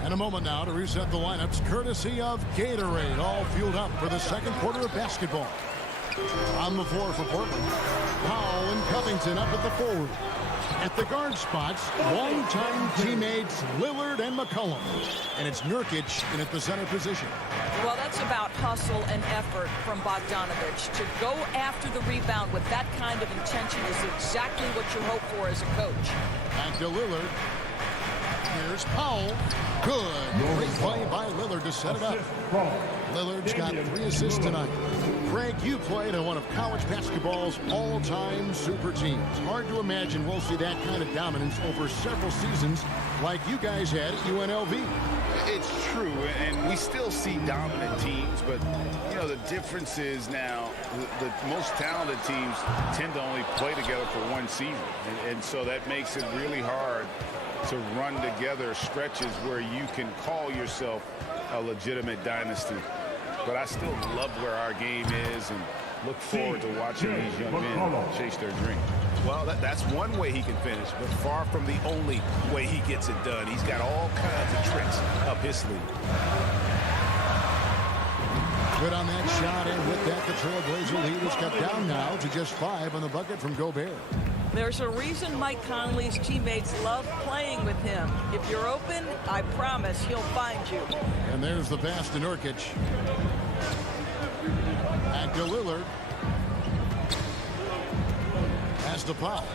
And a moment now to reset the lineups, courtesy of Gatorade, all fueled up for the second quarter of basketball. On the floor for Portland, Powell and Covington up at the forward. At the guard spots, longtime teammates Lillard and McCollum. And it's Nurkic in at the center position. Well, that's about hustle and effort from Bogdanovic. To go after the rebound with that kind of intention is exactly what you hope for as a coach. Back to Lillard. Here's Powell. Good. Great play by Lillard to set it up. Lillard's got 3 assists tonight. Greg, you played on one of college basketball's all-time super teams. Hard to imagine we'll see that kind of dominance over several seasons like you guys had at UNLV. It's true, and we still see dominant teams, but, you know, the difference is now the most talented teams tend to only play together for one season, and so that makes it really hard to run together stretches where you can call yourself a legitimate dynasty. But I still love where our game is and look forward to watching these young men chase their dream. Well, that's one way he can finish, but far from the only way he gets it done. He's got all kinds of tricks up his sleeve. Good on that shot, and with that, the Trailblazer lead is cut down now to just 5 on the bucket from Gobert. There's a reason Mike Conley's teammates love playing with him. If you're open, I promise he'll find you. And there's the pass to Nurkic. Back to Lillard. Pass to Powell.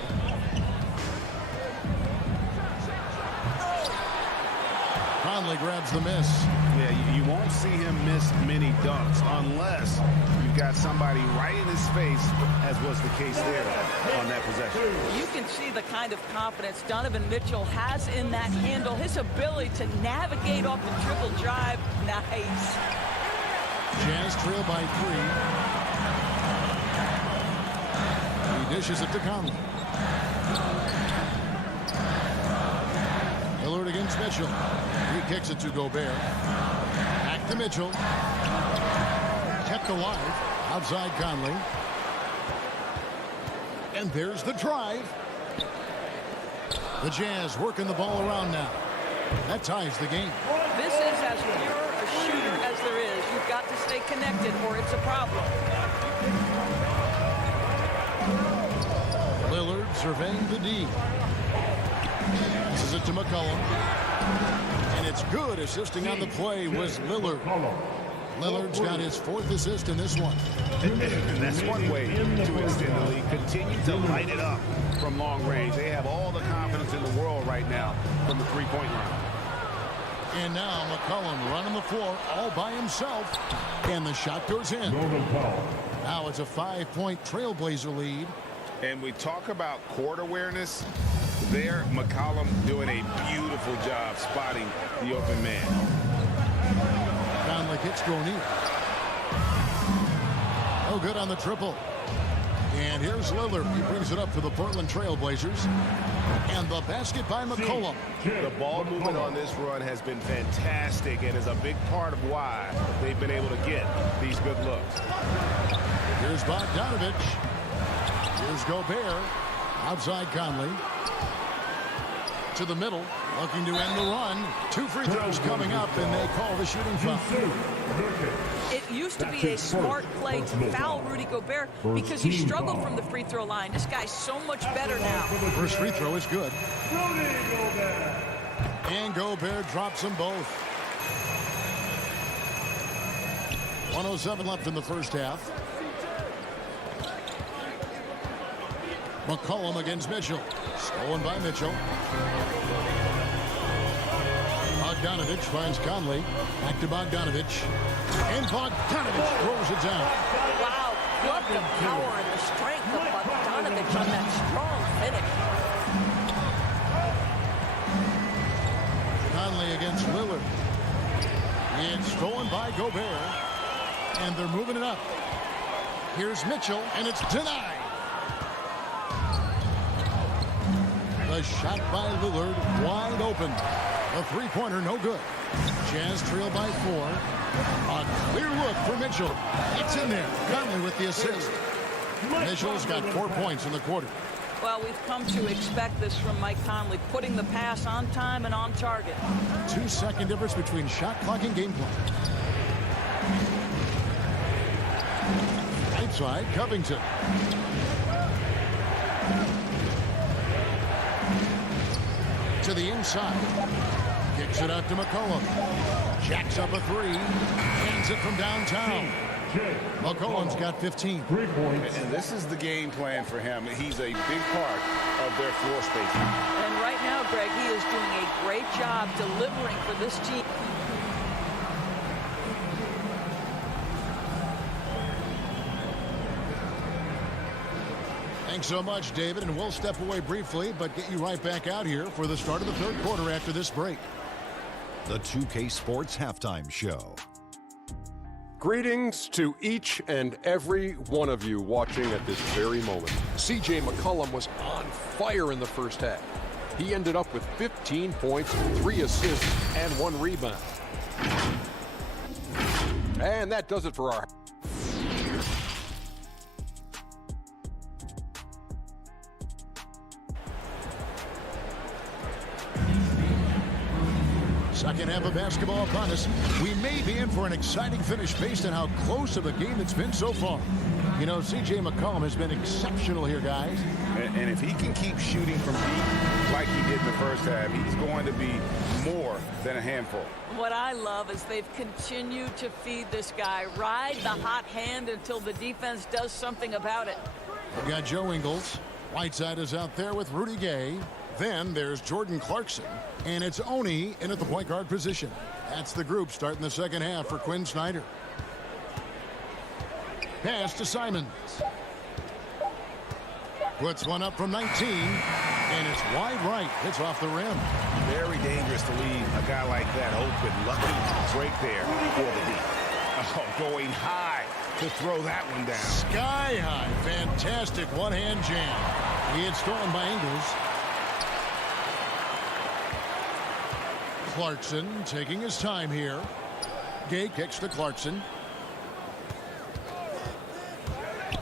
Conley grabs the miss. Yeah, you won't see him miss many dunks unless you've got somebody right in his face, as was the case there on that possession. You can see the kind of confidence Donovan Mitchell has in that handle. His ability to navigate off the dribble drive. Nice. Jazz trail by 3. He dishes it to Conley. Lillard against Mitchell. He kicks it to Gobert. Back to Mitchell. Kept alive. Outside Conley. And there's the drive. The Jazz working the ball around now. That ties the game. This is as pure a shooter as there is. You've got to stay connected or it's a problem. Lillard surveying the D. Passes it to McCollum. And it's good. Assisting on the play was Lillard. Lillard's got his 4th assist in this one. And that's one way to extend the lead. Continue to light it up from long range. They have all the confidence in the world right now from the three-point line. And now McCollum running the floor all by himself. And the shot goes in. Now it's a 5-point Trailblazer lead. And we talk about court awareness. There, McCollum doing a beautiful job spotting the open man. Conley kicks to O'Neal. Oh, good on the triple. And here's Lillard. He brings it up for the Portland Trailblazers. And the basket by McCollum. The ball movement on this run has been fantastic and is a big part of why they've been able to get these good looks. Here's Bogdanovic. Here's Gobert. Outside Conley. To the middle. Looking to end the run. 2 free throws coming up, and they call the shooting foul. It used to be a smart play to foul Rudy Gobert because he struggled from the free throw line. This guy's so much better now. First free throw is good. And Gobert drops them both. 1:07 left in the first half. McCollum against Mitchell. Stolen by Mitchell. Bogdanovich finds Conley. Back to Bogdanovich. And Bogdanovich throws it down. Wow, what the power and the strength of Bogdanovich on that strong finish. Conley against Lillard. It's stolen by Gobert. And they're moving it up. Here's Mitchell, and it's denied. The shot by Lillard, wide open. A three-pointer, no good. Jazz trail by 4. A clear look for Mitchell. It's in there. Conley with the assist. Mitchell's got 4 points in the quarter. Well, we've come to expect this from Mike Conley, putting the pass on time and on target. 2-second difference between shot clock and game clock. Right side, Covington. To the inside. Kicks it out to McCollum. Jacks up a 3. Hands it from downtown. McCollum's got 15. And this is the game plan for him. He's a big part of their floor spacing. And right now, Greg, he is doing a great job delivering for this team. Thanks so much, David, and we'll step away briefly, but get you right back out here for the start of the third quarter after this break. The 2K Sports Halftime Show. Greetings to each and every one of you watching at this very moment. C.J. McCollum was on fire in the first half. He ended up with 15 points, 3 assists, and 1 rebound. And that does it for our... Second half of basketball upon us. We may be in for an exciting finish based on how close of a game it's been so far. You know, C.J. McCollum has been exceptional here, guys. And if he can keep shooting from deep like he did in the first half, he's going to be more than a handful. What I love is they've continued to feed this guy. Ride the hot hand until the defense does something about it. We've got Joe Ingles. Whiteside is out there with Rudy Gay. Then there's Jordan Clarkson, and it's Oni in at the point guard position. That's the group starting the second half for Quinn Snyder. Pass to Simons. Puts one up from 19, and it's wide right. It's off the rim. Very dangerous to leave a guy like that open. Lucky break there for the D. Oh, going high to throw that one down. Sky high. Fantastic one-hand jam. He had stolen by Ingles. Clarkson taking his time here. Gay kicks to Clarkson.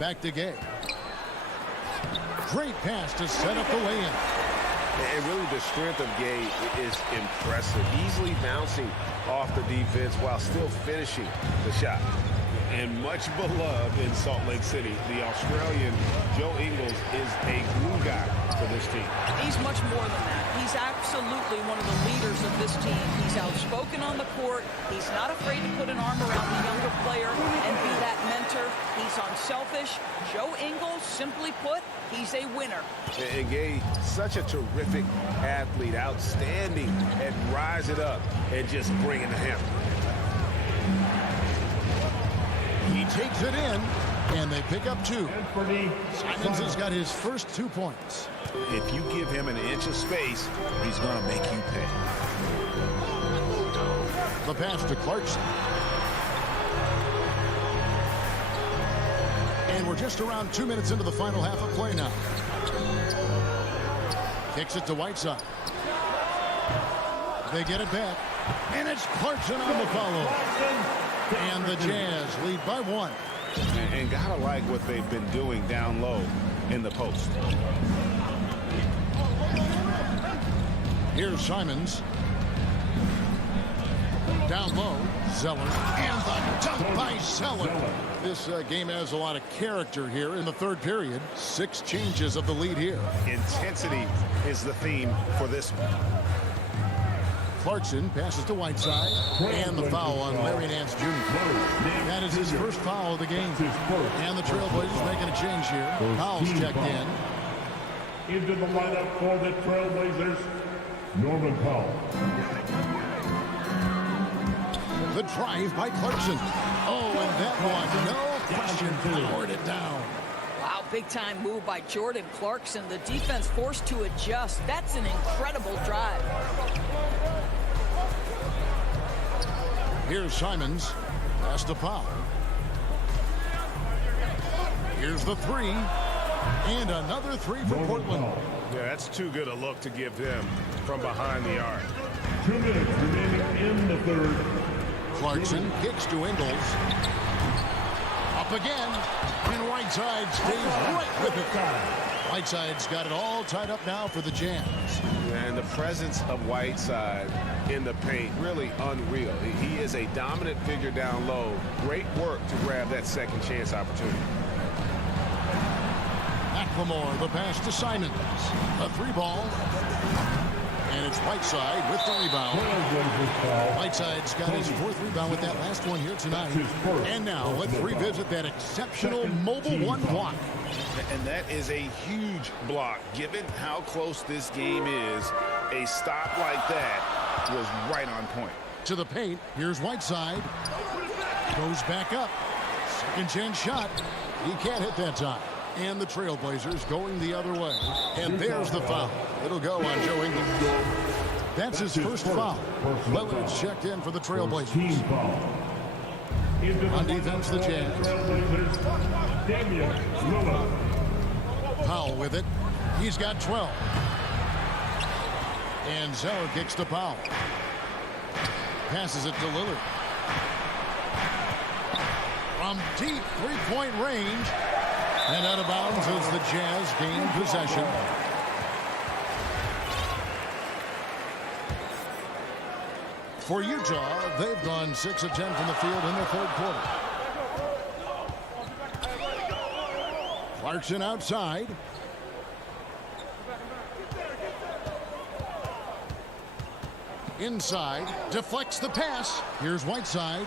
Back to Gay. Great pass to set up the lay-in. And really the strength of Gay is impressive. Easily bouncing off the defense while still finishing the shot. And much beloved in Salt Lake City, the Australian Joe Ingles is a glue guy for this team. He's much more than that. He's absolutely one of the leaders of this team. He's outspoken on the court. He's not afraid to put an arm around the younger player and be that mentor. He's unselfish. Joe Ingles, simply put, he's a winner. And Gay, such a terrific athlete, outstanding at rise it up and just bring it to him. He takes it in, and they pick up 2. Simons has got his first 2 points. If you give him an inch of space, he's going to make you pay. The pass to Clarkson. And we're just around 2 minutes into the final half of play now. Kicks it to Whiteside. They get it back. And it's Clarkson on the follow. And the Jazz lead by 1. And gotta like what they've been doing down low in the post. Here's Simons. Down low, Zeller. And the dunk by Zeller. This game has a lot of character here in the third period. 6 changes of the lead here. Intensity is the theme for this one. Clarkson passes to Whiteside. And the foul on Larry Nance Jr. That is his first foul of the game. And the Trailblazers making a change here. Powell's checked in. Into the lineup for the Trailblazers, Norman Powell. The drive by Clarkson. Oh, and that one, no question, powered it down. Wow, big-time move by Jordan Clarkson. The defense forced to adjust. That's an incredible drive. Here's Simons. Pass to Powell. Here's the 3. And another 3 for Portland. Yeah, that's too good a look to give them from behind the arc. 2 minutes remaining in the third. Clarkson kicks to Ingles. Up again. And Whiteside stays right with it. Whiteside's got it all tied up now for the Jazz. And the presence of Whiteside in the paint, really unreal. He is a dominant figure down low. Great work to grab that second chance opportunity. McLemore, the pass to Simons. A 3-ball. And it's Whiteside with the rebound. Whiteside's got his 4th rebound with that last one here tonight. And now let's revisit that exceptional mobile 1 block. And that is a huge block. Given how close this game is, a stop like that was right on point. To the paint, here's Whiteside. Goes back up. Second chance shot. He can't hit that time. And the Trailblazers going the other way. And there's the foul. It'll go on Joe Ingles. That's his first foul. Lillard's checked in for the Trailblazers. On defense, the Jazz. Powell with it. He's got 12. And Zeller kicks to Powell. Passes it to Lillard. From deep 3-point range. And out of bounds as the Jazz gain possession. For Utah, they've gone 6 of 10 from the field in the third quarter. Clarkson outside. Inside, deflects the pass. Here's Whiteside.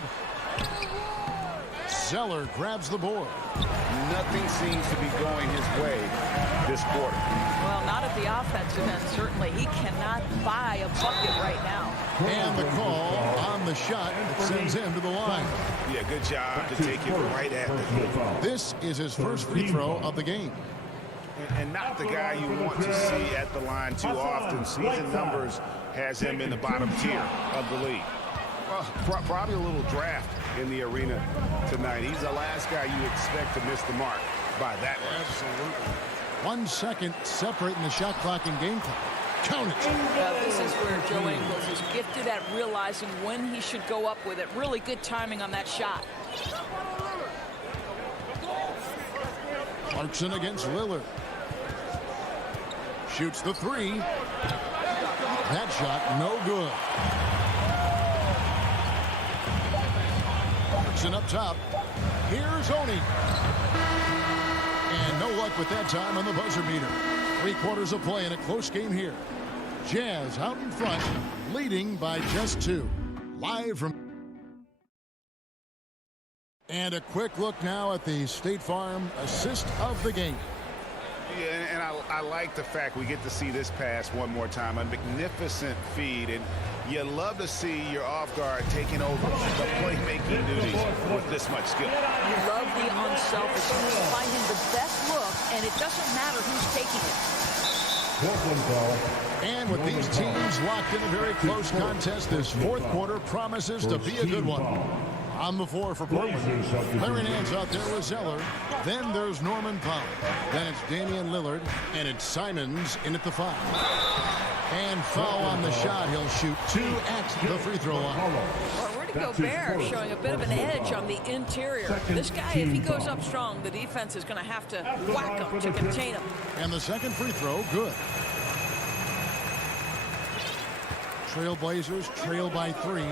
Zeller grabs the board. Nothing seems to be going his way this quarter. Well, not at the offensive end, certainly. He cannot buy a bucket right now. And the call on the shot that sends him to the line. Yeah, good job to take it right at the This is his first free throw of the game. And not the guy you want to see at the line too often. Season numbers has him in the bottom tier of the league. Well, probably a little draft in the arena tonight. He's the last guy you expect to miss the mark by that much. Absolutely. 1 second separating the shot clock and game clock. Count it. This is where Joe Ingles is gifted at realizing when he should go up with it. Really good timing on that shot. Clarkson against Lillard. Shoots the 3. That shot no good. Clarkson up top. Here's Oni. And no luck with that time on the buzzer beater. 3 quarters of play in a close game here. Jazz out in front, leading by just 2. Live from... And a quick look now at the State Farm assist of the game. Yeah, and I like the fact we get to see this pass one more time. A magnificent feed, and you love to see your off guard taking over the playmaking duties with this much skill. You love the unselfishness, finding the best look, and it doesn't matter who's taking it. And with these teams locked in a very close contest, this fourth quarter promises to be a good one. On the floor for Portland, Larry Nance out there with Zeller. Then there's Norman Powell. Then it's Damian Lillard. And it's Simons in at the 5. And foul on the shot. He'll shoot 2 at the free throw line. Well, Rudy Gobert showing a bit of an edge on the interior. This guy, if he goes up strong, the defense is going to have to whack him to contain him. And the second free throw, good. Trailblazers trail by 3.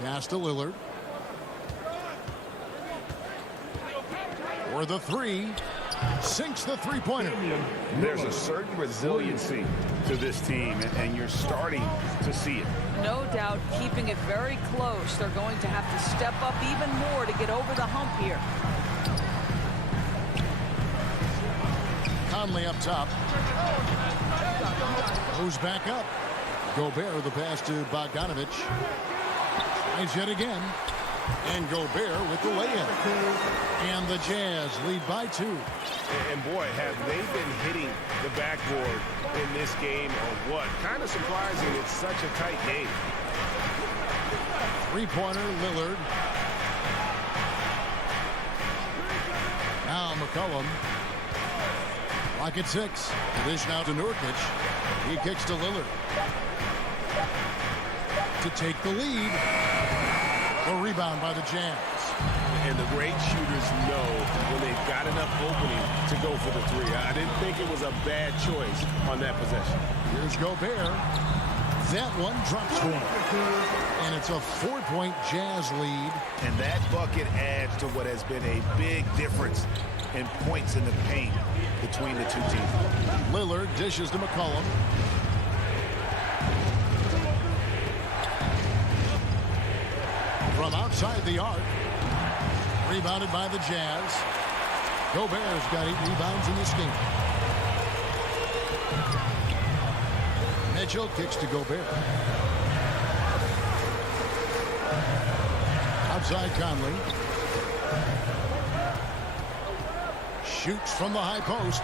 Pass to Lillard. For the 3. Sinks the three-pointer. There's a certain resiliency to this team, and you're starting to see it. No doubt keeping it very close. They're going to have to step up even more to get over the hump here. Conley up top. Goes back up. Gobert, the pass to Bogdanovich. Tries yet again. And Gobert with the layup. And the Jazz lead by 2. And boy, have they been hitting the backboard in this game or what? Kind of surprising. It's such a tight game. Three-pointer, Lillard. Now McCollum. Lock at 6. The dish now to Nurkic. He kicks to Lillard. To take the lead. The rebound by the Jazz. And the great shooters know when they've got enough opening to go for the 3. I didn't think it was a bad choice on that possession. Here's Gobert. That one drops one. And it's a 4-point Jazz lead. And that bucket adds to what has been a big difference in points in the paint between the two teams. Lillard dishes to McCollum. From outside the arc. Rebounded by the Jazz. Gobert's got 8 rebounds in this game. Mitchell kicks to Gobert. Outside Conley. Shoots from the high post.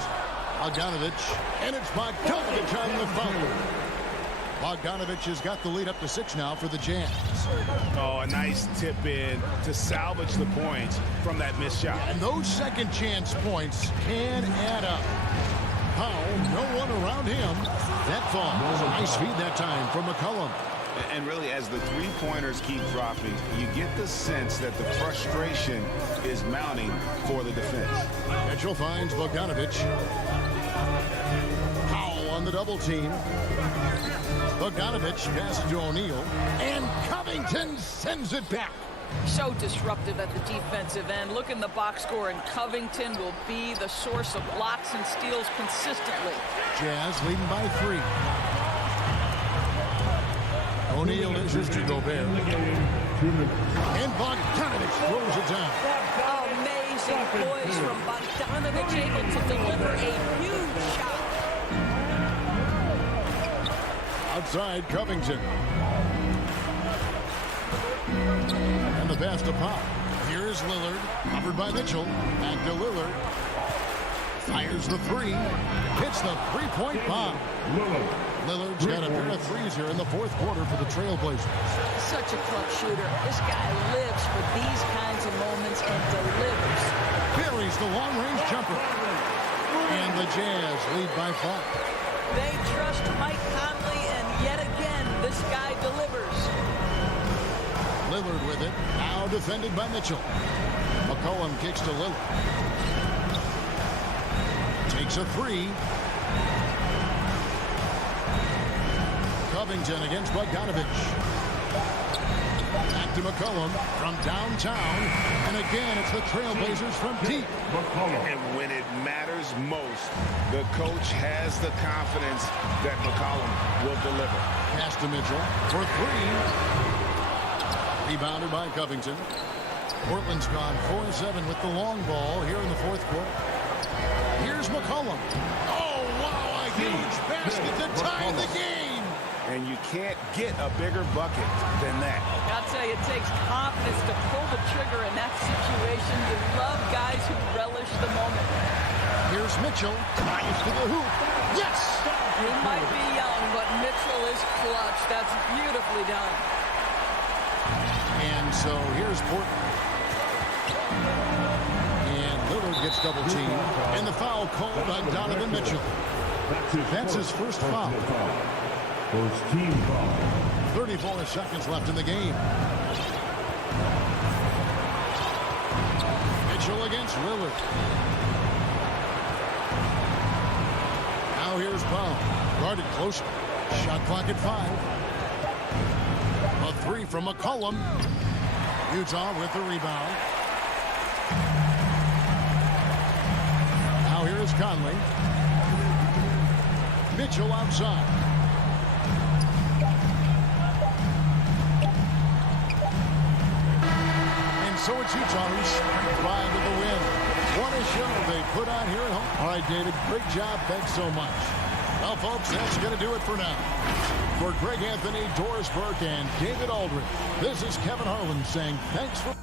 Bogdanovich. And it's Bogdanovich on the foul. Bogdanovich has got the lead up to 6 now for the Jazz. Oh, a nice tip in to salvage the points from that missed shot. And those second chance points can add up. Powell, no one around him. That falls. Nice feed that time from McCollum. And really, as the three-pointers keep dropping, you get the sense that the frustration is mounting for the defense. Mitchell finds Bogdanovich. Powell on the double team. Bogdanovich passes to O'Neal. And Covington sends it back. So disruptive at the defensive end. Look in the box score, and Covington will be the source of blocks and steals consistently. Jazz leading by 3. O'Neal dishes to Gobert. And Bogdanovich throws it down. Amazing poise from Bogdanovich, able to deliver a huge shot. Outside Covington. And the pass to Pop. Here's Lillard. Covered by Mitchell. Back to Lillard. Fires the 3. Hits the 3-point bomb. Lillard's got a pair of 3s here in the 4th quarter for the Trailblazers. Such a clutch shooter. This guy lives for these kinds of moments and delivers. Buries the long-range jumper. And the Jazz lead by 5. They trust Mike Conley, and yet again, this guy delivers. Lillard with it. Now defended by Mitchell. McCollum kicks to Lillard. Takes a 3. Covington against Bogdanovich. Back to McCollum from downtown. And again, it's the Trailblazers from deep. And when it matters most, the coach has the confidence that McCollum will deliver. Pass to Mitchell for 3. Rebounded by Covington. Portland's gone 4-7 with the long ball here in the 4th quarter. Here's McCollum. Oh, wow, a huge basket to tie the game. And you can't get a bigger bucket than that. I'll tell you, it takes confidence to pull the trigger in that situation. You love guys who relish the moment. Here's Mitchell. Drives to the hoop. Yes! He might be young, but Mitchell is clutch. That's beautifully done. And so here's Portland. And Lillard gets double teamed. And the foul called on Donovan Mitchell. That's his first foul. First team foul. 34 seconds left in the game. Mitchell against Lillard. Now here's Powell. Guarded closer. Shot clock at 5. A 3 from McCollum. Utah with the rebound. Now here is Conley. Mitchell outside. And so it's Utah who's trying to the win. What a show they put on here at home. All right, David, great job. Thanks so much. Well, folks, that's going to do it for now. For Greg Anthony, Doris Burke, and David Aldridge, this is Kevin Harlan saying thanks for...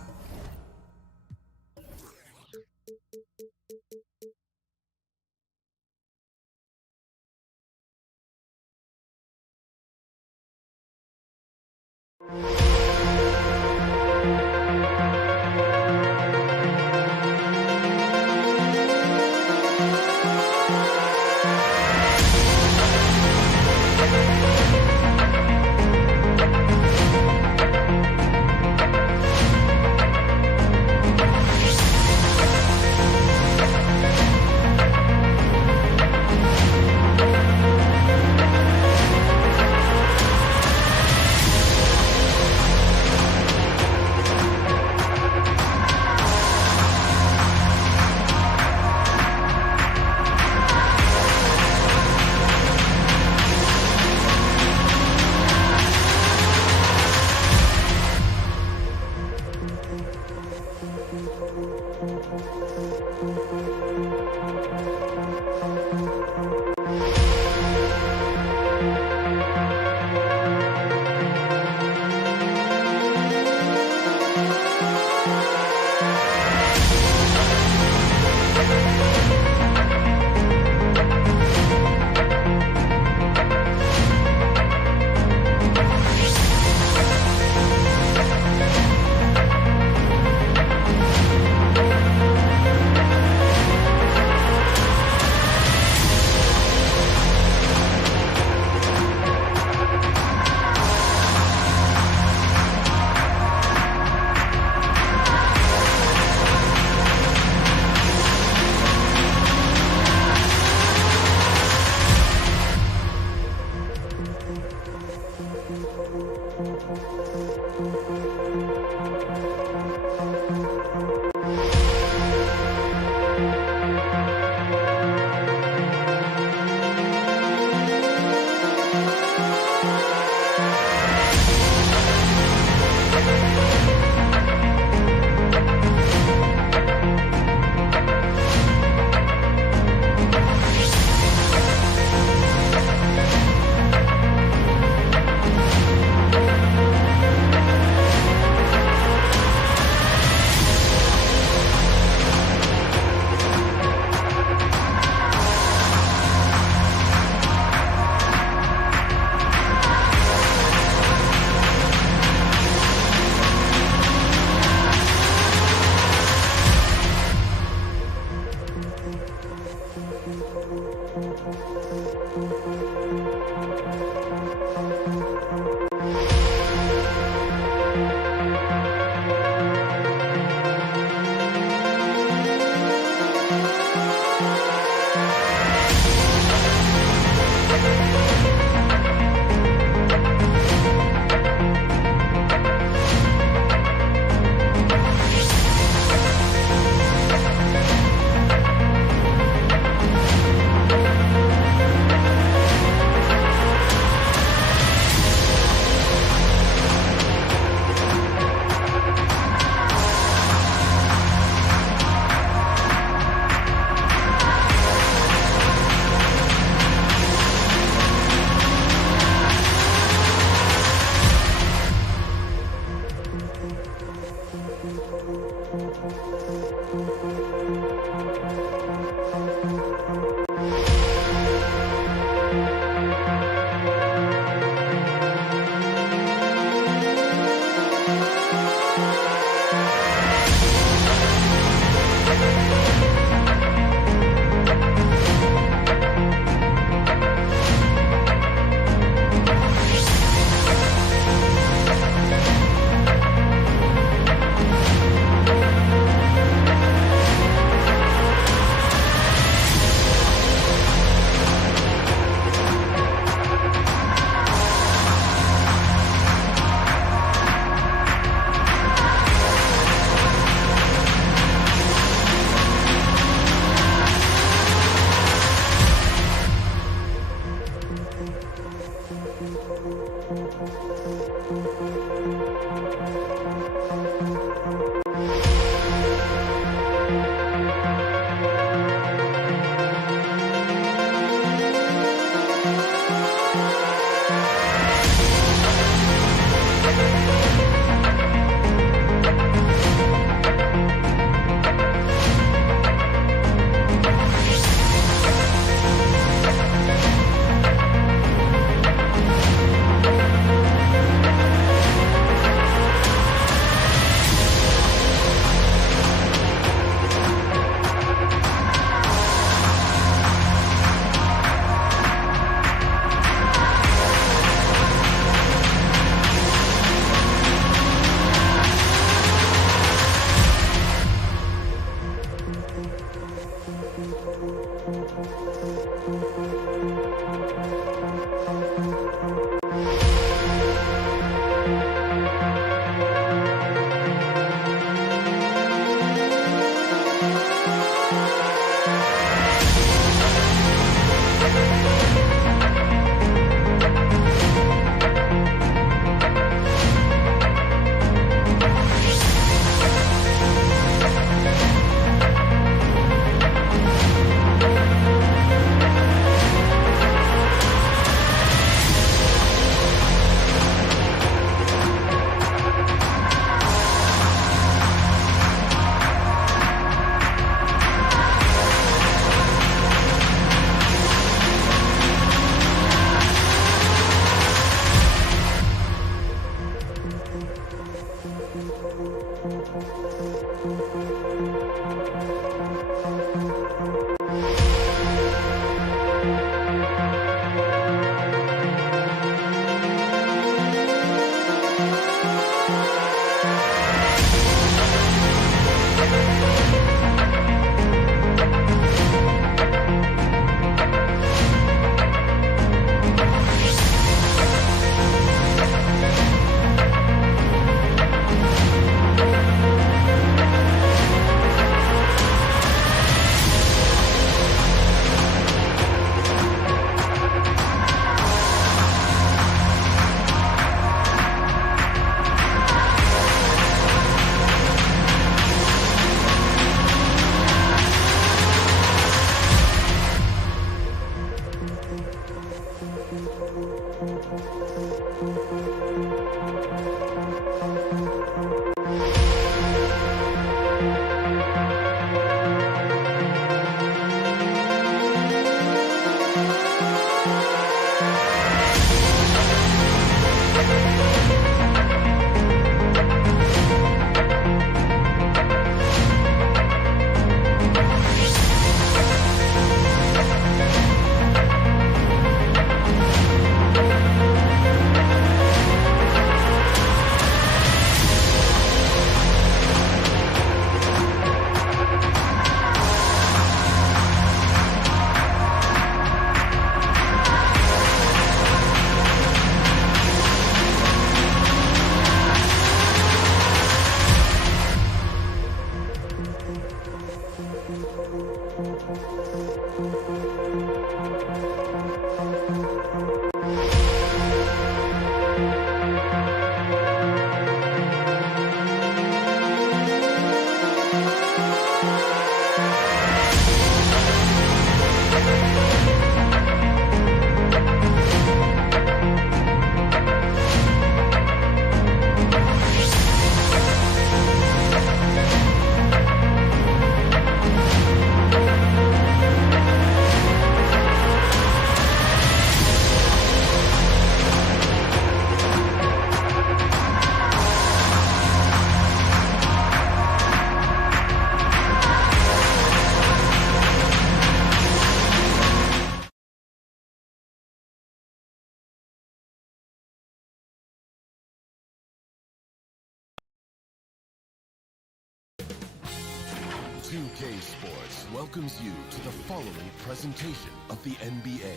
2K Sports welcomes you to the following presentation of the NBA.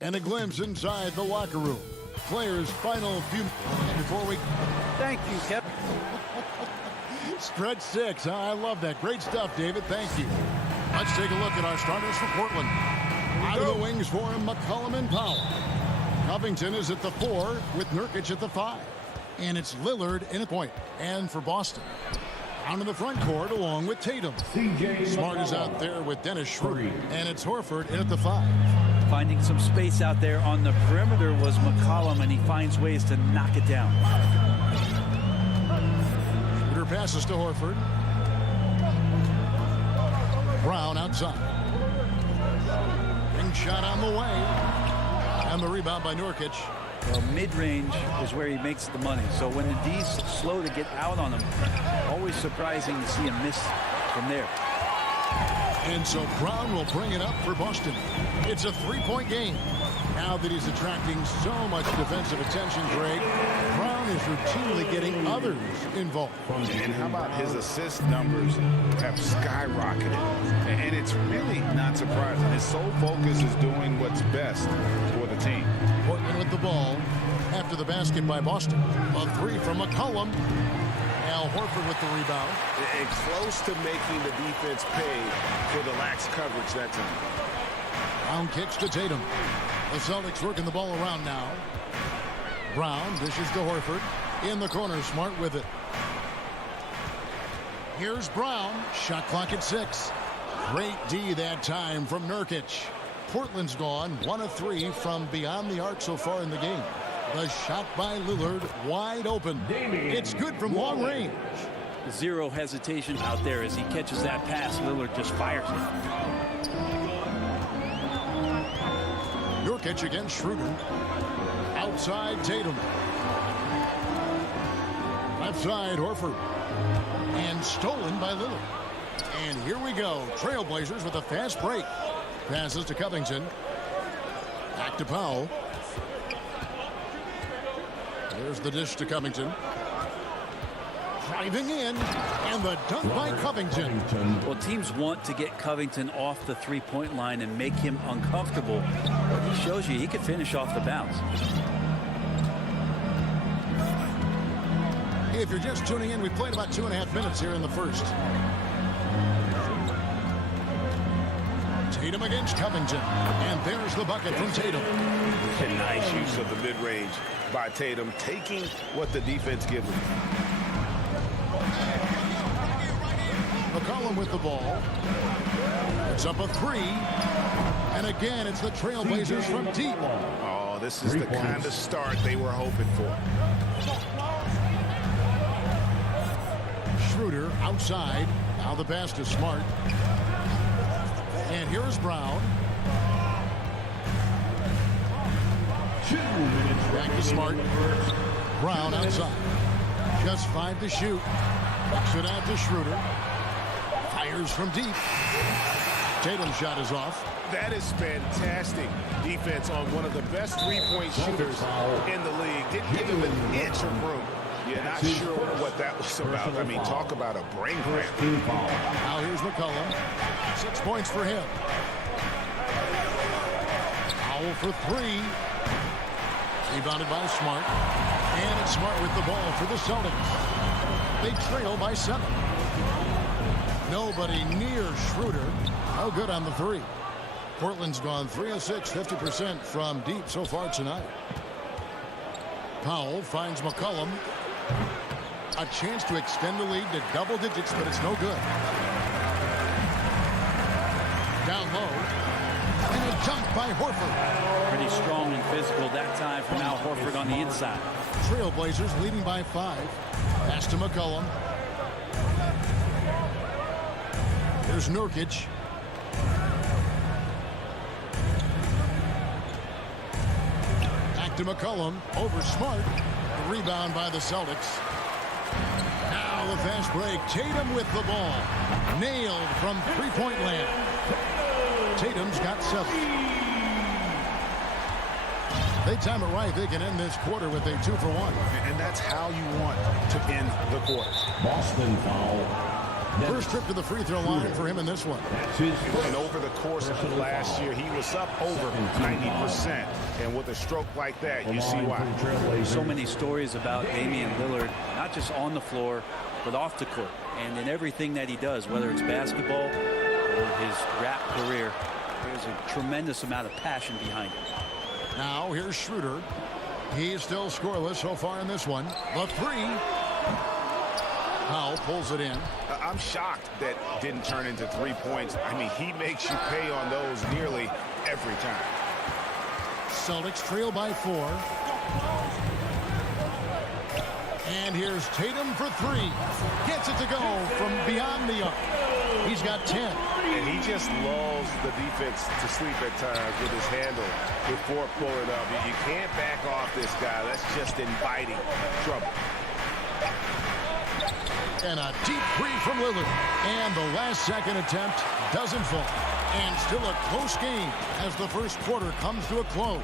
And a glimpse inside the locker room. Players' final few before we... Thank you, Kevin. Stretch 6. I love that. Great stuff, David. Thank you. Let's take a look at our starters for Portland. Out of the wings for McCollum and Powell. Covington is at the 4 with Nurkic at the 5. And it's Lillard in a point. And for Boston, down in the front court along with Tatum. Smart is out there with Dennis Schroeder. And it's Horford in at the 5. Finding some space out there on the perimeter was McCollum, and he finds ways to knock it down. Schroeder passes to Horford. Brown outside. Ring shot on the way. And the rebound by Nurkic. Well, mid-range is where he makes the money. So when the D's slow to get out on him, always surprising to see him miss from there. And so Brown will bring it up for Boston. It's a three-point game. Now that he's attracting so much defensive attention, Greg, Brown is routinely getting others involved. And how about his assist numbers have skyrocketed? And it's really not surprising. His sole focus is doing what's best for the team. Portland with the ball after the basket by Boston. A 3 from McCollum. Al Horford with the rebound. And close to making the defense pay for the lax coverage that time. Brown kicks to Tatum. The Celtics working the ball around now. Brown dishes to Horford. In the corner, Smart with it. Here's Brown. Shot clock at 6. Great D that time from Nurkic. Portland's gone 1 of 3 from beyond the arc so far in the game. The shot by Lillard wide open. It's good from long range. Zero hesitation out there as he catches that pass. Lillard just fires it. Nurkic Nurkic against Schroeder. Outside Tatum. Left side Horford. And stolen by Lillard. And here we go. Trailblazers with a fast break. Passes to Covington. Back to Powell. There's the dish to Covington. Driving in, and the dunk by Covington. Well, teams want to get Covington off the three-point line and make him uncomfortable. But he shows you he can finish off the bounce. If you're just tuning in, we played about 2.5 minutes here in the first. Tatum against Covington, and there's the bucket from Tatum. A nice use of the mid-range by Tatum, taking what the defense gives him. McCollum with the ball. It's up a three. And again, it's the Trailblazers from deep. Oh, this is the kind of start they were hoping for. Schroeder outside. Now the pass to Smart. And here's Brown. Back to Smart. Brown outside. Just 5 to shoot. Backs it out to Schroeder. Fires from deep. Tatum's shot is off. That is fantastic defense on one of the best three-point shooters in the league. Didn't give him an inch of room. You're not sure what that was about. I mean, talk about a brain cramp. Now here's McCollum. 6 points for him. Powell for 3. Rebounded by Smart. And it's Smart with the ball for the Celtics. They trail by 7. Nobody near Schroeder. No good on the 3. Portland's gone 3 of 6, 50% from deep so far tonight. Powell finds McCollum. A chance to extend the lead to double digits, but it's no good. Down low. And a dunk by Horford. Pretty strong and physical that time from Al Horford on the inside. Trailblazers leading by 5. Pass to McCollum. Here's Nurkic. Back to McCollum. Over Smart. The rebound by the Celtics. Now the fast break. Tatum with the ball. Nailed from three-point land. Tatum's got 7. They time it right. They can end this quarter with a 2-for-1. And that's how you want to end the quarter. Boston foul. First trip to the free throw line for him in this one. And over the course of last year, he was up over 90%. And with a stroke like that, you see why. So many stories about Damian Lillard, not just on the floor, but off the court. And in everything that he does, whether it's basketball or his rap career, there's a tremendous amount of passion behind it. Now here's Schroeder. He is still scoreless so far in this one. The 3. Powell pulls it in. I'm shocked that didn't turn into 3 points. I mean, he makes you pay on those nearly every time. Celtics trail by 4. And here's Tatum for 3. Gets it to go from beyond the arc. He's got 10. And he just lulls the defense to sleep at times with his handle before pulling up. You can't back off this guy. That's just inviting trouble. And a deep 3 from Lillard. And the last second attempt doesn't fall. And still a close game as the first quarter comes to a close.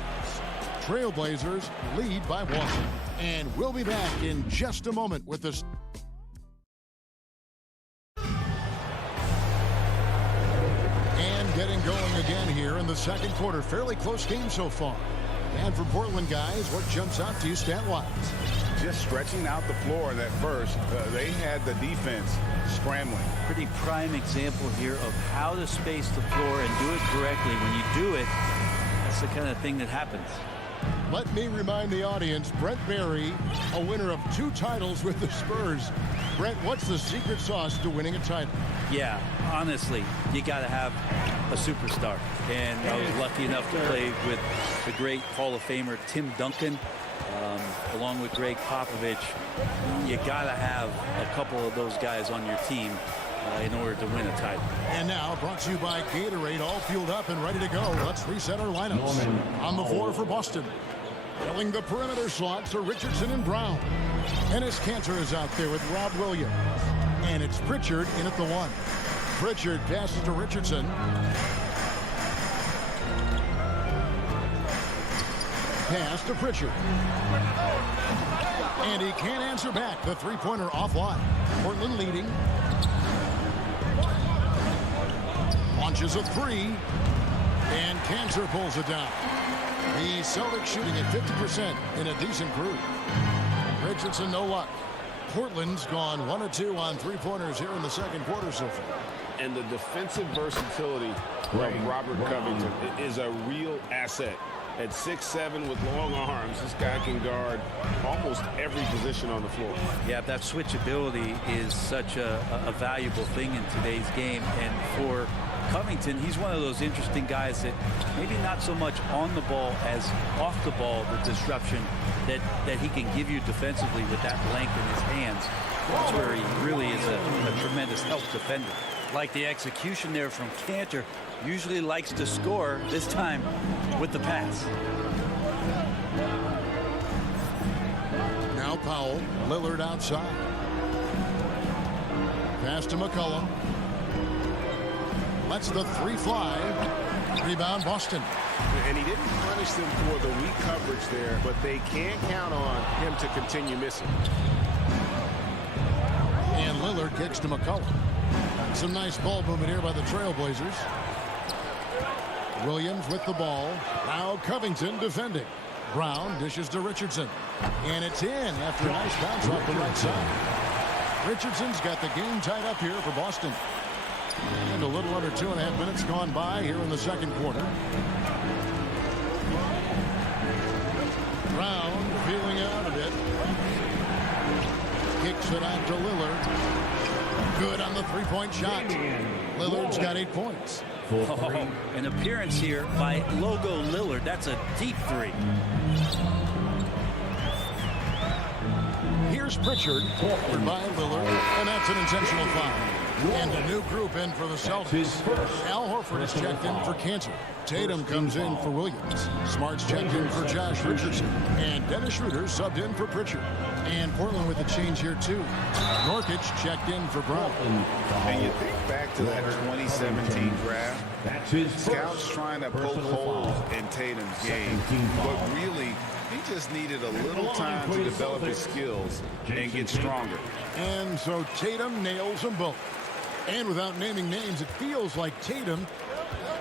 Trailblazers lead by 1. And we'll be back in just a moment with this. And getting going again here in the second quarter. Fairly close game so far. And for Portland guys, what jumps out to you stat-wise? Just stretching out the floor in that first. They had the defense scrambling. Pretty prime example here of how to space the floor and do it correctly. When you do it, that's the kind of thing that happens. Let me remind the audience, Brent Barry, a winner of 2 titles with the Spurs. Brent, what's the secret sauce to winning a title? Yeah, honestly, you got to have a superstar. And I was lucky enough to play with the great Hall of Famer Tim Duncan, along with Greg Popovich. You got to have a couple of those guys on your team in order to win a title. And now brought to you by Gatorade, all fueled up and ready to go. Let's reset our lineups. On the floor for Boston. Filling the perimeter slots are Richardson and Brown. Enes Kanter is out there with Rob Williams. And it's Pritchard in at the 1. Pritchard passes to Richardson. Pass to Pritchard. And he can't answer back. The three-pointer offline. Portland leading. Launches a 3. And Kanter pulls it down. The Celtics shooting at 50% in a decent group. Richardson, no luck. Portland's gone 1 of 2 on three-pointers here in the second quarter so far. And the defensive versatility of Robert Covington is a real asset. At 6'7" with long arms, this guy can guard almost every position on the floor. Yeah, that switchability is such a valuable thing in today's game. And for Covington, he's one of those interesting guys that maybe not so much on the ball as off the ball, the disruption that he can give you defensively with that length in his hands. That's where he really is a tremendous help defender. Like the execution there from Kanter, usually likes to score, this time with the pass. Now Powell, Lillard outside. Pass to McCollum. Lets the 3 fly. Rebound Boston. And he didn't punish them for the weak coverage there, but they can't count on him to continue missing. And Lillard kicks to McCollum. Some nice ball movement here by the Trailblazers. Williams with the ball. Now Covington defending. Brown dishes to Richardson. And it's in after a nice bounce off the right side. Richardson's got the game tied up here for Boston. And a little under 2.5 minutes gone by here in the second quarter. Brown feeling out a bit. Kicks it out to Lillard. Good on the three-point shot. Lillard's got 8 points. Oh, an appearance here by Logo Lillard. That's a deep 3. Here's Pritchard, forward by Lillard, and that's an intentional foul. And a new group in for the Celtics. Al Horford is checked in for Kanter. Tatum comes in for Williams. Smart's checked in for Josh Richardson. And Dennis Schroeder subbed in for Pritchard. And Portland with a change here, too. Norkic checked in for Brown. And you think back to that 2017 draft, scouts trying to poke holes in Tatum's game, but really, he just needed a little time to develop his skills and get stronger. And so Tatum nails them both. And without naming names, it feels like Tatum,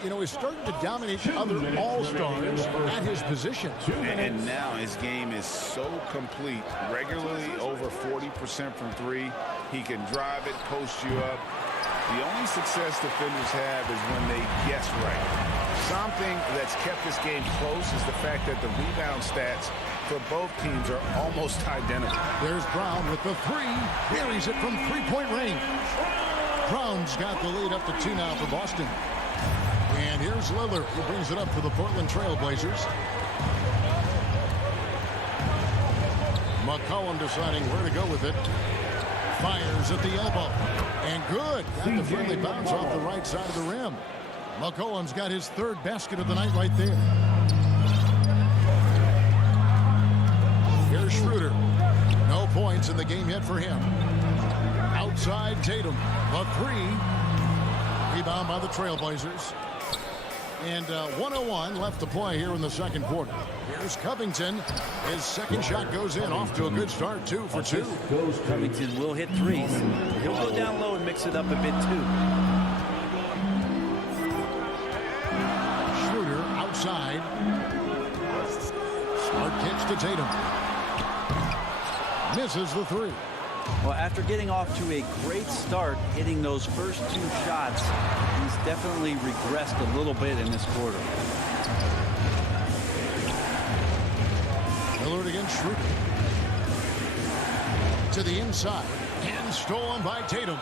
is starting to dominate other all-stars at his position. And now his game is so complete. Regularly over 40% from 3. He can drive it, post you up. The only success defenders have is when they guess right. Something that's kept this game close is the fact that the rebound stats for both teams are almost identical. There's Brown with the 3. Buries it from three-point range. Brown's got the lead up to 2 now for Boston. And here's Lillard, who brings it up for the Portland Trailblazers. McCollum deciding where to go with it. Fires at the elbow. And good. Got the friendly bounce off the right side of the rim. McCollum's got his 3rd basket of the night right there. Here's Schroeder. No points in the game yet for him. Outside Tatum. The 3. Rebound by the Trailblazers. And 1:01 left to play here in the second quarter. Here's Covington. His second shot goes in. Off to a good start. 2 for 2. Covington will hit 3s. He'll go down low and mix it up a bit too. Schroeder outside. Smart kicks to Tatum. Misses the 3. Well, after getting off to a great start, hitting those first 2 shots, he's definitely regressed a little bit in this quarter. Lillard against Schroeder. To the inside. And stolen by Tatum.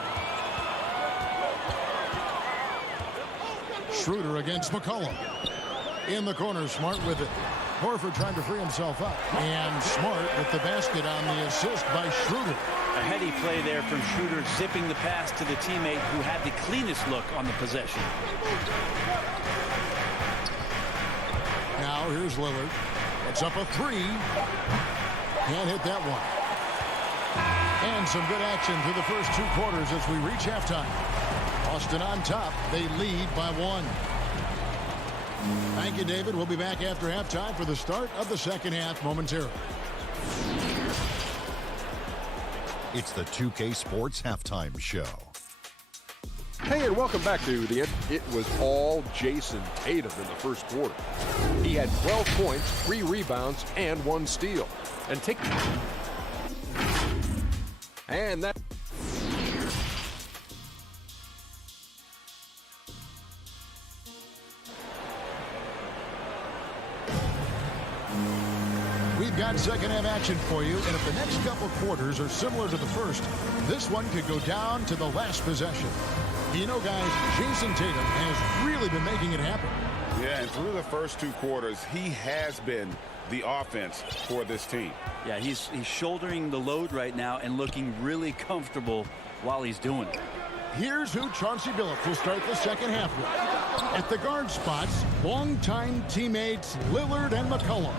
Schroeder against McCollum. In the corner, Smart with it. Horford trying to free himself up. And Smart with the basket on the assist by Schroeder. A heady play there from Schroeder, zipping the pass to the teammate who had the cleanest look on the possession. Now here's Lillard. It's up a three. Can't hit that one. And some good action through the first 2 quarters as we reach halftime. Boston on top. They lead by 1. Thank you, David. We'll be back after halftime for the start of the second half momentarily. It's the 2K Sports Halftime Show. Hey, and welcome back to the end. It was all Jason Tatum in the first quarter. He had 12 points, 3 rebounds, and 1 steal. And that... We've got second half action for you, and if the next couple quarters are similar to the first, this one could go down to the last possession. You know, guys, Jason Tatum has really been making it happen. Yeah, and through the first 2 quarters, he has been the offense for this team. Yeah, he's shouldering the load right now and looking really comfortable while he's doing it. Here's who Chauncey Billups will start the second half with. At the guard spots, longtime teammates Lillard and McCollum.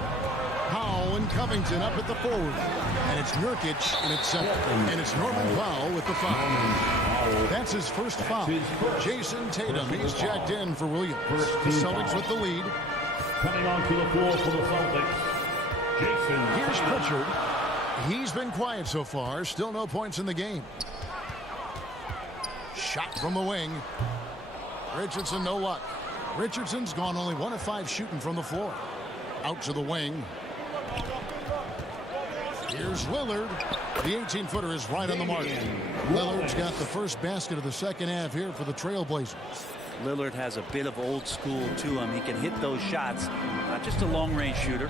Powell and Covington up at the forward. And it's Nurkic in its center. And it's Norman Powell with the foul. That's his first foul. Jason Tatum, he's checked in for Williams. The Celtics with the lead. Coming onto the floor for the Celtics, Jason. Here's Pritchard. He's been quiet so far. Still no points in the game. Shot from the wing. Richardson, no luck. Richardson's gone only 1 of 5 shooting from the floor. Out to the wing. Here's Lillard. The 18-footer is right on the mark. Lillard's got the first basket of the second half here for the Trailblazers. Lillard has a bit of old school to him. He can hit those shots, not just a long-range shooter.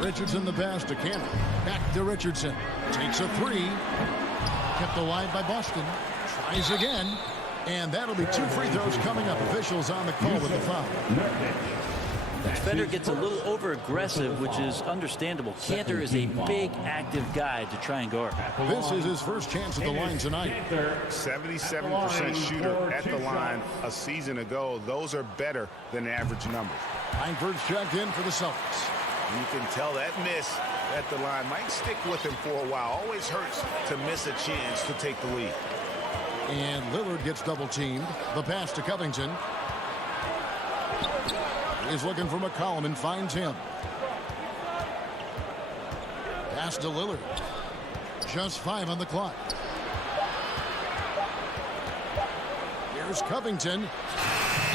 Richardson the pass to Cannon. Back to Richardson. Takes a 3. Kept alive by Boston. Tries again. And that'll be 2 free throws coming up. Officials on the call with the foul. The defender gets a little over-aggressive, which is understandable. Cantor is a big, active guy to try and guard. This is his first chance at the line tonight. 77% shooter at the line a season ago. Those are better than average numbers. Langford's checked in for the Celtics. You can tell that miss at the line might stick with him for a while. Always hurts to miss a chance to take the lead. And Lillard gets double-teamed. The pass to Covington. Is looking for McCollum and finds him. Pass to Lillard. Just 5 on the clock. Here's Covington.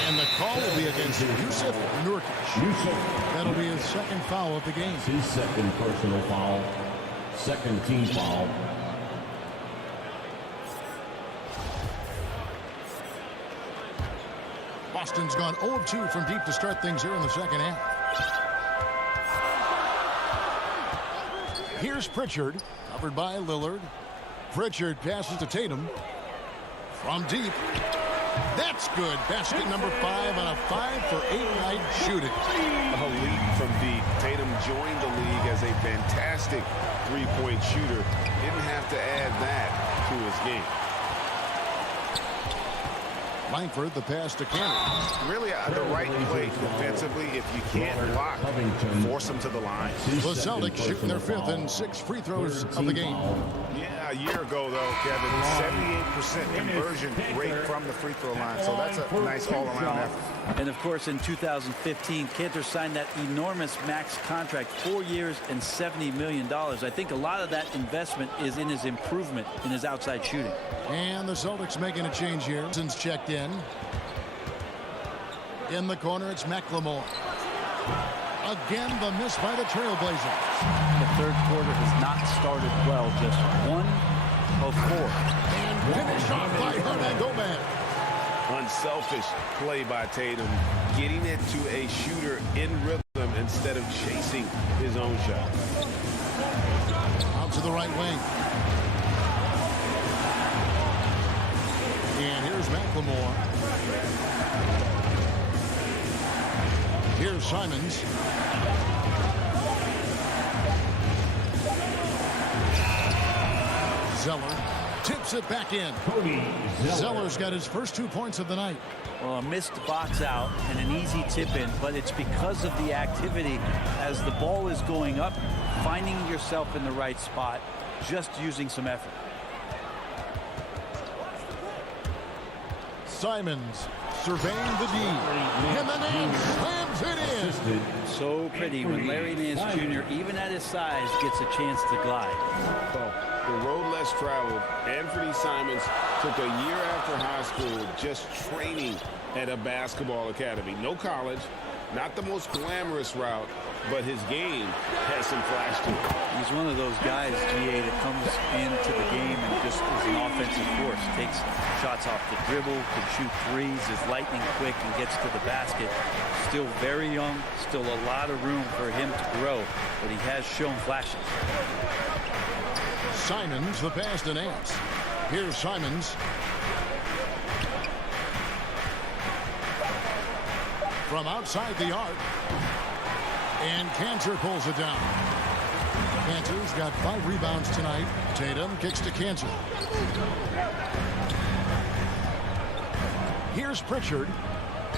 And the call will be against Yusuf Nurkic. That'll be his second foul of the game. His second personal foul. Second team foul. Boston's gone 0 of 2 from deep to start things here in the second half. Here's Pritchard, covered by Lillard. Pritchard passes to Tatum. From deep. That's good. Basket number 5 on a 5-for-8 night shooting. A lead from deep. Tatum joined the league as a fantastic three-point shooter. Didn't have to add that to his game. Langford, the pass to Cannon. Really the right play defensively. If you can't block, force them to the line. The Celtics shooting their 5th and 6th free throws of the game. Yeah, a year ago, though, Kevin, 78% conversion rate from the free throw line. So that's a nice all-around effort. And, of course, in 2015, Cantor signed that enormous max contract, 4 years and $70 million. I think a lot of that investment is in his improvement in his outside shooting. And the Celtics making a change here. Since checked in. In the corner, it's McLemore. Again, the miss by the Trailblazers. The third quarter has not started well. Just 1 of 4. And finish off by Hernangomez. Unselfish play by Tatum, getting it to a shooter in rhythm instead of chasing his own shot. Out to the right wing. And here's McLemore. Here's Simons. Zeller tips it back in. Zeller's got his first 2 points of the night. Well, a missed box out and an easy tip in, but it's because of the activity as the ball is going up, finding yourself in the right spot, just using some effort. Simons surveying the D. And the name slams it in. So pretty when Larry Nance Jr., even at his size, gets a chance to glide. The road less traveled. Anthony Simons took a year after high school just training at a basketball academy. No college, not the most glamorous route, but his game has some flash to it. He's one of those guys, GA, that comes into the game and just is an offensive force. Takes shots off the dribble, can shoot threes, is lightning quick, and gets to the basket. Still very young, still a lot of room for him to grow, but he has shown flashes. Simons, the pass to Nance. Here's Simons. From outside the arc. And Cantor pulls it down. Cantor's got 5 rebounds tonight. Tatum kicks to Cantor. Here's Pritchard.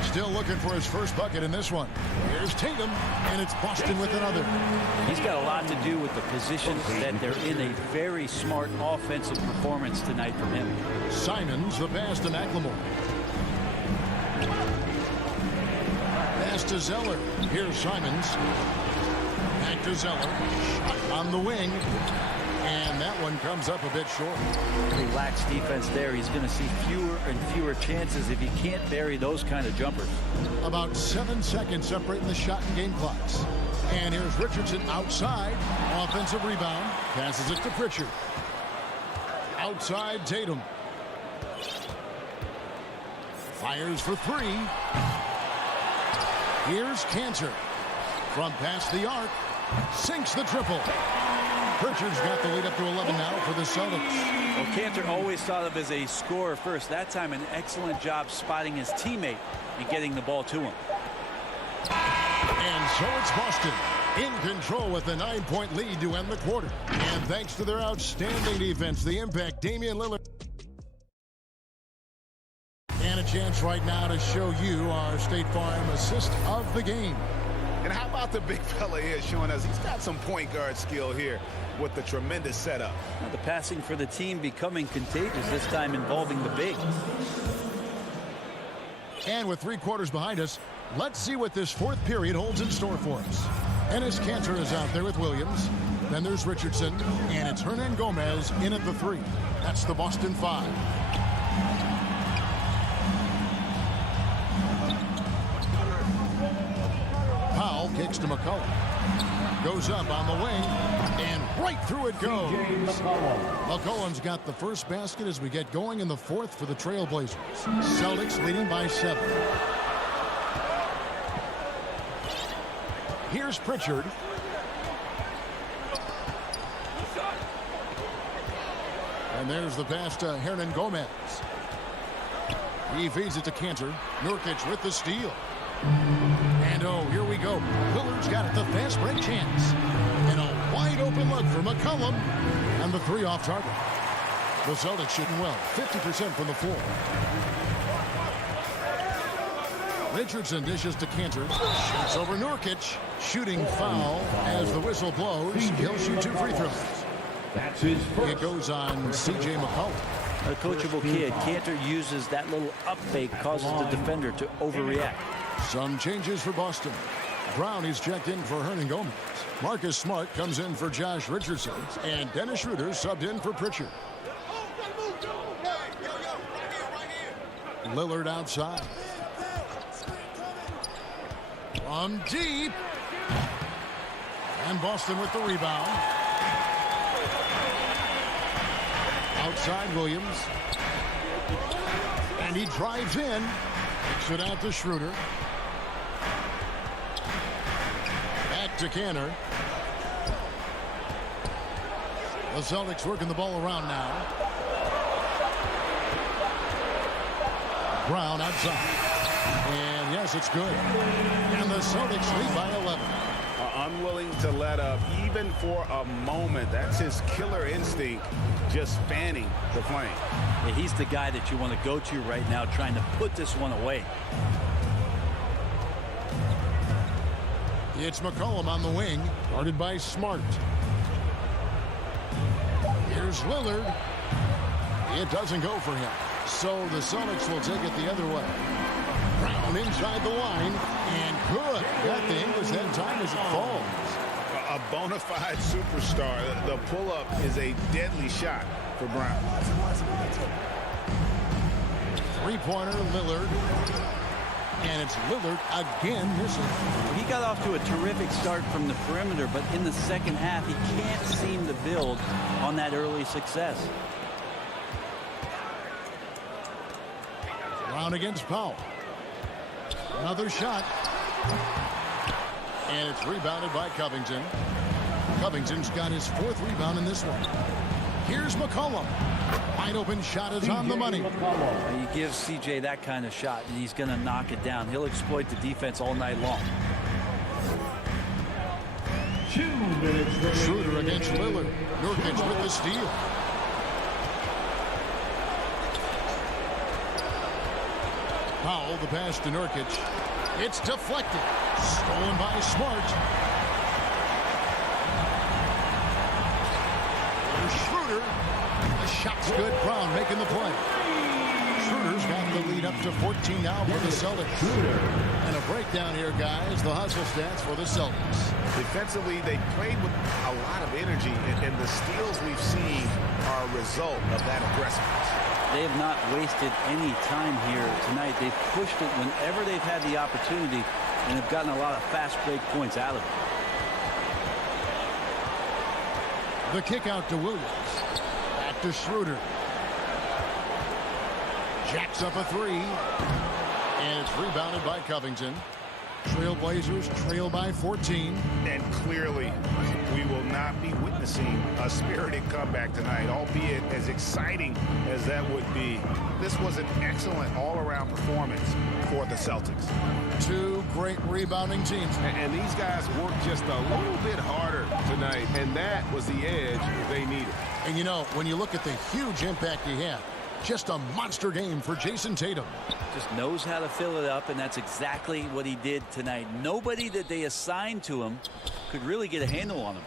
Still looking for his first bucket in this one. Here's Tatum, and it's Boston with another. He's got a lot to do with the positions that they're in. A very smart offensive performance tonight from him. Simons, the pass to McLemore. Pass to Zeller. Here's Simons. Back to Zeller. Shot on the wing. And that one comes up a bit short. He lacks defense there. He's going to see fewer and fewer chances if he can't bury those kind of jumpers. About 7 seconds separating the shot and game clocks. And here's Richardson outside. Offensive rebound. Passes it to Pritchard. Outside Tatum. Fires for 3. Here's Cantor. From past the arc. Sinks the triple. Pritchard's got the lead up to 11 now for the Celtics. Well, Cantor always thought of as a scorer first. That time, an excellent job spotting his teammate and getting the ball to him. And so it's Boston in control with a 9-point lead to end the quarter. And thanks to their outstanding defense, the impact Damian Lillard. And a chance right now to show you our State Farm assist of the game. And how about the big fella here showing us he's got some point guard skill here with the tremendous setup. Now the passing for the team becoming contagious, this time involving the big. And with 3 quarters behind us, let's see what this 4th period holds in store for us. Enes Kanter is out there with Williams. Then there's Richardson. And it's Hernan Gomez in at the 3. That's the Boston 5. Powell kicks to McCollum. Goes up on the wing. And right through it goes. McCollum's got the first basket as we get going in the 4th for the Trailblazers. Celtics leading by 7. Here's Pritchard. And there's the pass to Hernan Gomez. He feeds it to Cantor. Nurkic with the steal. And oh, here we go. Lillard's got it, the fast break chance. And a wide open look for McCollum. And the 3 off target. The Celtics shooting well, 50% from the floor. Richardson dishes to Cantor. Shoots over Nurkic. Shooting foul as the whistle blows. He'll shoot 2 free throws. That's his first. It goes on C.J. McCollum. A coachable kid. Cantor uses that little up fake, causes the defender to overreact. Some changes for Boston. Brown is checked in for Hernan Gomez. Marcus Smart comes in for Josh Richardson. And Dennis Schroeder subbed in for Pritchard. Lillard outside. From deep. And Boston with the rebound. Outside Williams. And he drives in. Kicks it out to Schroeder. Back to Cantor. The Celtics working the ball around now. Brown outside. And yes, pass. It's good. And the Celtics lead by 11. Unwilling to let up even for a moment. That's his killer instinct, just fanning the flame. Yeah, he's the guy that you want to go to right now, trying to put this one away. It's McCollum on the wing, guarded by Smart. Here's Lillard. It doesn't go for him. So the Celtics will take it the other way. Brown inside the line, and good. Got the English that time as it falls. A bona fide superstar. The pull-up is a deadly shot for Brown. Three-pointer, Lillard. And it's Lillard again missing. He got off to a terrific start from the perimeter, but in the second half, he can't seem to build on that early success. Brown against Powell. Another shot. And it's rebounded by Covington. Covington's got his fourth rebound in this one. Here's McCollum. Wide open shot is on the money. You give CJ that kind of shot, and he's going to knock it down. He'll exploit the defense all night long. 2 minutes. Schroeder against Lillard. Nurkic with the steal. Powell, the pass to Nurkic. It's deflected. Stolen by Smart. There's Schroeder. The shot's good. Brown making the play. Schroeder's got the lead up to 14 now for the Celtics. And a breakdown here, guys. The hustle stats for the Celtics. Defensively, they played with a lot of energy, and the steals we've seen are a result of that aggressiveness. They have not wasted any time here tonight. They've pushed it whenever they've had the opportunity and have gotten a lot of fast break points out of it. The kick out to Williams. Back to Schroeder. Jacks up a three. And it's rebounded by Covington. Trailblazers trail by 14. And clearly, we will not be witnessing a spirited comeback tonight, albeit as exciting as that would be. This was an excellent all-around performance for the Celtics. Two great rebounding teams. And these guys worked just a little bit harder tonight, and that was the edge they needed. And you know, when you look at the huge impact he had, just a monster game for Jason Tatum. Just knows how to fill it up, and that's exactly what he did tonight. Nobody that they assigned to him could really get a handle on him.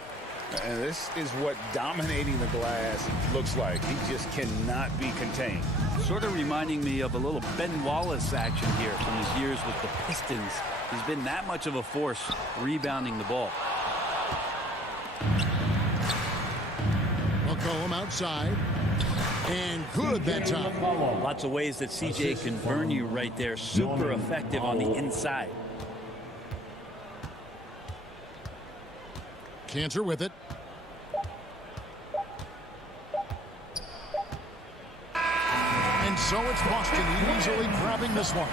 And this is what dominating the glass looks like. He just cannot be contained. Sort of reminding me of a little Ben Wallace action here from his years with the Pistons. He's been that much of a force rebounding the ball. McCollum outside. And good that time. Lots of ways that CJ can burn you right there. Super effective on the inside. Cantor with it. And so it's Boston easily grabbing this one.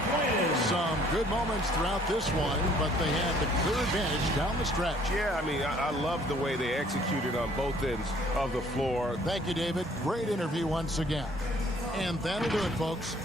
Some good moments throughout this one, but they had the clear advantage down the stretch. Yeah, I mean, I love the way they executed on both ends of the floor. Thank you, David. Great interview once again. And that'll do it, folks.